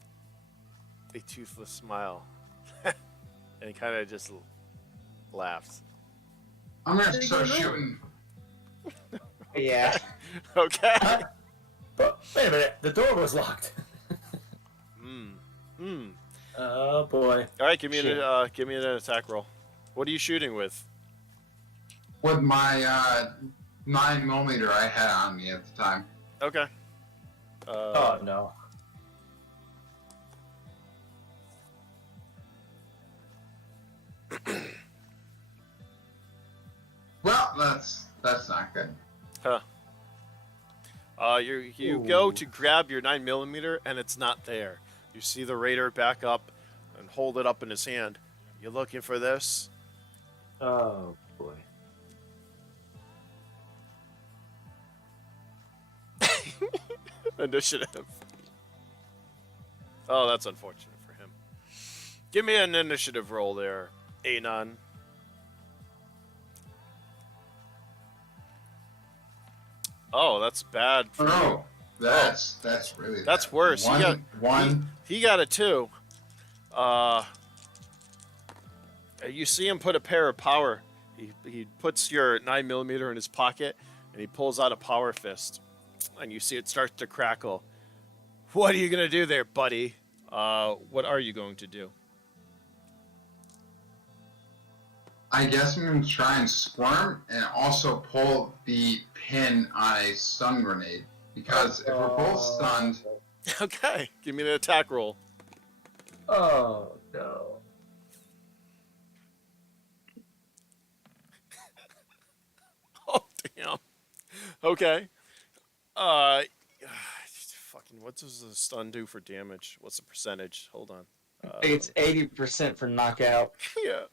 a toothless smile and he kind of just laughs. I'm gonna start shooting. Yeah. Okay. But wait a minute, the door was locked. Oh boy. All right, give me Shit. an attack roll. What are you shooting with? With my 9mm I had on me at the time. Okay. Oh no. Well, that's not good. You go to grab your 9mm and it's not there. You see the raider back up and hold it up in his hand. You looking for this? Oh boy. Initiative. Oh, that's unfortunate for him. Give me an initiative roll there, Anon. Oh, that's bad for you. Oh, that's really That's bad. worse. One. He got a 2. You see him put a pair of power. He puts your 9mm in his pocket and he pulls out a power fist, and you see it starts to crackle. What are you gonna do there, buddy? What are you going to do? I guess I'm gonna try and squirm and also pull the pin on a stun grenade because if we're both stunned, Okay, give me an attack roll. Oh no. Oh damn. Okay. Fucking. What does the stun do for damage? What's the percentage? Hold on. I think it's 80% for knockout. Yeah.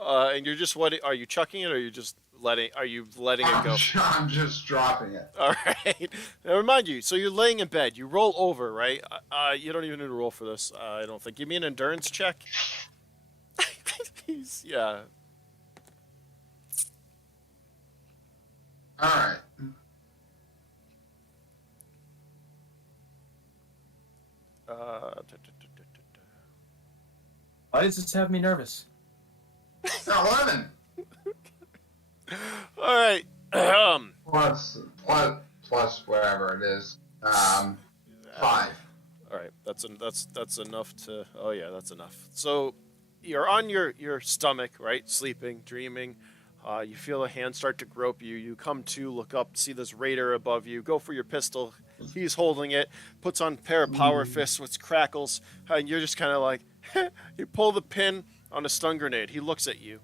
And you're just what? Are you chucking it, or are you just letting? Are you letting it go? I'm just dropping it. All right. Now, remind you. So you're laying in bed. You roll over, right? You don't even need to roll for this. I don't think. Give me an endurance check. Yeah. All right. Why does this have me nervous? 11 All right. plus whatever it is. 5. All right, that's enough to. Oh yeah, that's enough. So you're on your stomach, right, sleeping, dreaming. You feel a hand start to grope you. You come to, look up, see this raider above you. Go for your pistol. He's holding it. Puts on a pair of power fists, which crackles, and you're just kind of like. You pull the pin on a stun grenade. He looks at you.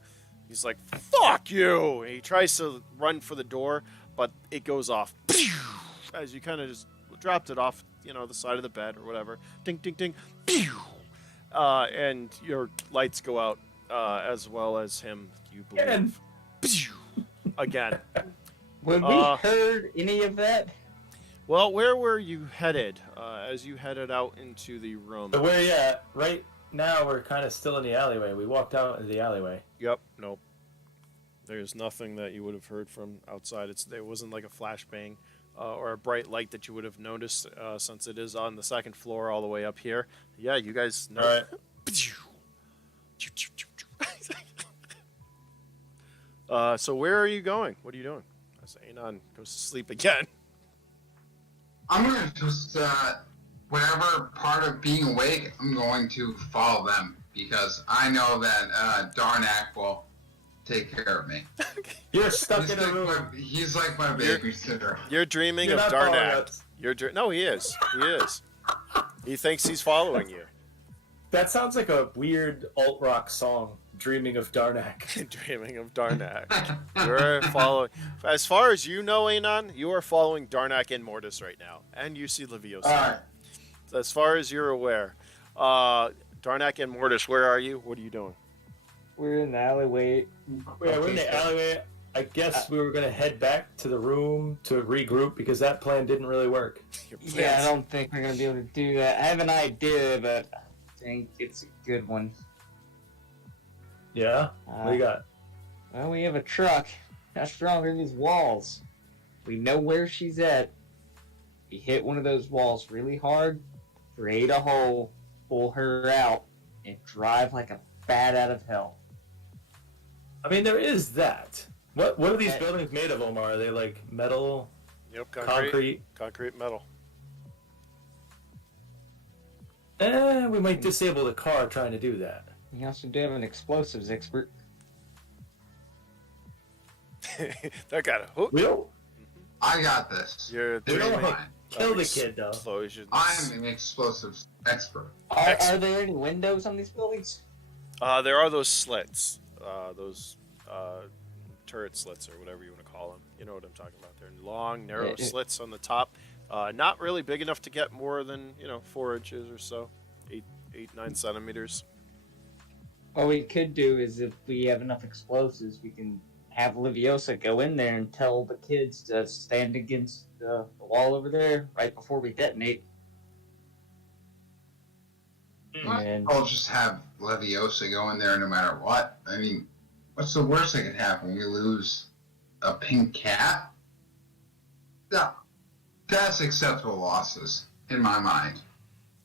He's like, "Fuck you!" And he tries to run for the door, but it goes off. As you kind of just dropped it off, the side of the bed or whatever. Ding, ding, ding. And your lights go out, as well as him, you believe. Again. When we heard any of that, Well, where were you headed as you headed out into the room? So where you at? Right now, we're kind of still in the alleyway. We walked out into the alleyway. Yep, nope. There's nothing that you would have heard from outside. There wasn't like a flashbang or a bright light that you would have noticed since it is on the second floor all the way up here. Yeah, you guys know. All right. So where are you going? What are you doing? As Anon goes to sleep again. I'm going to just, whatever part of being awake, I'm going to follow them because I know that Darnak will take care of me. You're stuck in a room. He's like my babysitter. You're dreaming You're of not following Darnak. us. No, he is. He is. He thinks he's following you. That sounds like a weird alt rock song. Dreaming of Darnak. Dreaming of Darnak. You're following. As far as you know, Anon, you are following Darnak and Mordis right now, and you see Leviosa. All right. So as far as you're aware, Darnak and Mordis, where are you? What are you doing? we're in the alleyway. Yeah, we're in the alleyway. I guess we were going to head back to the room to regroup because that plan didn't really work. Yeah, I don't think we're going to be able to do that. I have an idea, but I think it's a good one. Yeah? What do you got? Well, we have a truck. How strong are these walls? We know where she's at. We hit one of those walls really hard, create a hole, pull her out, and drive like a bat out of hell. I mean, there is that. What are these buildings made of, Omar? Are they like metal, Yep, concrete? concrete metal. We might disable the car trying to do that. We also do have an explosives expert. That got a hook. We don't, I got this. You're we don't dreaming want to kill the kid, though. explosions. I'm an explosives expert. Are there any windows on these buildings? There are those slits, those turret slits or whatever you want to call them. You know what I'm talking about. They're long, narrow slits on the top. Not really big enough to get more than 4 inches or so, 9 centimeters. What we could do is, if we have enough explosives, we can have Liviosa go in there and tell the kids to stand against the wall over there right before we detonate. And I'll just have Leviosa go in there no matter what. I mean, what's the worst that could happen? We lose a pink cat? No, that's acceptable losses in my mind.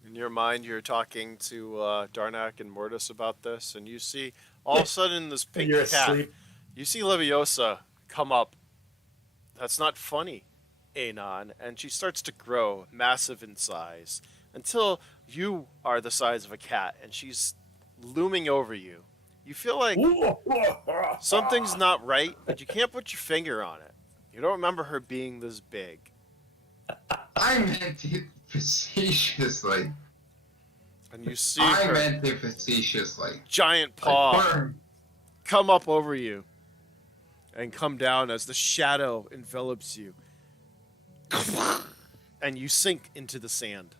In your mind, you're talking to Darnak and Mordis about this, and you see all of a sudden this pink You're cat. asleep. You see Leviosa come up. That's not funny, Anon. And she starts to grow massive in size until you are the size of a cat, and she's looming over you. You feel like something's not right, but you can't put your finger on it. You don't remember her being this big. I meant it facetiously. And you see I her meant it facetiously. giant Like, paw burn. come up over you and come down as the shadow envelops you. And you sink into the sand.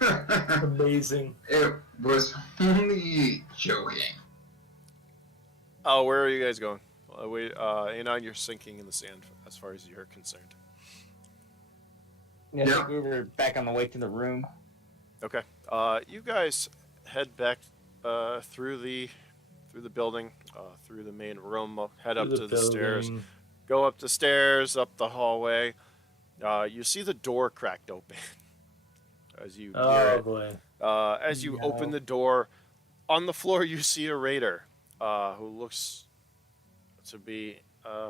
Amazing. It was only joking. Oh, where are you guys going? Anon, you're sinking in the sand as far as you're concerned. I think we were back on the way to the room. Okay. You guys head back through the building, through the main room, head up to the stairs. Go up the stairs, up the hallway. You see the door cracked open as you hear Oh it. boy. As you open the door, on the floor you see a raider who looks to be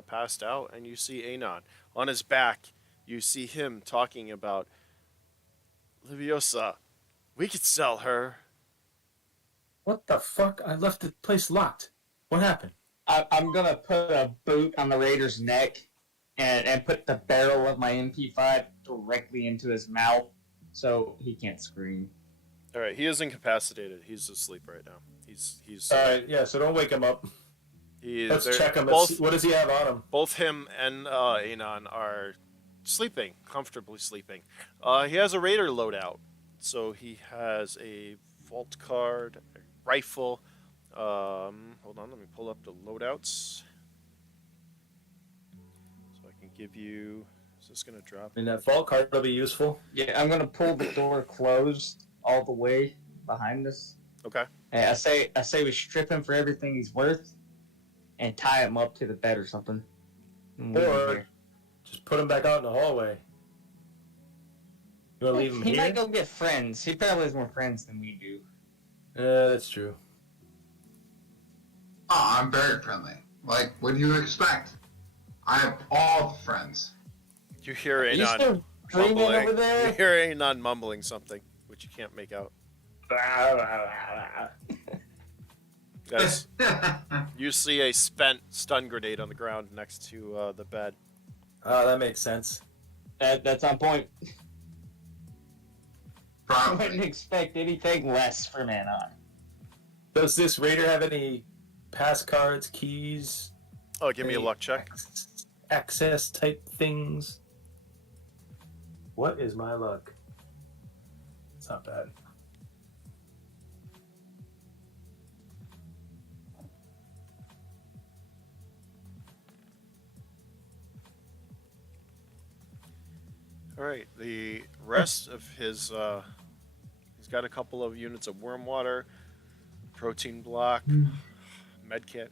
passed out, and you see Anon. On his back, you see him talking about Liviosa. We could sell her. What the fuck? I left the place locked. What happened? I'm gonna put a boot on the Raider's neck and put the barrel of my MP5 directly into his mouth so he can't scream. All right, he is incapacitated. He's asleep right now. He's. All right, yeah. So don't wake him up. Let's check him. Both, What does he have on him? both him and Anon are sleeping, comfortably sleeping. He has a raider loadout, so he has a vault card, a rifle. Hold on, let me pull up the loadouts, so I can give you. Is this gonna drop? I mean, that vault card will be useful. Yeah, I'm gonna pull the door closed all the way behind us. Okay. And I say we strip him for everything he's worth, and tie him up to the bed or something. And leave him Or here. just put him back out in the hallway. You want to leave him He here? might go get friends. He probably has more friends than we do. Yeah, that's true. Oh, I'm very friendly. Like, what do you expect? I have all the friends. You hear You Anon still dreaming mumbling. over You there? hear Anon mumbling something, which you can't make out. Yes. You see a spent stun grenade on the ground next to the bed. Oh, that makes sense. That's on point. I wouldn't Probably. expect anything less from Anon. Does this raider have any pass cards, keys, Oh, give me a any luck check. access type things? What is my luck? It's not bad. All right. The rest of his, he's got a couple of units of worm water, protein block, medkit,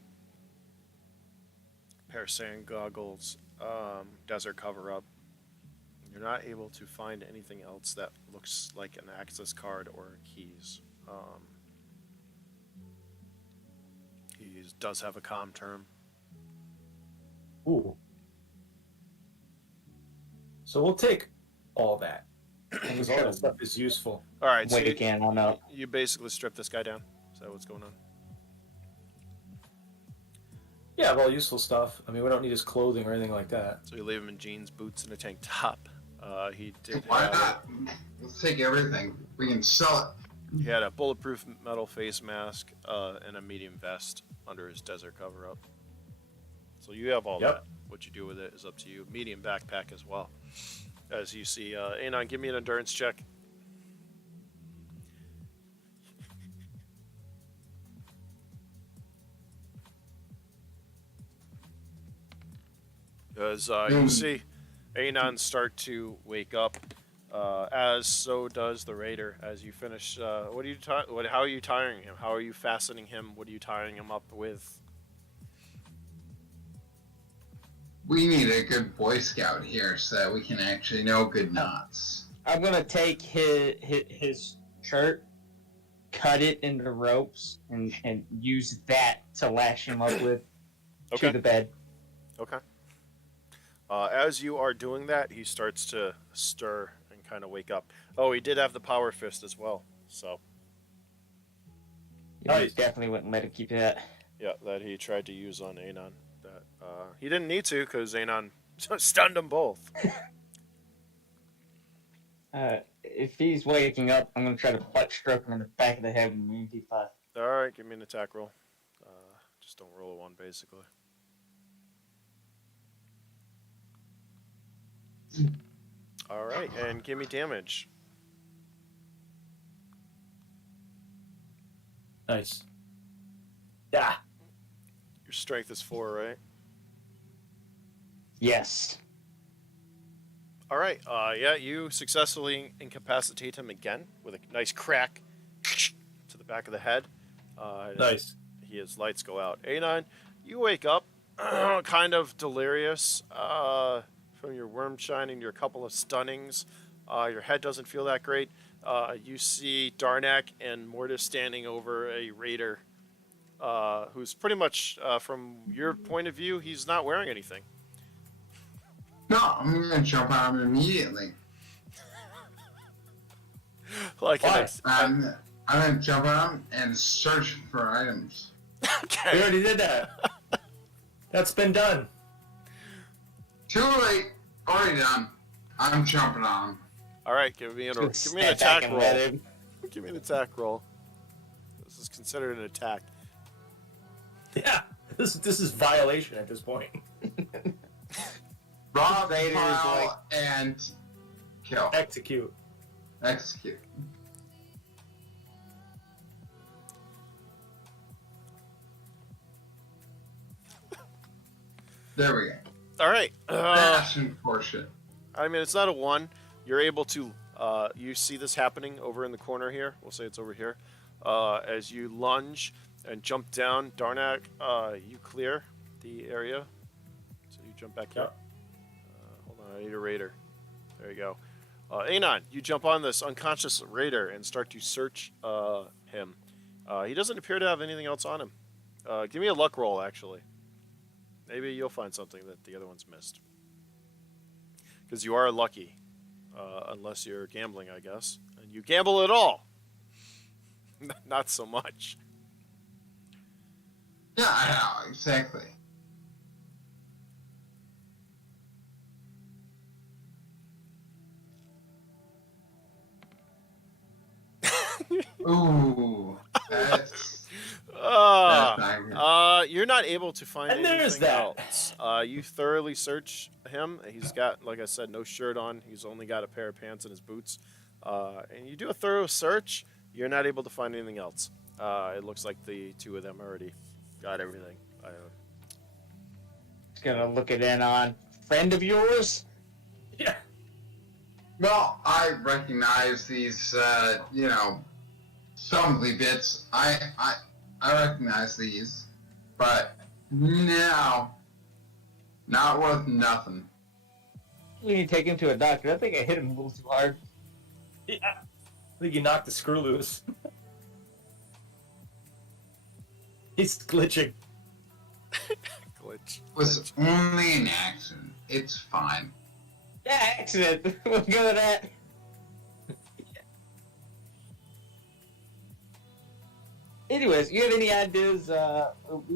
pair of sand goggles, desert cover up. You're not able to find anything else that looks like an access card or keys. He does have a comm term. Ooh. So we'll take all that. Because all that stuff is useful. All right. So Wait again, I'm out. you basically strip this guy down. Is that what's going on? Yeah, well, useful stuff. I mean, we don't need his clothing or anything like that. So you leave him in jeans, boots, and a tank top. He did. Why have- not? Let's take everything. We can sell He had a bulletproof metal face mask and a medium vest under his desert cover up. So you have all Yep. that. What you do with it is up to you. Medium backpack as well. As you see, Anon, give me an endurance check. As you see, Anon start to wake up, as so does the raider. As you finish, what are you? How are you tiring him? How are you fastening him? What are you tying him up with? We need a good Boy Scout here so that we can actually know good knots. I'm gonna take his shirt, cut it into ropes, and use that to lash him up with Okay. to the bed. Okay. As you are doing that, he starts to stir and kind of wake up. Oh, he did have the power fist as well. So, Yeah, Nice. definitely wouldn't let him keep that. yeah, that he tried to use on Anon. That he didn't need to because Anon stunned them both. If he's waking up, I'm gonna try to butt stroke him in the back of the head with an MP5. All right, give me an attack roll. Just don't roll a 1, basically. All right, and give me damage. Nice. Yeah. Your strength is 4, right? Yes. All right. Yeah, you successfully incapacitate him again with a nice crack to the back of the head. Nice. His lights go out. Anon, you wake up, kind of delirious, from your worm shine and your couple of stunnings, your head doesn't feel that great. You see Darnak and Mordis standing over a raider, who's pretty much, from your point of view, he's not wearing anything. No, I'm gonna jump on him immediately. Like Why? I'm gonna jump on him and search for items. We Okay. already did that. That's been done. Too late. Already done. I'm jumping on him. All right. Give me an Step attack back and roll. let him- Give me an attack roll. This is considered an attack. Yeah, this is violation at this point. Rob, Raiders, pile, like- and kill. Execute. Execute. There we go. All right. Fashion portion. I mean, it's not a 1. You're able to, you see this happening over in the corner here. We'll say it's over here. As you lunge and jump down, Darnak, you clear the area. So you jump back here. Yep. Hold on, I need a raider. There you go. Anon, you jump on this unconscious raider and start to search him. He doesn't appear to have anything else on him. Give me a luck roll, actually. Maybe you'll find something that the other one's missed. Because you are lucky. Unless you're gambling, I guess. And you gamble at all. Not so much. Yeah, I know, exactly. Ooh, that's not good. You're not able to find And there's anything that. else. You thoroughly search him. He's got, like I said, no shirt on. He's only got a pair of pants and his boots. And you do a thorough search. You're not able to find anything else. It looks like the two of them already got everything. Just gonna look at Anon. Friend of yours? Yeah. Well, I recognize these, stumbly bits. I recognize these, but no, not worth nothing. We need to take him to a doctor. I think I hit him a little too hard. Yeah. I think you knocked the screw loose. He's glitching. Glitch. It was only an accident. It's fine. Yeah, accident. We'll go with that. Anyways, you have any ideas?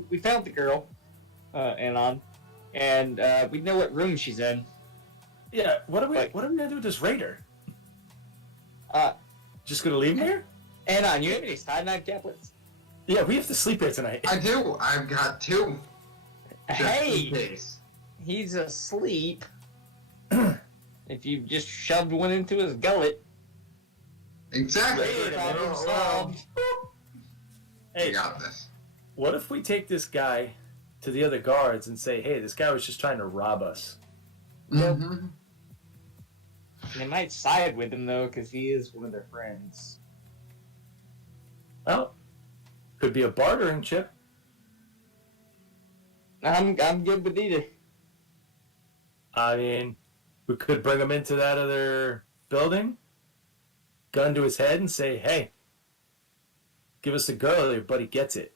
We found the girl, Anon, and we know what room she's in. Yeah. What are we Like- gonna do with this raider? Uh, Just gonna leave him here? Anon, you have any side knife tablets? Yeah, we have to sleep here tonight. I do. I've got two. Just in Hey, case. he's asleep. If you just shoved one into his gullet, Exactly. Wait a minute. problem solved. I Hey, got this. what if we take this guy to the other guards and say, "Hey, this guy was just trying to rob us." Mm-hmm. They might side with him though, because he is one of their friends. Well, could be a bartering chip. I'm good with either. I mean, we could bring him into that other building, gun to his head, and say, "Hey, give us the girl. Your buddy gets it."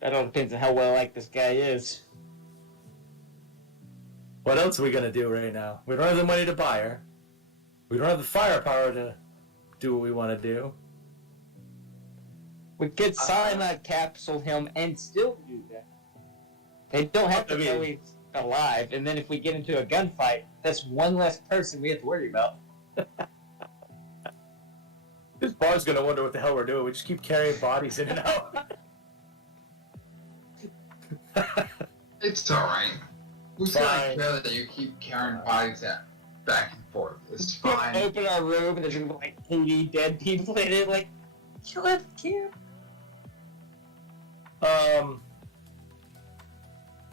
That all depends on how well liked this guy is. What else are we gonna do right now? We don't have the money to buy her. We don't have the firepower to do what we want to do. We could cyanide capsule him and still do that. They don't have to I mean- know he's alive, and then if we get into a gunfight, that's one less person we have to worry about. This bar's gonna wonder what the hell we're doing. We just keep carrying bodies in and out. It's alright. Who's gonna Fine. care that you keep carrying bodies back and forth? It's fine. Open our room, and there's gonna be like 80 dead people in it. Like, kill it, kid.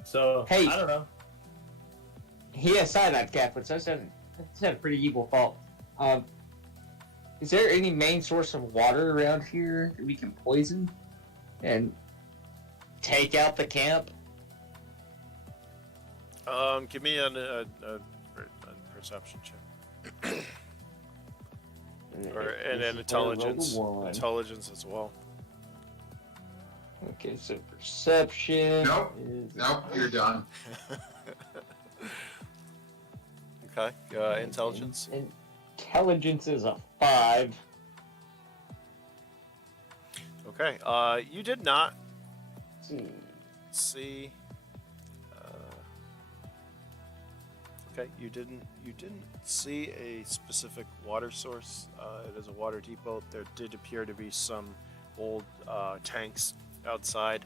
So Hey. I don't know. He has cyanide capsules. That's a pretty evil thought. Is there any main source of water around here that we can poison and take out the camp? Give me a perception check. Or and an intelligence. Intelligence as well. Okay, so perception. Nope, you're done. Okay. Intelligence. Intelligence is a 5. Okay. You did not see. Okay. You didn't see a specific water source. It is a water depot. There did appear to be some old tanks outside,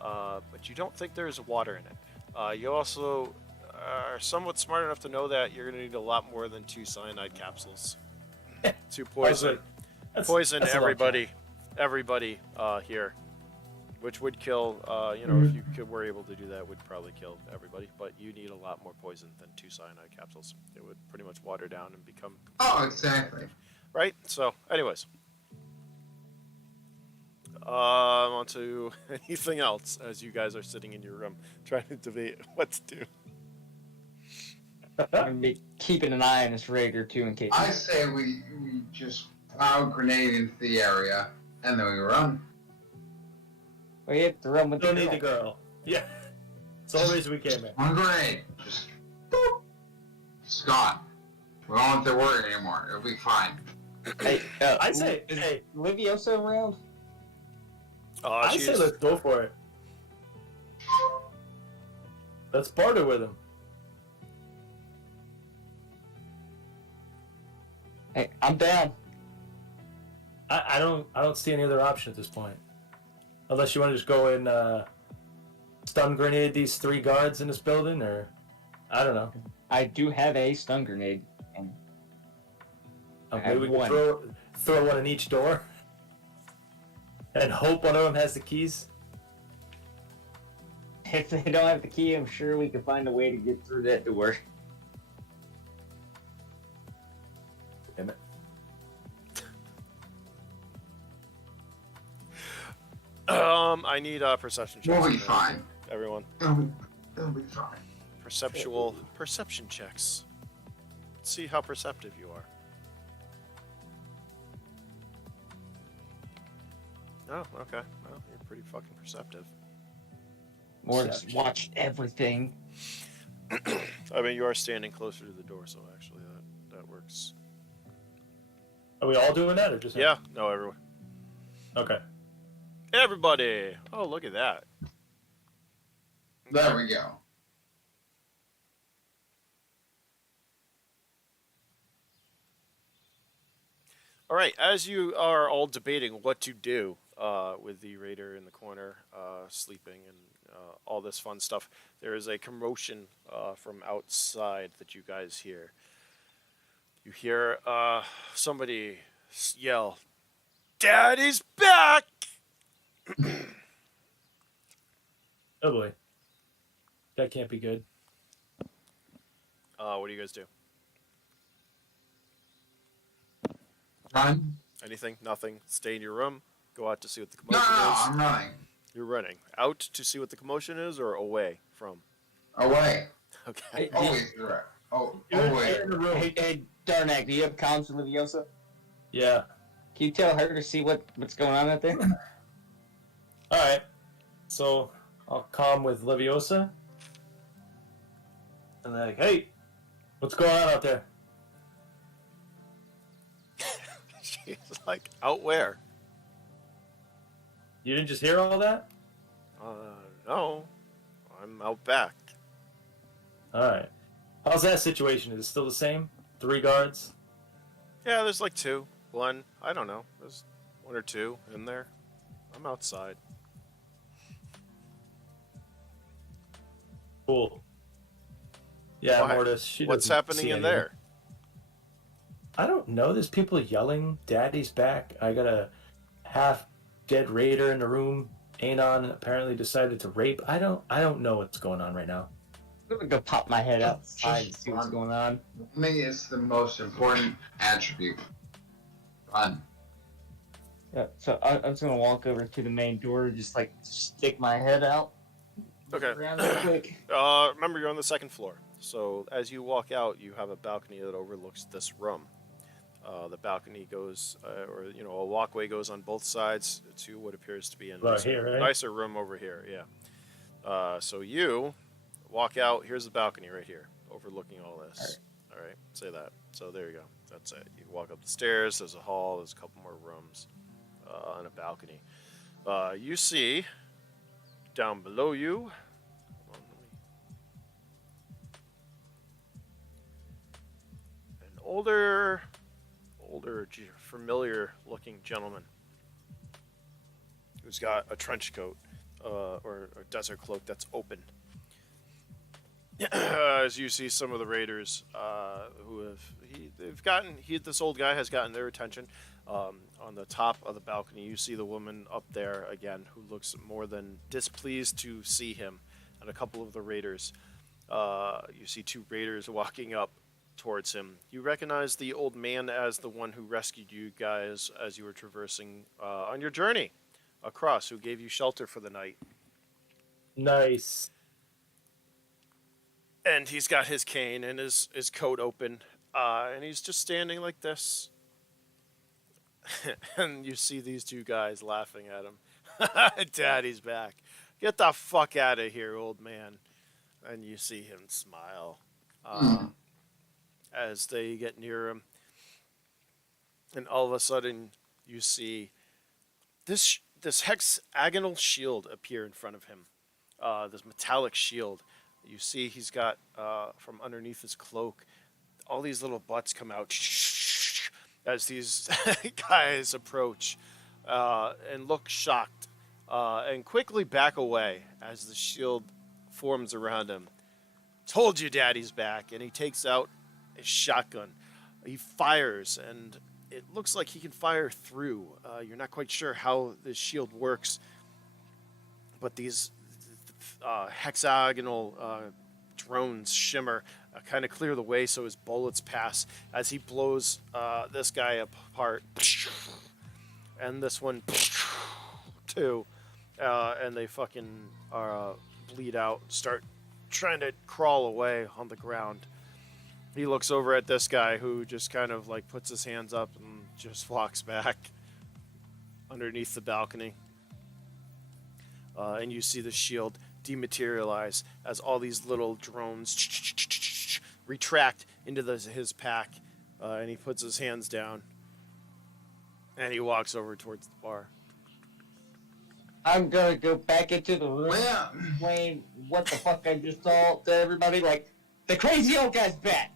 but you don't think there's water in it. You also are somewhat smart enough to know that you're going to need a lot more than 2 cyanide capsules to poison That's everybody here, which would kill. If you were able to do that, would probably kill everybody. But you need a lot more poison than 2 cyanide capsules. It would pretty much water down and become. Oh, exactly. Right. So, anyways. On to anything else as you guys are sitting in your room trying to debate what to do. I'm gonna be keeping an eye on this Rager too in case. I say we just plow a grenade into the area and then we run. We have to run with Don't the need the girl. girl. Yeah. It's the whole reason we came in. One grenade, just boop. It's gone. We don't have to worry anymore. It'll be fine. Hey, I say, is hey. Liviosa around? I say let's go for it. Let's barter with him. Hey, I'm down. I don't see any other option at this point. Unless you want to just go and stun grenade these 3 guards in this building, or I don't know. I do have a stun grenade. And Maybe we can throw one in each door. And hope one of them has the keys. if they don't have the key, I'm sure we can find a way to get through that door. Damn it. I need perception checks. We'll be fine. Everyone. It'll be fine. Perception checks. Let's see how perceptive you are. Oh, okay. Well, you're pretty fucking perceptive. Mortis watched everything. I mean, you are standing closer to the door, so actually that works. Are we all doing that, or just him? Yeah, no, everyone. Okay. Everybody! Oh, look at that. There we go. All right, as you are all debating what to do with the raider in the corner, sleeping, and all this fun stuff, there is a commotion from outside that you guys hear. You hear somebody yell, "Daddy's back!" Oh boy. That can't be good. What do you guys do? Run? Anything? Nothing? Stay in your room? Go out to see what the No, commotion is? I'm running. You're running. Out to see what the commotion is, or away from? Away. Okay. Always direct. Oh, You're always. in the room. Hey, Darnak, do you have comms with Liviosa? Yeah. Can you tell her to see what's going on out there? Alright. So, I'll calm with Liviosa. And they're like, hey, what's going on out there? She's like, out where? You didn't just hear all that? No. I'm out back. Alright. How's that situation? Is it still the same? 3 guards? Yeah, there's like 2. 1. I don't know. There's 1 or 2 in there. I'm outside. Cool. Yeah, Why? Mortis. What's happening in there? I don't know. There's people yelling, "Daddy's back." I got a half-dead raider in the room. Anon apparently decided to rape. I don't know what's going on right now. I'm gonna go pop my head outside and see what's going on. Running is the most important attribute. Run. Yeah, so I'm just gonna walk over to the main door, just like stick my head out, Okay. Around real quick. Remember, you're on the second floor. So as you walk out, you have a balcony that overlooks this room. The balcony goes, a walkway goes on both sides to what appears to be a Right here, right? nicer room over here. Yeah. So you walk out. Here's the balcony right here, overlooking all this. All right. Say that. So there you go. That's it. You walk up the stairs. There's a hall. There's a couple more rooms, and a balcony. You see down below you. An older, familiar-looking gentleman who's got a trench coat or a desert cloak that's open. As you see, some of the raiders this old guy has gotten their attention. On the top of the balcony, you see the woman up there again, who looks more than displeased to see him, and a couple of the raiders. You see two raiders walking up towards him. You recognize the old man as the one who rescued you guys as you were traversing on your journey across, who gave you shelter for the night. Nice. And he's got his cane and his coat open, and he's just standing like this. And you see these two guys laughing at him. Daddy's back. Get the fuck out of here, old man. And you see him smile as they get near him. And all of a sudden, you see this hexagonal shield appear in front of him. This metallic shield. You see he's got, from underneath his cloak, all these little butts come out as these guys approach and look shocked and quickly back away as the shield forms around him. Told you Daddy's back. And he takes out his shotgun. He fires, and it looks like he can fire through. You're not quite sure how this shield works, but these hexagonal drones shimmer, kind of clear the way so his bullets pass as he blows this guy apart, and this one too, and they fucking bleed out, start trying to crawl away on the ground. He looks over at this guy who just kind of like puts his hands up and just walks back underneath the balcony. And you see the shield dematerialize as all these little drones retract into his pack, and he puts his hands down and he walks over towards the bar. I'm gonna go back into the room, explain what the fuck I just saw to everybody. Like, the crazy old guy's back.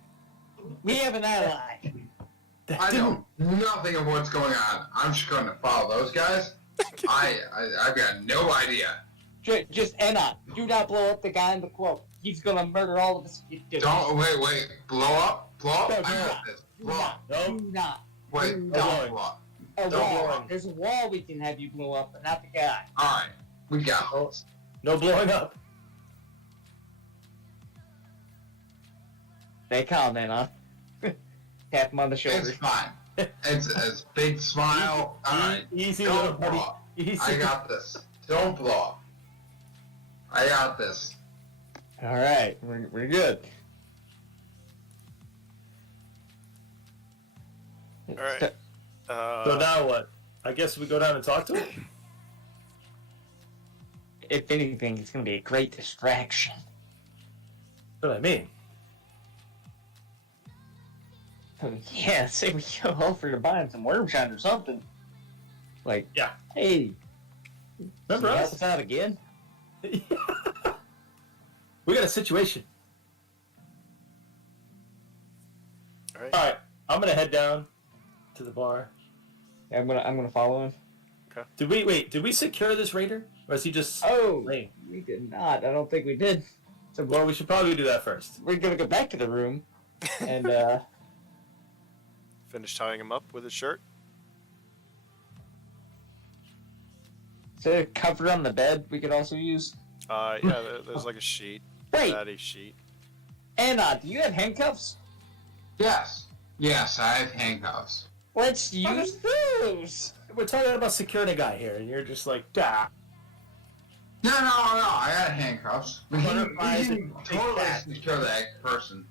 We have an ally. I know nothing of what's going on. I'm just going to follow those guys. I've got no idea. Just Anon. Do not blow up the guy in the cloak. He's gonna murder all of us. Don't wait. Blow up. No, I do got not. this. Do Blow up. not. Do not. Wait, Do don't not. blow up. A Don't wall. blow up. There's a wall we can have you blow up, but not the guy. All right, we got it. No blowing up. They calm, Anon. Tap him on the shoulder. It's fine. It's a big smile. All right, Easy, little don't blow buddy. up. Easy. I got this. Don't blow up. I got this. All right, we're good. All right. So now what? I guess we go down and talk to him? If anything, it's gonna be a great distraction. That's what I mean. Yeah, say we go offer to buy him some wormshine or something. Like, Yeah. hey, Remember can you help us? us out again? We got a situation. All right. All right, I'm gonna head down to the bar. Yeah, I'm gonna follow him. Did we secure this raider, or is he just? Oh, laying? we did not. I don't think we did. So Well, we should probably do that first. we're gonna go back to the room and Finish tying him up with his shirt. is there a cover on the bed we could also use? There's like a sheet. Wait, Daddy sheet. Anna, do you have handcuffs? Yes, I have handcuffs. Let's use those. We're talking about securing a guy here, and you're just like, ah. No, I got handcuffs. handcuffs. We Butterflies can and big totally cats. secure that person.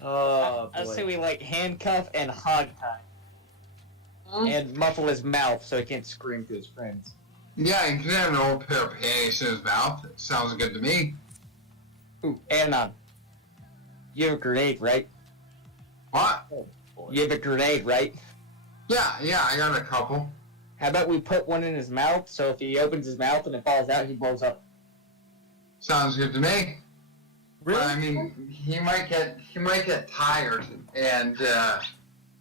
Oh, I'd say boy. we like handcuff and hog tie. And muffle his mouth so he can't scream to his friends. Yeah, you can have an old pair of panties in his mouth. Sounds good to me. Ooh, Anon. You have a grenade, right? What? You have a grenade, right? Yeah, I got a couple. How about we put one in his mouth, so if he opens his mouth and it falls out, he blows up. Sounds good to me. Really? I mean, he might get tired and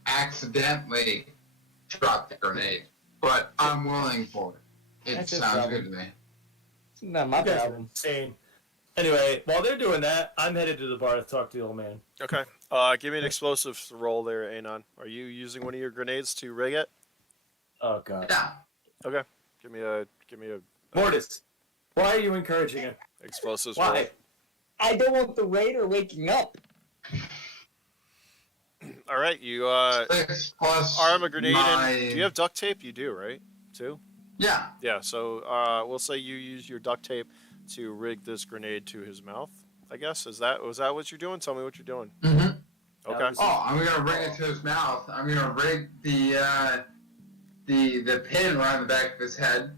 accidentally drop the grenade, but I'm willing for it. It That's his sounds problem. good to me. It's not my You guys are problem. insane. Anyway, while they're doing that, I'm headed to the bar to talk to the old man. Okay. Give me an explosives roll there, Anon. Are you using one of your grenades to rig it? Oh, God. Yeah. Okay. Give me a Mortis, why are you encouraging him? explosives Why? roll. I don't want the raider waking up. All right, you 6 plus arm a grenade my... in. Do you have duct tape? You do, right? Too? Yeah. Yeah, so we'll say you use your duct tape to rig this grenade to his mouth, I guess. Was that what you're doing? Tell me what you're doing. Mm-hmm. Okay. Oh, I'm gonna rig it to his mouth. I'm gonna rig the pin around the back of his head,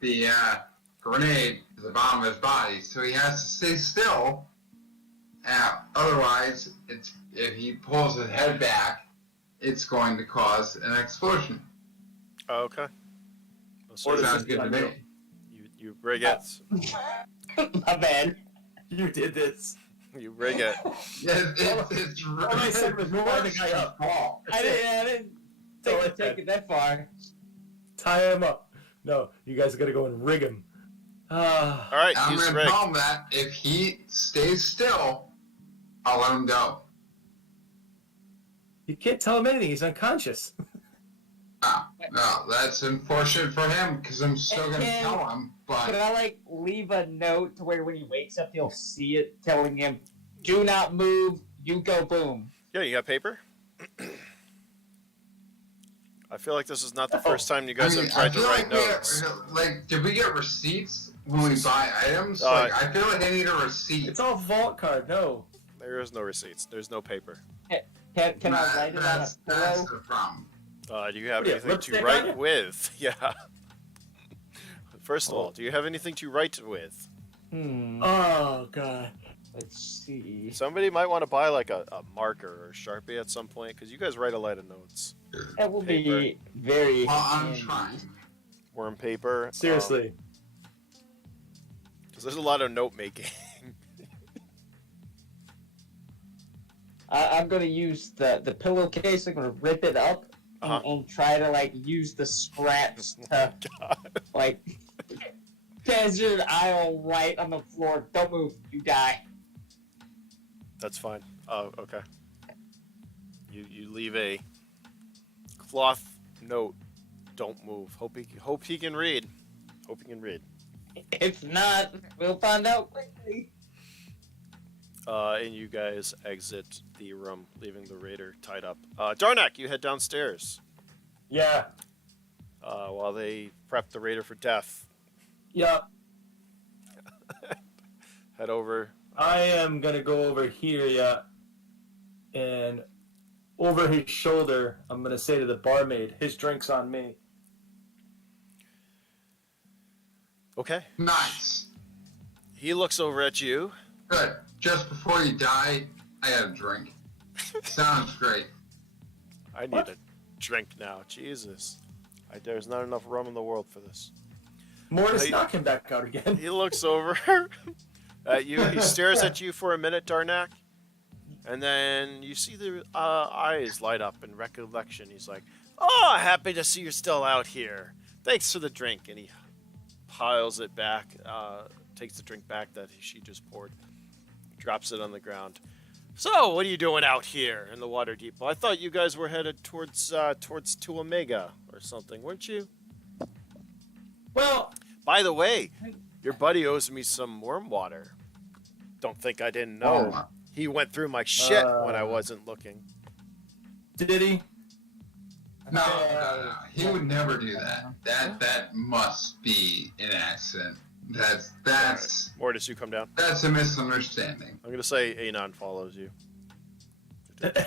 the grenade to the bottom of his body, so he has to stay still. Otherwise, if he pulls his head back, it's going to cause an explosion. Okay. So Or Sounds good to me. you rig it. My bad. You did this. You rig it. It's All I said was tie the guy up. I didn't take it that far. Tie him up. No, you guys are going to go and rig him. All right, I'm he's going to rigged. tell him that if he stays still, I'll let him go. You can't tell him anything. He's unconscious. No, that's unfortunate for him because I'm still going to And- tell him. But Could I leave a note to where when he wakes up he'll see it telling him, "Do not move. You go boom." Yeah, you got paper? I feel like this is not the first time you guys have tried to feel write like notes. did we get receipts when we buy items? Uh, I feel like I need a receipt. It's all vault card. No. There is no receipts. There's no paper. Can I write it on a That's pillow? the problem. Do you have What do you have, anything to lipstick on write you? with? Yeah. First of all, do you have anything to write with? Oh, God. Let's see. Somebody might want to buy like a marker or a Sharpie at some point because you guys write a lot of notes. That will Paper. be very Well, I'm handy. trying. Worm paper. Seriously. Because there's a lot of note making. I'm gonna use the pillowcase. I'm gonna rip it up Uh-huh. and try to use the scraps to God. desert aisle right on the floor. Don't move, you die. That's fine. Oh, okay. You leave a cloth note. Don't move. Hope he can read. Hope he can read. If not, we'll find out quickly. And you guys exit the room, leaving the raider tied up. Darnak, you head downstairs Yeah. while they prep the raider for death. Yeah. Head over. I am going to go over here, yeah. And over his shoulder, I'm going to say to the barmaid, his drink's on me. Okay. Nice. He looks over at you. Good. Just before you die, I had a drink. Sounds great. I need What? a drink now. Jesus. There's not enough rum in the world for this. Mortis, Hey. knock him back out again. He looks over at you. He stares at you for a minute, Darnak. And then you see the eyes light up in recollection. He's like, "Oh, happy to see you're still out here. Thanks for the drink." And he piles it back, takes the drink back that she just poured, drops it on the ground. "So, what are you doing out here in the water deep? Well, I thought you guys were headed towards 2 Omega or something, weren't you? Well, By the way, your buddy owes me some worm water. Don't think I didn't know. Oh, He went through my shit when I wasn't looking." did he? no. He would never do that. That must be an accident. That's Mordis, you come down. that's a misunderstanding. I'm gonna say Anon follows you. Anon's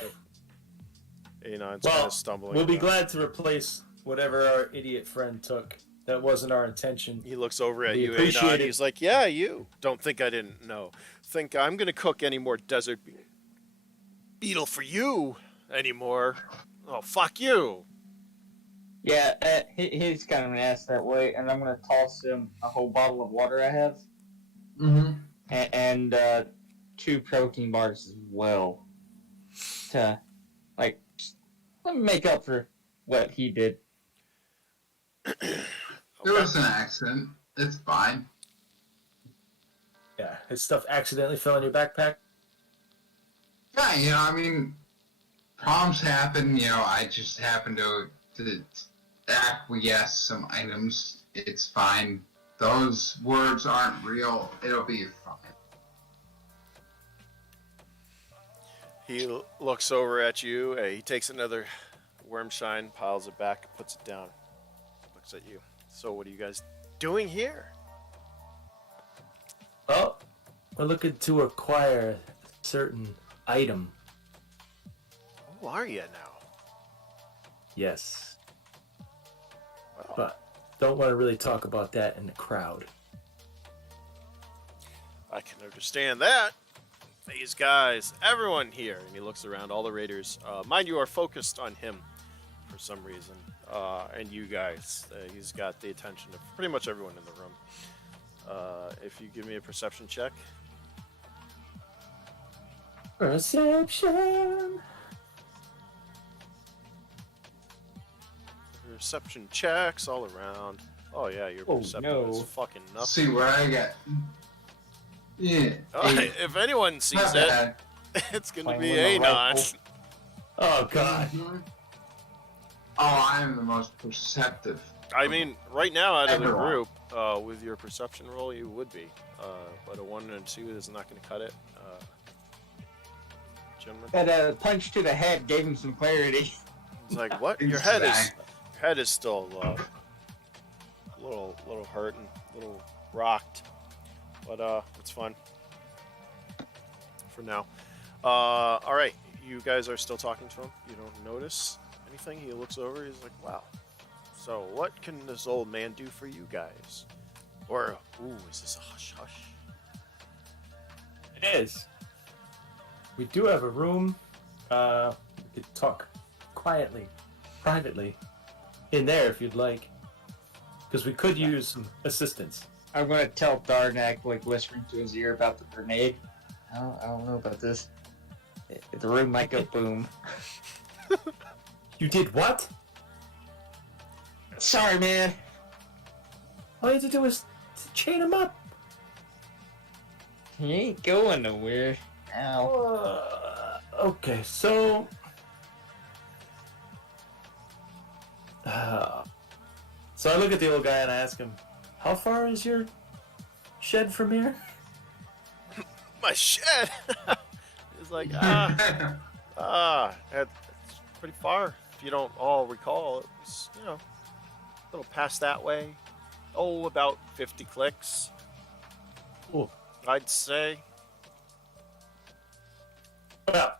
kind Well, of stumbling. we'll be around. glad to replace whatever our idiot friend took. That wasn't our intention. He looks over at We you, appreciate Anon. it. He's like, "Yeah, you. Don't think I didn't know. Think I'm gonna cook any more desert beetle for you anymore? Oh, fuck you." Yeah, he's kind of an ass that way, and I'm gonna toss him a whole bottle of water I have, Mm-hmm. and 2 protein bars as well, to like make up for what he did. It was an accident. It's fine. Yeah, his stuff accidentally fell in your backpack. Yeah, I mean, problems happen. I just happen to acquiesce some items. It's fine. Those words aren't real. It'll be fine. He looks over at you. He takes another worm shine, piles it back, puts it down. Looks at you. So what are you guys doing here? Well, we're looking to acquire a certain item. Who are you now? Yes, Well, but don't want to really talk about that in the crowd. I can understand that. These guys, everyone here, and he looks around, all the raiders, mind you, are focused on him for some reason. And you guys, he's got the attention of pretty much everyone in the room. If you give me a perception check. Perception. Perception checks all around. Oh yeah, your Oh, perception no. is fucking nothing. See what I got. Yeah. Eight. If anyone sees Not it, bad. it's gonna Playing be with a Anon. rifle. Oh God. Mhm. Oh, I am the most perceptive. I mean, right now out of the Everyone. group, with your perception roll, you would be. But a 1 and a 2 is not going to cut it. Gentlemen, That punch to the head gave him some clarity. it's like, what? Your head is still a little hurt and a little rocked, but it's fun for now. All right, you guys are still talking to him. You don't notice anything. He looks over. He's like, wow. So what can this old man do for you guys? Or, ooh, is this a hush hush? It is. We do have a room. We could talk quietly, privately, in there if you'd like. Because we could use some assistance. I'm gonna tell Darnak, like whispering to his ear about the grenade. I don't know about this. The room might go boom. You did what? Sorry, man. All you had to do was chain him up. He ain't going nowhere. Ow. Okay, so... so I look at the old guy and I ask him, how far is your shed from here? My shed! He's like, it's pretty far. If you don't all recall, it was, a little past that way. Oh, about 50 clicks, Oh, I'd say. well,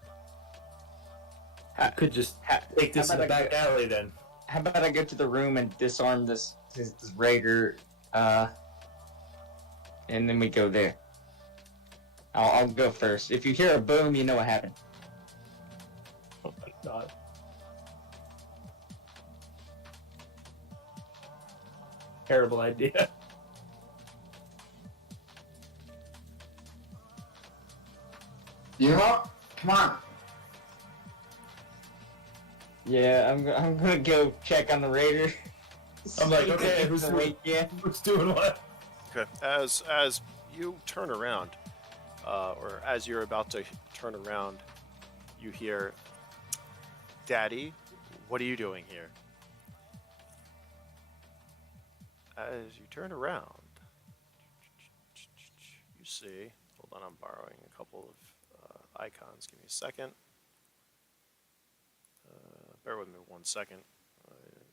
I could just take this how in the about I back alley then. How about I go to the room and disarm this raider, and then we go there. I'll go first. If you hear a boom, you know what happened. Oh my God. Terrible idea. You know what? Come on. Yeah, I'm gonna go check on the raider. I'm like, See if okay, he's who's awake yet. Who's doing what? Okay. As you turn around, or as you're about to turn around, you hear, "Daddy, what are you doing here?" As you turn around, you see. Hold on, I'm borrowing a couple of icons. Give me a second. Bear with me 1 second.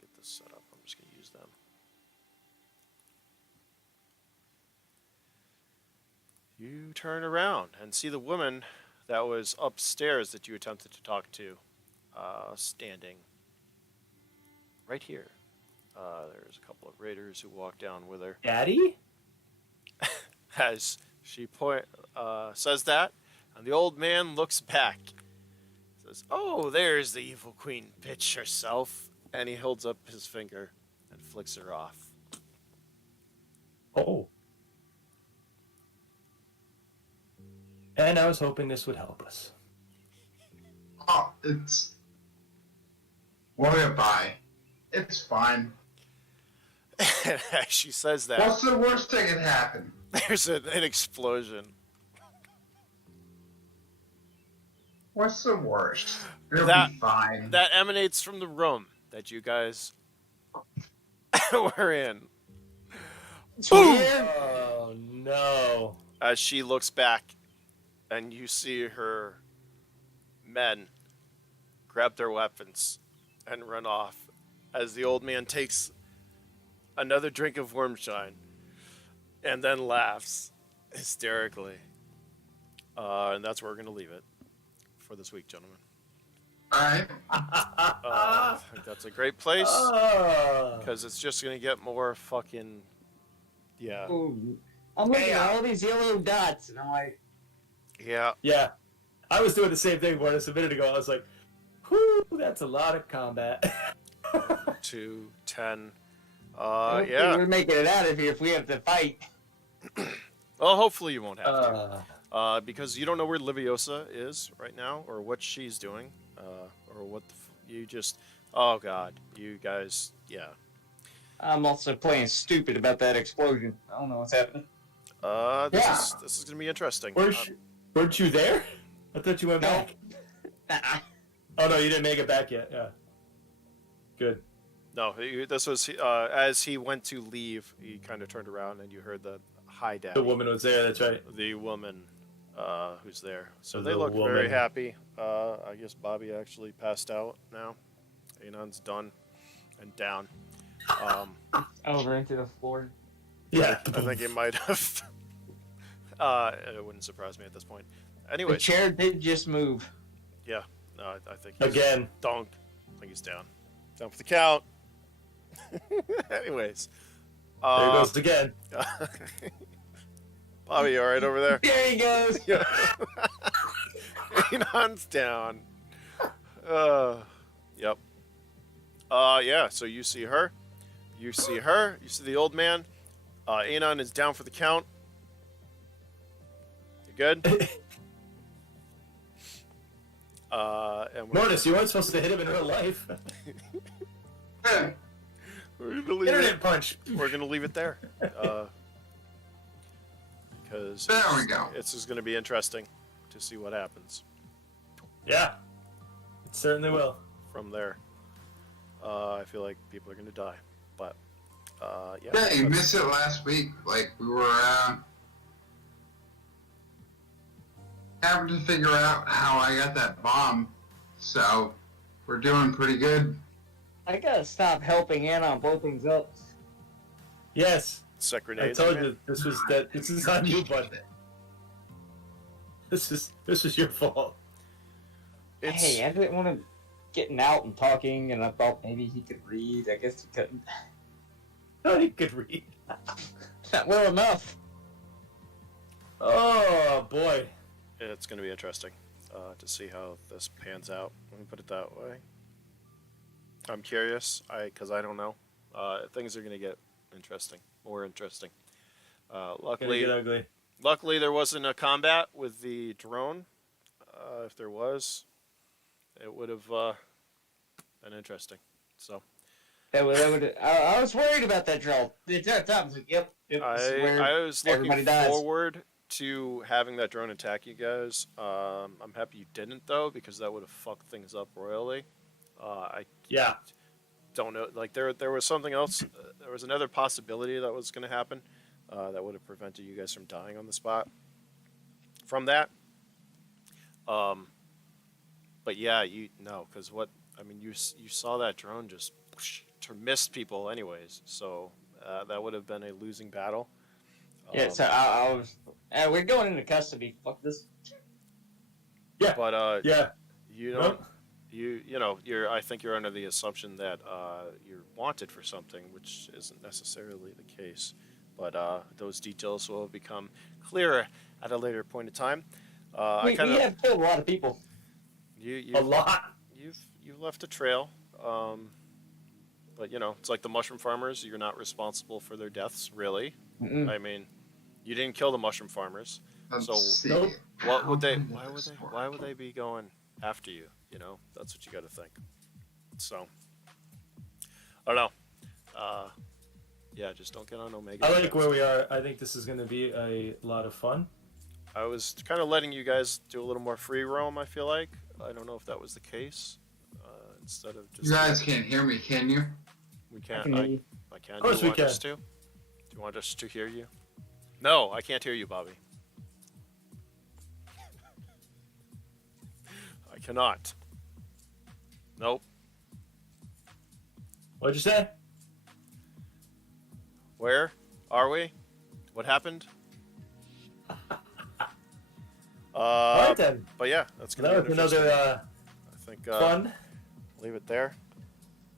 Get this set up. I'm just going to use them. You turn around and see the woman that was upstairs that you attempted to talk to, standing right here. There's a couple of raiders who walk down with her. Daddy? As she says that, and the old man looks back. Says, "Oh, there's the evil queen bitch herself." And he holds up his finger and flicks her off. Oh. And I was hoping this would help us. Oh, it's... We'll get by. It's fine. And as she says that, What's the worst that could happen? there's an explosion. What's the worst? It'll That- be fine. That emanates from the room that you guys were in. Boom! Oh, no. As she looks back, and you see her men grab their weapons and run off, as the old man takes another drink of wormshine and then laughs hysterically. And that's where we're going to leave it for this week, gentlemen. Alright. I think that's a great place, Oh. because it's just going to get more fucking... Yeah. Ooh. I'm looking at all these yellow dots, and I'm like, Yeah. Yeah. I was doing the same thing, Mortis, a minute ago. I was like, whew, that's a lot of combat. 2, 10. I don't think Yeah. we're making it out of here if we have to fight. Well, hopefully you won't have to. Because you don't know where Liviosa is right now, or what she's doing, or what you just... Oh, God. You guys... Yeah. I'm also playing stupid about that explosion. I don't know what's happening. This is going to be interesting. Weren't you there? I thought you went No. back. Nuh-uh. Oh, no, you didn't make it back yet. Yeah. Good. No, this was... as he went to leave, he kind of turned around, and you heard the hi, Daddy. The woman was there, that's right. The woman who's there. So The they look woman. very happy. I guess Bobby actually passed out now. Anon's done and down. Over into the floor. Yeah. I think he might have. It wouldn't surprise me at this point. The Anyway, chair did just move. no, I think he's Again. Donk. I think he's down. Down for the count. Anyways. There he goes again. Bobby, you alright over there? There he goes. Anon's down. Yep. Yeah, so you see her. You see her. You see the old man. Anon is down for the count. You good? And Mortis, you weren't supposed to hit him in real life. we're gonna leave Internet it. punch. We're gonna leave it there. Because There we go. It's just gonna be interesting to see what happens Yeah. It certainly will. from there. I feel like people are gonna die, but yeah. Yeah, you that's- missed it last week. Like, we were having to figure out how I got that bomb. So, we're doing pretty good. I gotta stop helping Anon blow things up. Yes. Set I grenades. told in it. you this is on you, bud. This is your fault. It's, Hey, I didn't want him getting out and talking, and I thought maybe he could read. I guess he couldn't. Oh, he could read. Not well enough. Oh boy. it's going to be interesting to see how this pans out. Let me put it that way. I'm curious, because I don't know. Things are going to get interesting, more interesting. Gonna Luckily, get ugly. luckily there wasn't a combat with the drone. If there was, it would have been interesting. So That would. I was worried about that drill. The entire time I was like, "Yep, this is where I was looking everybody dies." forward to having that drone attack you guys. I'm happy you didn't though, because that would have fucked things up royally. I Yeah. don't know. Like there was something else. There was another possibility that was going to happen that would have prevented you guys from dying on the spot. From that. But yeah, because what I mean, you saw that drone just missed people anyways. So that would have been a losing battle. Yeah, so I was We're going into custody. Fuck this. Yeah. But Yeah. you don't. You know, I think you're under the assumption that you're wanted for something, which isn't necessarily the case. But those details will become clearer at a later point in time. We have killed a lot of people. A lot. You've left a trail. But you know, it's like the mushroom farmers. You're not responsible for their deaths, really. Mm-mm. I mean, you didn't kill the mushroom farmers. Let's So see. Nope. what would they? How did this work? Why would they be going after you? You know, that's what you got to think. So, I don't know. Yeah, just don't get on Omega. I like where we are. I think this is going to be a lot of fun. I was kind of letting you guys do a little more free roam. I feel like I don't know if that was the case. Instead of just You guys can't hear me, can you? we can't. I can hear you. I can. Of course Do you we want us can. to? Do you want us to hear you? No, I can't hear you, Bobby. I cannot. Nope. What'd you say? Where are we? What happened? All right then. But yeah, that's gonna That be was an interesting- another I think fun, leave it there,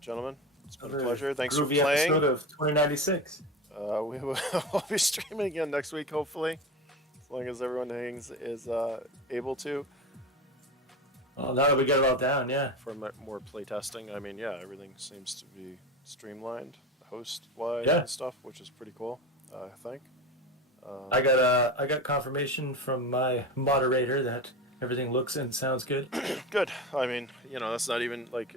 gentlemen. It's been a another pleasure. Thanks for groovy playing. episode of 2096. We will we'll be streaming again next week, hopefully, as long as everyone is able to Well, now that we got it all down, yeah. for more playtesting. I mean, yeah, everything seems to be streamlined, host-wise Yeah. and stuff, which is pretty cool. I think. I got confirmation from my moderator that everything looks and sounds good. Good. I mean, you know, that's not even like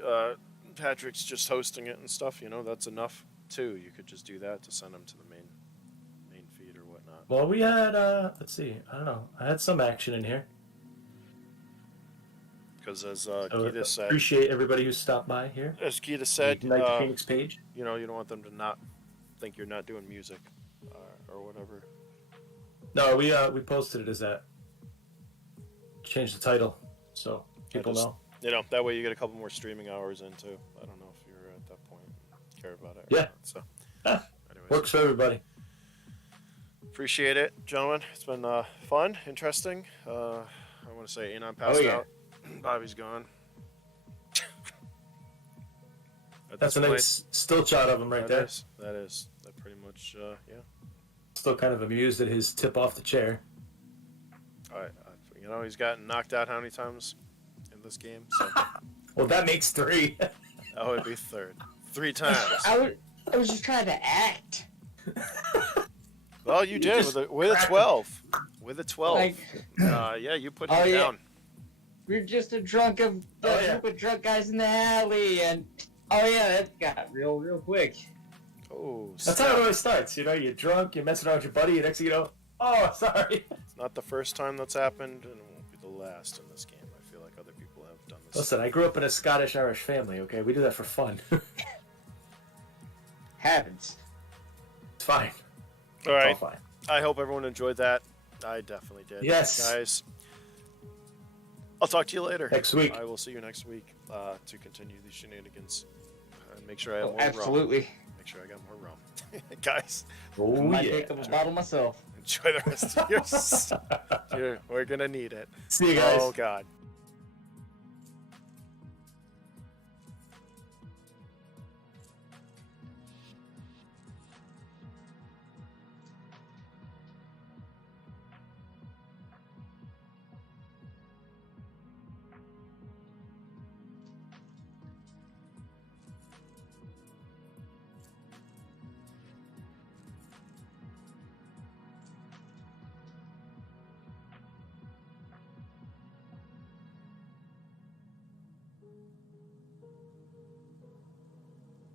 Patrick's just hosting it and stuff. You know, that's enough too. You could just do that to send them to the main feed or whatnot. Well, we had let's see, I don't know, I had some action in here. Because as So Gita said, appreciate everybody who stopped by here. said, Like the Phoenix page. you know, you don't want them to not think you're not doing music or whatever. No, we posted it as that. Changed the title, so people just- know. You know, that way you get a couple more streaming hours in too. I don't know if you're at that point and care about it. Or Yeah. Not, so, Ah, anyways, Works for everybody. appreciate it, gentlemen. It's been fun, interesting. I want to say Anon passed yeah. out. Bobby's gone. At That's a this point, nice still shot of him right there. That is. That pretty much, yeah. Still kind of amused at his tip off the chair. You know, he's gotten knocked out how many times in this game? So Well, that makes 3. that would be third. 3 times. I was just trying to act. Well, you did just with a cracked 12. With a 12. Like, Yeah, you put him Oh, yeah. down. we're just a group of drunk guys in the alley, and that got real quick. Oh, That's snap. how it always starts. You know, you're drunk, you're messing around with your buddy, and next thing you know, oh, sorry. It's not the first time that's happened, and it won't be the last in this game. I feel like other people have done this. Listen, I grew up in a Scottish-Irish family, okay? We do that for fun. Happens. It's fine. All right. It's all fine. I hope everyone enjoyed that. I definitely did. Yes. Guys, I'll talk to you later. Next week. I will see you next week to continue these shenanigans. And make sure I have Oh, more rum. absolutely. Make sure I got more rum. Guys, Oh, Might yeah. pick up a bottle myself. enjoy the rest of your... We're going to need it. See you guys. Oh, God.